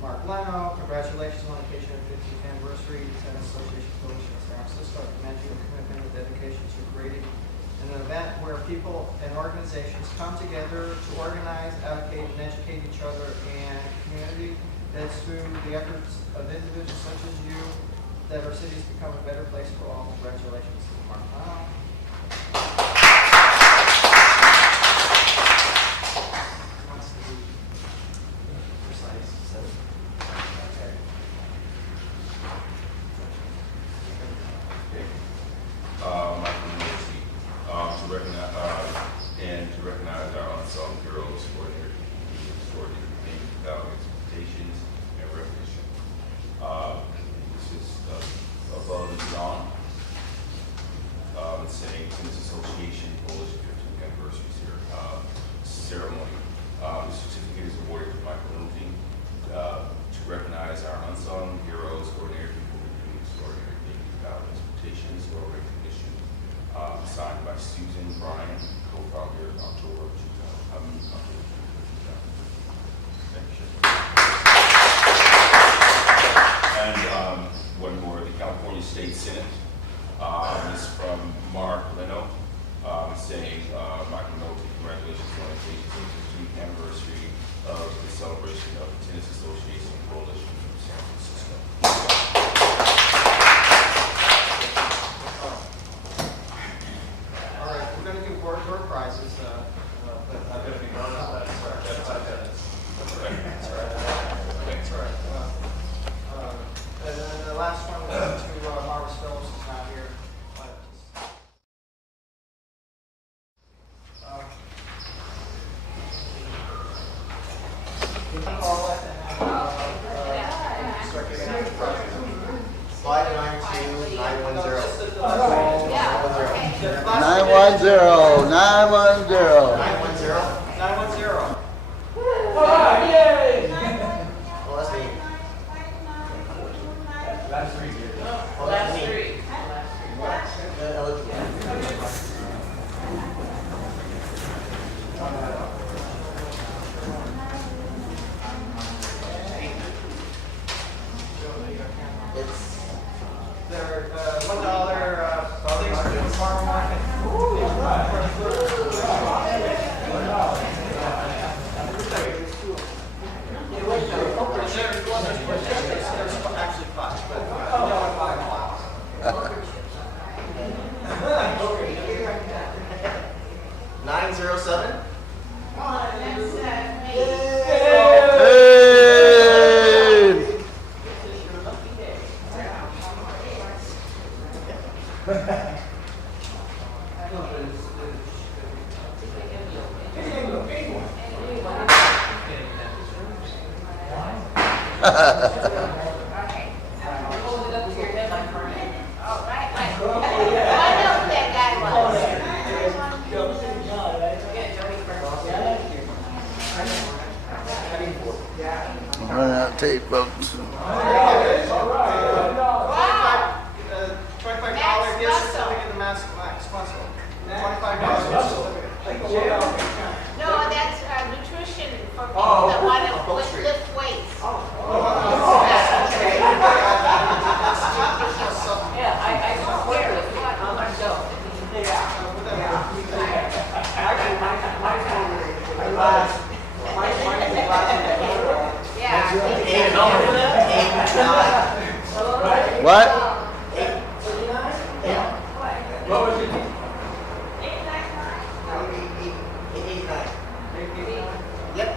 Mark Leno. Congratulations on the occasion of the 15th anniversary of the Tenant Association Coalition of San Francisco. I commend you on commitment and dedication to creating an event where people and organizations come together to organize, advocate, and educate each other and community. That's through the efforts of individuals such as you that our cities become a better place for all. Congratulations to Mark. To recognize our unsung heroes for their extraordinary things without expectations and recognition. This is above and beyond. It's saying Tenants Association Coalition 15th anniversary ceremony. The certificate is awarded to Michael Nulty to recognize our unsung heroes, ordinary people who do extraordinary things without expectations or recognition. Signed by Susan Bryan, co-founder of October 2000. Thank you. And one more, the California State Senate. This is from Mark Leno, saying, Michael Nulty, congratulations on the 15th anniversary of the celebration of the Tenants Association Coalition from San Francisco. All right, we're going to do board prizes, but I'm going to be going on that. That's all right. That's right. And then the last one was to Marvis Phillips, who's not here. Slide 92910. 910, 910. 910. Yay! Well, that's me. Last three. Well, that's me. They're $1 things for the farmer market. There's actually 5, but 907. Run out of tape, folks. $25 gift certificate to Max Sponsor. $25 gift certificate. No, that's nutrition for people that want to lift weights. Yeah, I swear it. What? What was it? 889. Yep.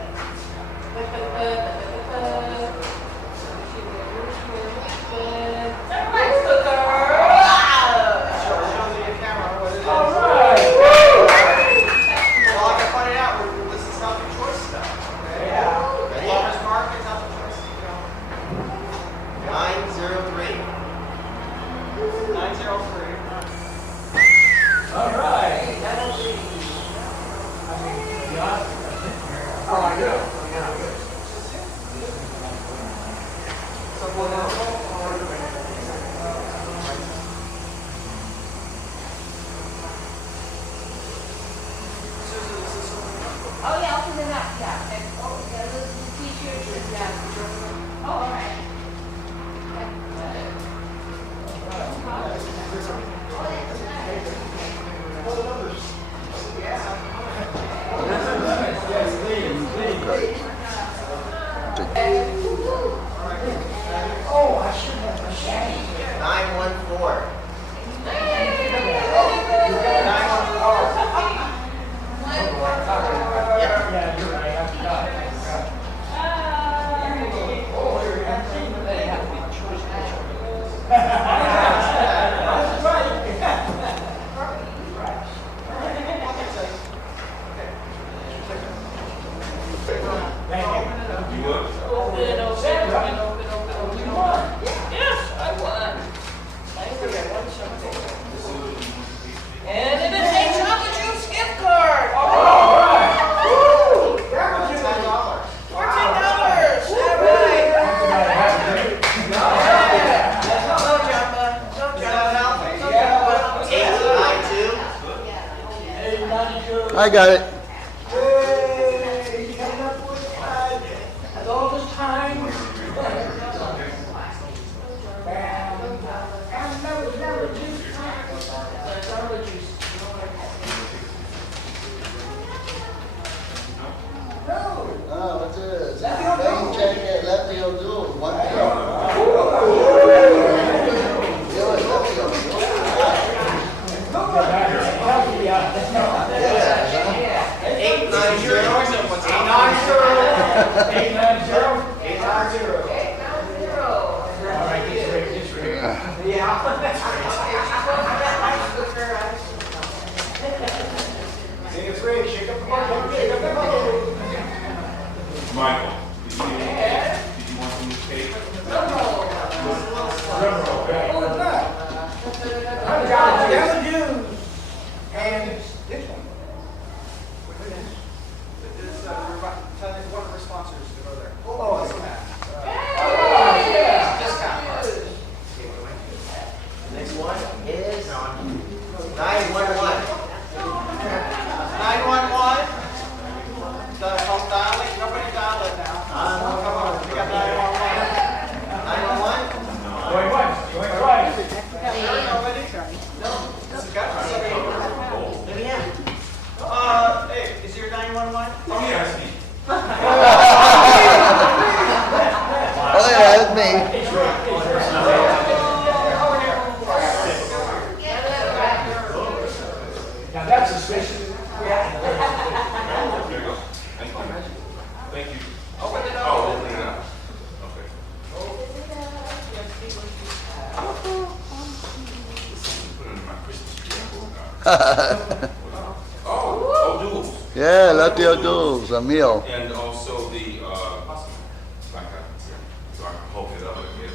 Oh, I should have. 914. Yeah, you're right. I forgot. And it is a chocolate juice gift card. $14. All right. Go, Jumba. Go, Jumba. 892. I got it. Hey, you coming up with five. That's all this time. And never juice. Oh, what's this? Name check at Lefty O'Doul. One thing. Michael, did you want some cake? I've got yellow juice and this one. It's one of the sponsors to go there. Oh, It's Matt. Next one is 911. 911. Dial it. Nobody dial it now. Come on. We got 911. 911. Going once, going twice. No. This has got to be somebody. Hey, is your 911? Oh, yeah, I see. Oh, yeah, that's me. Now that's suspicious. There you go. Thank you. Open it up. Oh, open it up. Okay. Put it in my Christmas tree. Oh, O'Doul's. Yeah, Lefty O'Doul's, a meal. And also the, like so I can poke it up again.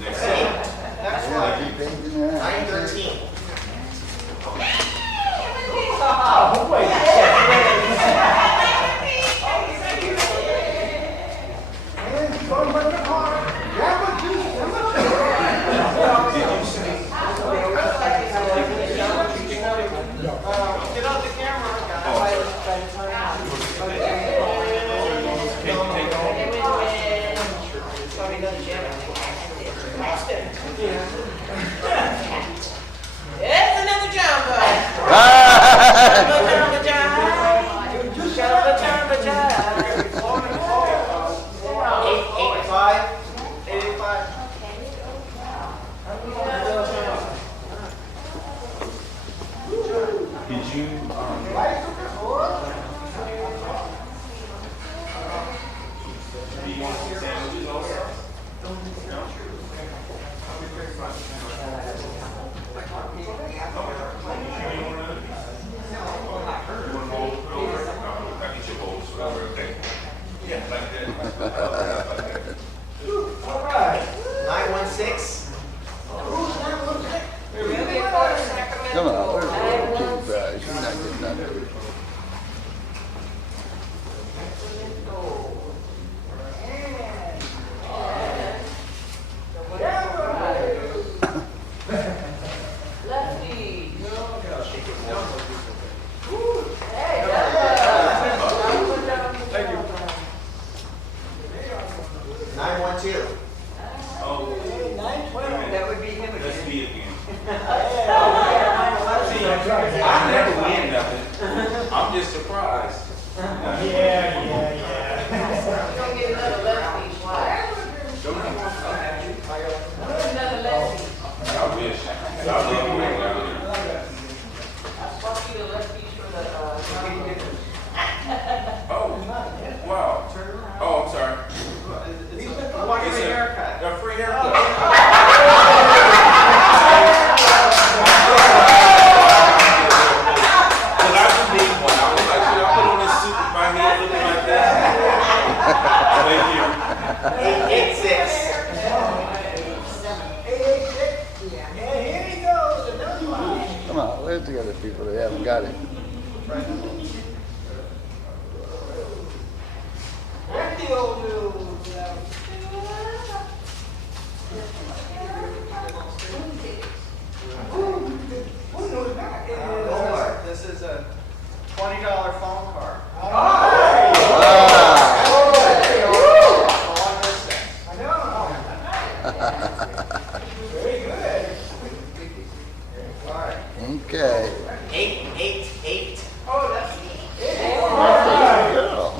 Next Next one. 913. Oh, wait a second. And going with the car. Grab a juice. Get on the camera, It's another Jumba. Jumba, Jumba, Jumba. 885. 885. Did you, do you want some sandwiches also? All right. 916. Come on, where's the chicken fries? You're not getting none of it. Lefty. Thank you. 912. Oh, 912. That would be him again. let's be again. Yeah, I never win nothing. I'm just surprised. yeah. Don't get another Lefty. 886. 886. Yeah, here he goes, another one. Come on, where's the other people that haven't got it? That's the old news. Who knows that? This is a $20 phone card. Very good. All right. Okay. 888. Oh, that's Girl.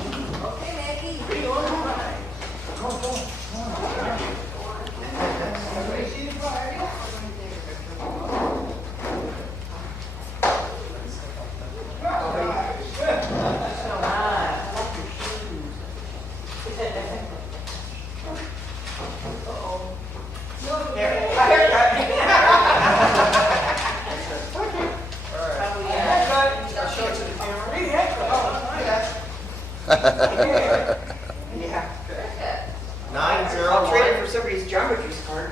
okay, Maggie. I'll show it to the camera. Yeah. 90. I'll trade it for somebody's geometry card.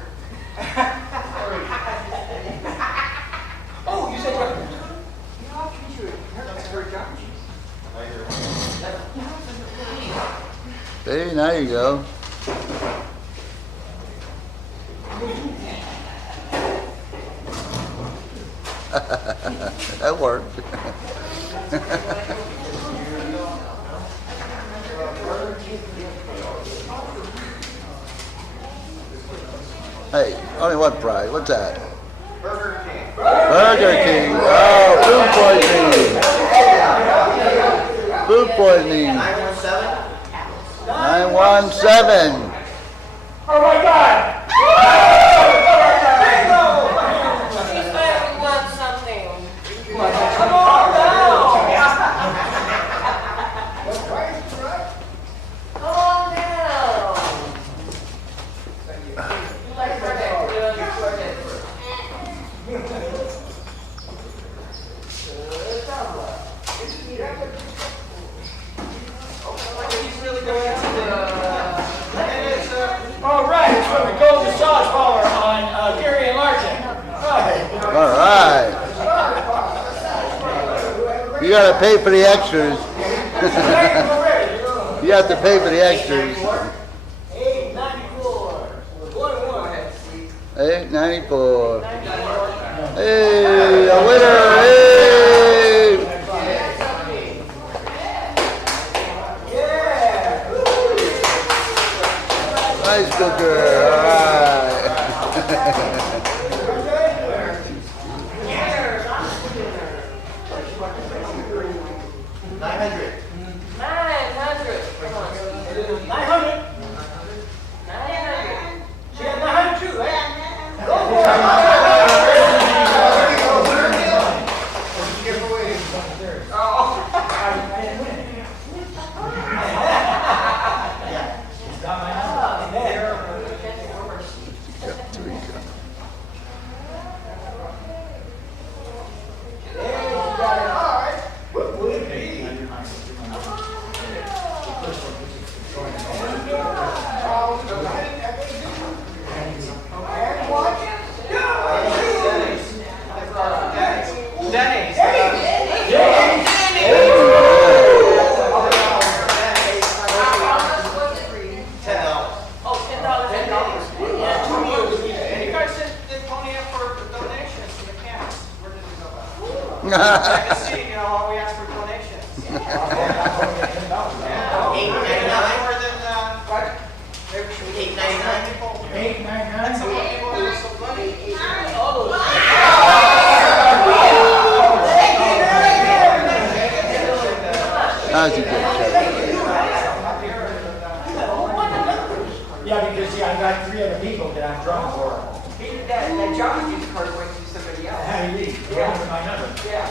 Oh, you said what? No, I'll treat you for geometry. Hey, now you go. That worked. Hey, only one prize. What's that? Burger King. Burger King. Oh, food poisoning. Food poisoning. 917. Oh my God! Come on down! That's right, that's right. Come on down. Like birthday. He's really going into the. All right, it's from the gold massage parlor on Gary and Larkin. All right. You gotta pay for the extras. You have to pay for the extras. 894. Hey, a winner! Hey! Nice cooker. All right. 900. 900. Come on. 900. 900. She got 900 too, right? Go for it. Check and see, you know, all we ask for donations. $8.99 more than, what? $8.99 people. $8.99. That's a lot of people who are so funny. How's he doing? Yeah, because see, I've got 3 other people that I'm drawing for. That geometry card went to somebody else. How do you leave? Yeah. My number. Yeah.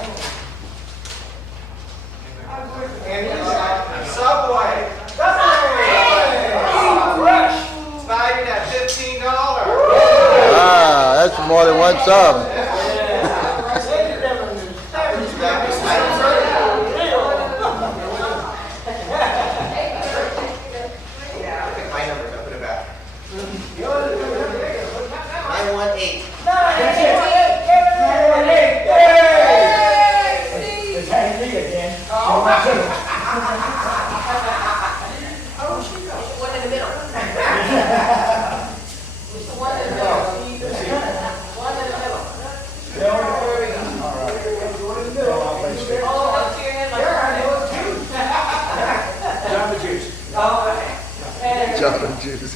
And Subway. Fresh. It's valued at $15. Ah, that's more than one sub. My number, I put it One in the middle. One in the middle. One in the middle. Oh, up to your hand like Jamba Juice. Jamba Juice.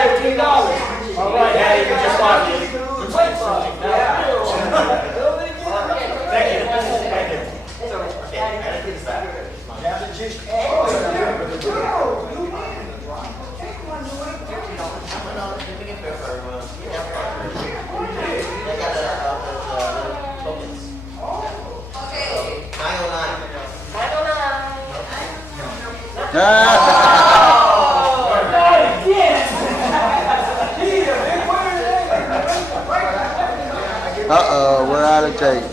$19. All right, now you can just watch it. Thank you. Thank you. Jamba Juice. Uh-oh, we're out of tape.